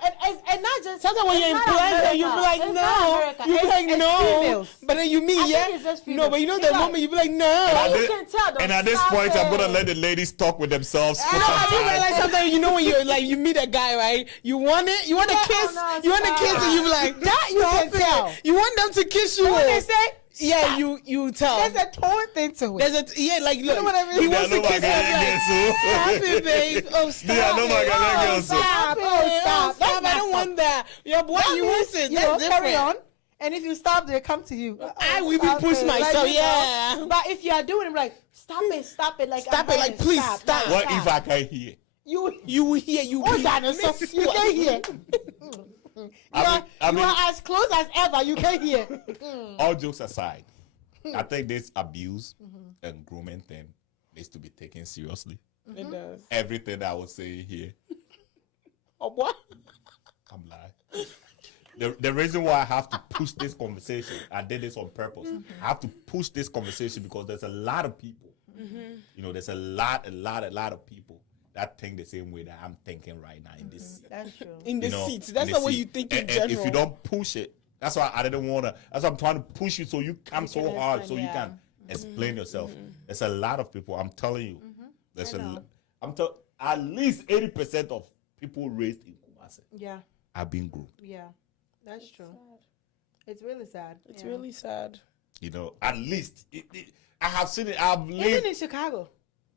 and not just. sometimes when it's you're in not pleasure, you be America. like It's not no, America. you be It's- like it's no, females. but then you mean I yeah. think it's just No, but you know females. the It's moment you be like no. But you thi- can tell. Though, And at this stop point, I'm gonna it. let the ladies talk with themselves for No, some I do time. realize sometimes you know when you're like you meet a guy right, you want it, you want Yeah, to kiss, no, you want to kiss, stop. and you be like That you stop can it. tell. You want them to kiss you. When they say, yeah, stop. you tell. There's a tone thing to it. There's a yeah, like look, know what I mean? he Yeah, wants no, to my kiss guy, her. yeah, so- Stop it, babe. Oh, stop Yeah, no, it. my guy, that Oh, girl, so- stop. Oh, Oh, stop. stop. That's I not don't want that. Your boy, That you means, want it. you That's know, different. carry on. And if you stop, they come to you. I will be Stop push it. myself, Like, you know. yeah. But if you are doing it, like stop it, like Stop I'm it, like, hurting, please stop. What if I can't hear? You will hear you. Oh, be that is so miss you can hear. I You mean- are as close as ever. You can hear. All jokes aside, I think this abuse and grooming thing needs to be taken seriously. It does. Everything I was saying here, Oh, what? I'm lying. The reason why I have to push this conversation, I did this on purpose. I have to push this conversation because there's a lot of people. You know, there's a lot of people that think the same way that I'm thinking right now in this seat. That's true. In the You know, seats. That's in the the way seat. you think in And general. if you don't push it, that's why I didn't want to. That's why I'm trying to push you so you come You so can hard explain, so you yeah. can explain yourself. There's a lot of people. I'm telling you. There's I a. know. At least 80% of people raised in Kumasi Yeah, have been groomed. yeah, that's true. It's really sad. It's yeah. really sad. You know, at least I have seen it. I've Even lived. in Chicago,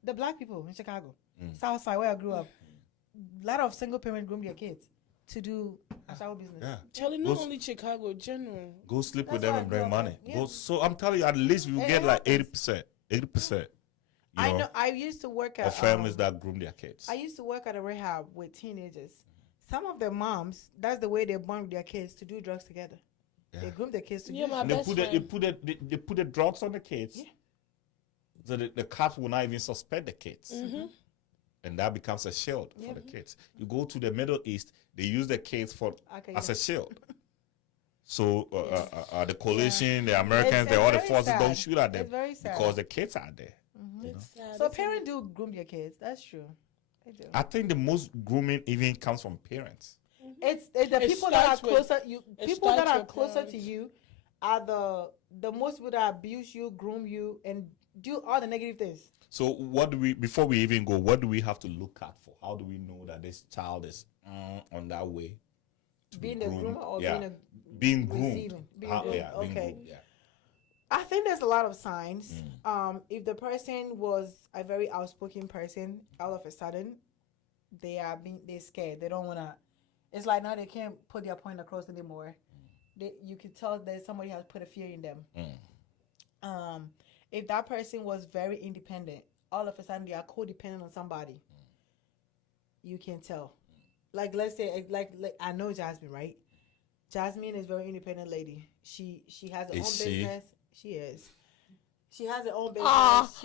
the black people in Chicago, Mm. South Side where I grew up, a lot of single parents groom their kids to do a shower business. Yeah. Charlie, not Those- only Chicago, general. Go sleep with That's them why and I bring grew up money. with- yeah. Go, so I'm telling you, at least we will It get like happens. 80%. 80%. You I know, know. I used to work at of families that groom their kids. I used to work at a rehab with teenagers. Some of the moms, that's the way they bond their kids to do drugs together. Yeah. They groom their kids to Yeah, do my And drugs. they best put friend. they put the drugs on the kids. Yeah. So the cops will not even suspect the kids. Mm-hmm. And that becomes a shield Yeah. for the kids. You go to the Middle East, they use the kids for Okay, as yeah. a shield. So the coalition, the Americans, It's the other very forces sad. don't shoot at them It's very sad. because the kids are there. It's sad. So It's parents do groom their kids. That's true. They do. I think the most grooming even comes from parents. It's the It people that are starts with- closer. You it people that starts are with closer to parents. you are the most people that abuse you, groom you, and do all the negative things. So what do we before we even go? What do we have to look at for? How do we know that this child is on that way? To Being be the groomed? groomer or Yeah. being a being groomed? receiving, being How- groomed, yeah, being okay. groomed, yeah. I think there's a lot of signs. If the person was a very outspoken person, all of a sudden, they're scared. They don't wanna. It's like now they can't put their point across anymore. You can tell that somebody has put a fear in them. If that person was very independent, all of a sudden they are codependent on somebody. You can tell. Like, let's say, like I know Jasmine, right? Jasmine is a very independent lady. She has her own business. She is. She has her own business.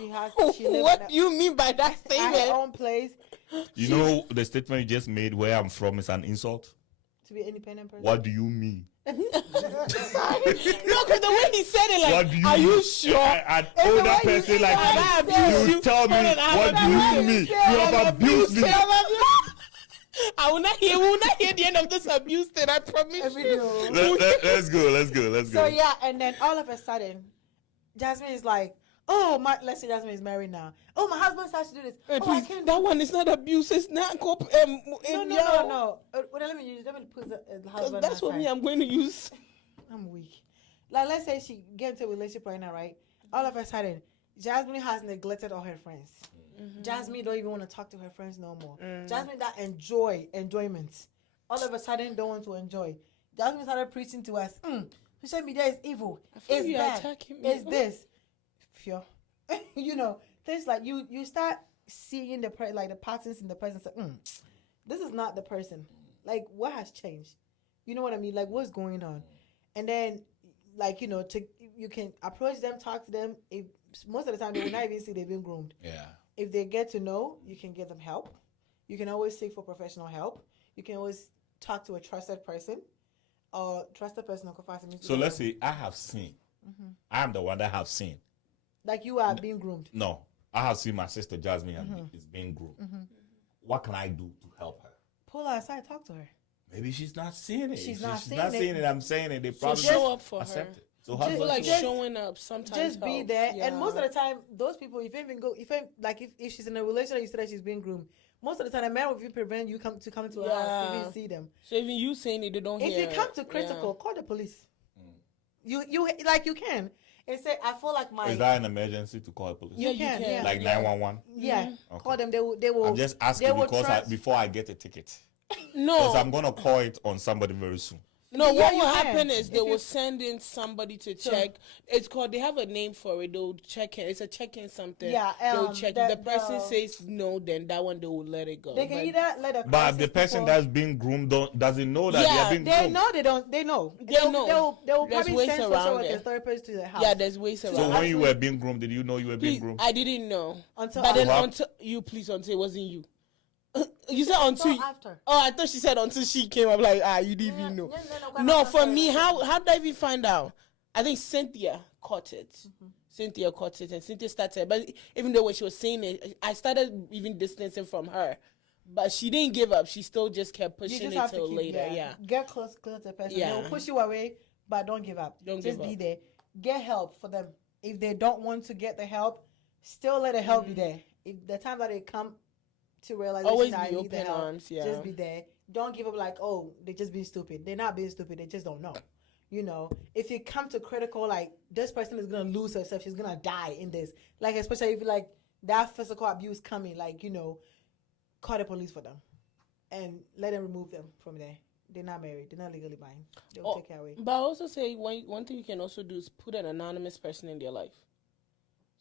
She lives What do you mean by that at her statement? own place. You know the statement you just made where I'm from is an insult? To be an independent person. What do you mean? No, because the way he said it, like, What do you are mean? you sure? An older person like Have I you, abused you you? tell me, Hold on, I what do have you mean? You have abused me. I will not hear. We will not hear the end of this abuse thing. I promise you. Let's go. So yeah, and then all of a sudden, Jasmine is like, "Oh my!" Let's say Jasmine is married now. Oh, my husband starts to do this. Hey, Oh, I please, can't. that one is not abuse. It's not. No. Let me put the husband. That's what aside. me. I'm going to use. I'm weak. Like, let's say she get into a relationship right now, right? All of a sudden, Jasmine has neglected all her friends. Mm-hmm. Jasmine don't even want to talk to her friends no more. Jasmine that enjoyment. All of a sudden don't want to enjoy. Jasmine started preaching to us. Social media is evil. feel It's you bad. attacking me. It's this. Fio. You know, things like you start seeing the patterns in the person. Say, this is not the person. Like, what has changed? You know what I mean? Like, what's going on? And then, like, you know, you can approach them, talk to them. If most of the time they will not even see they've been groomed. Yeah. If they get to know, you can give them help. You can always seek for professional help. You can always talk to a trusted person or trusted person. So let's say I have seen. I'm the one that have seen. Like you are being groomed. No, I have seen my sister Jasmine is being groomed. What can I do to help her? Pull her aside, talk to her. Maybe she's not seeing it. She's If not she's seeing not it. seeing it. I'm saying it. They So probably show up for accept her. it. So Just how Like Just- showing up sometimes. Just be helps, there. yeah. And most of the time, those people, if she's in a relationship, you said that she's being groomed. Most of the time, a man will even prevent you to come to her house to even see them. So even you saying it, they don't If hear. you come to critical, call the police. You can and say, I feel like my is that an emergency to call the police? Yeah, you can, yeah. Like 911? yeah. Okay. Call them. They will. I'm just they asking will because trust- before I get a ticket. No, Because I'm gonna call it on somebody very soon. no. Yeah, What you will can. happen is they If will you- send in somebody to check. It's called. They have a name for it. They'll check it. It's a check-in something. Yeah, They'll check. If the person the- says no, then that one they will let it go. They can But- either let a But crisis the person people- that's being groomed doesn't know that Yeah, they are being They groomed. know they don't. They know. They know. They'll There's probably ways send social around worker it. therapist to the house. yeah, there's ways around. So it. when you were being groomed, did you know you were being Please, groomed? I didn't know. Until But then after. until it wasn't you. You said until. So after. Oh, I thought she said until she came. I'm like, you didn't even know. No, for me, how did I even find out? I think Cynthia caught it. Cynthia caught it, and Cynthia started. But even though when she was saying it, I started even distancing from her. But she didn't give up. She still just kept You pushing just it have to till keep, later. Yeah. Get close to the person. Yeah. They'll push you away, but don't give up. Don't just give be up. there. Get help for them. If they don't want to get the help, still let the help be there. If the time that they come to realize Always that I be need the open help, arms, yeah. just be there. Don't give up like, oh, they just being stupid. They're not being stupid. They just don't know. You know, if you come to critical, like, this person is going to lose herself. She's going to die in this. Like, especially if you like that physical abuse coming, like, you know, call the police for them and let them remove them from there. They're not married. They're not legally bound. They'll take care away. But I also say one thing you can also do is put an anonymous person in their life.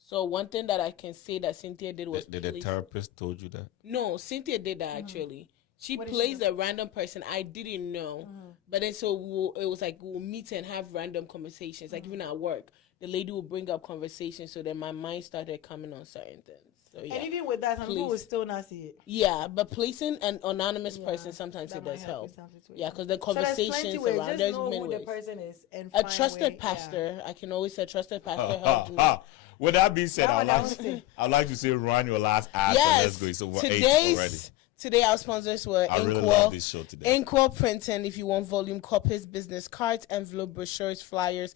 So one thing that I can say that Cynthia did was Did the therapist told you that? No, Cynthia did that actually. She What did she plays do? a random person. I didn't know, but then so it was like we'll meet and have random conversations. Like even at work, the lady will bring up conversations. So then my mind started coming on certain things. So yeah, And even with that, some people will still not see it. yeah. But placing an anonymous person sometimes That it might does help. in some situations. Yeah, because the So there's plenty conversations ways. around Just there's know many who ways. the person is and A find trusted way, pastor, I can always say a trusted pastor Ha, helped me. ha. With that being said, That I'd one I like, would say. I'd like to say run your last ad and let's go. It's over 8 already. Today our sponsors were I really love this show today. Inkwell Printing. If you want volume copies, business cards, envelope, brochures, flyers,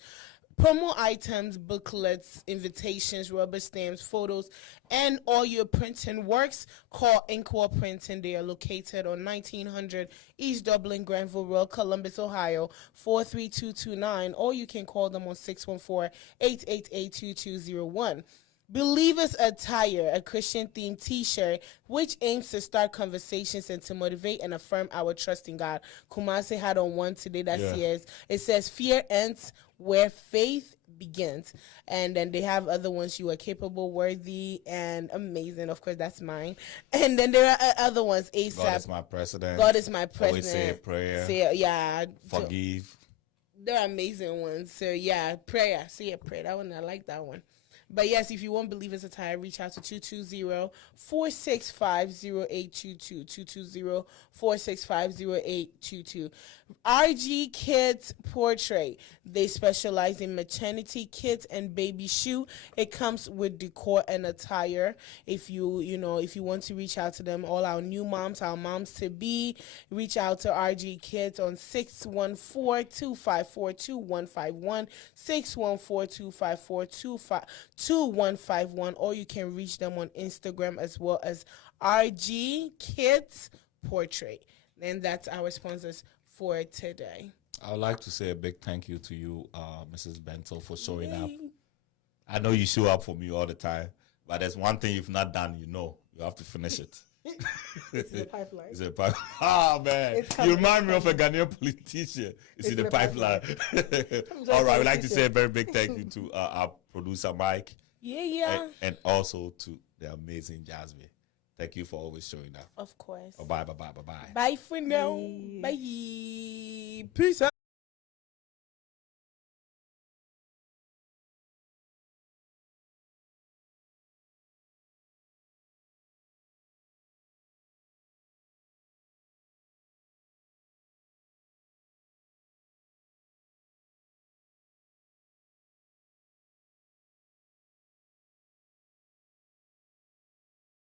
promo items, booklets, invitations, rubber stamps, photos, and all your printing works, call Inkwell Printing. They are located on 1900 East Dublin, Granville Road, Columbus, Ohio, 43229, or you can call them on 614-888-2201. Believers Attire, a Christian-themed T-shirt, which aims to start conversations and to motivate and affirm our trust in God. Kumasi had on one today that says, it says, fear ends where faith begins. And then they have other ones, you are capable, worthy, and amazing. Of course, that's mine. And then there are other ones, ASAP. God is my president. God is my president. Always say a prayer. Yeah. Forgive. They're amazing ones. So yeah, prayer. Say a prayer. That one, I like that one. But yes, if you want Believers Attire, reach out to 220-465-0822. 220-465-0822. RG Kids Portrait. They specialize in maternity kits and baby shoe. It comes with decor and attire. If you want to reach out to them, all our new moms, our moms to be, reach out to RG Kids on 614-254-2151, 614-254-2151, or you can reach them on Instagram as well as RG Kids Portrait. And that's our sponsors for today. I would like to say a big thank you to you, Mrs. Bentel, for showing up. I know you show up for me all the time, but there's one thing you've not done, you have to finish it. It's in the pipeline. It's in the pipeline. Ah, man. You remind me of a Ghanaian politician. It's in the pipeline. All right. I would like to say a very big thank you to our producer, Mike. Yeah. And also to the amazing Jasmine. Thank you for always showing up. Of course. Bye-bye. Bye for now. Bye. Peace out.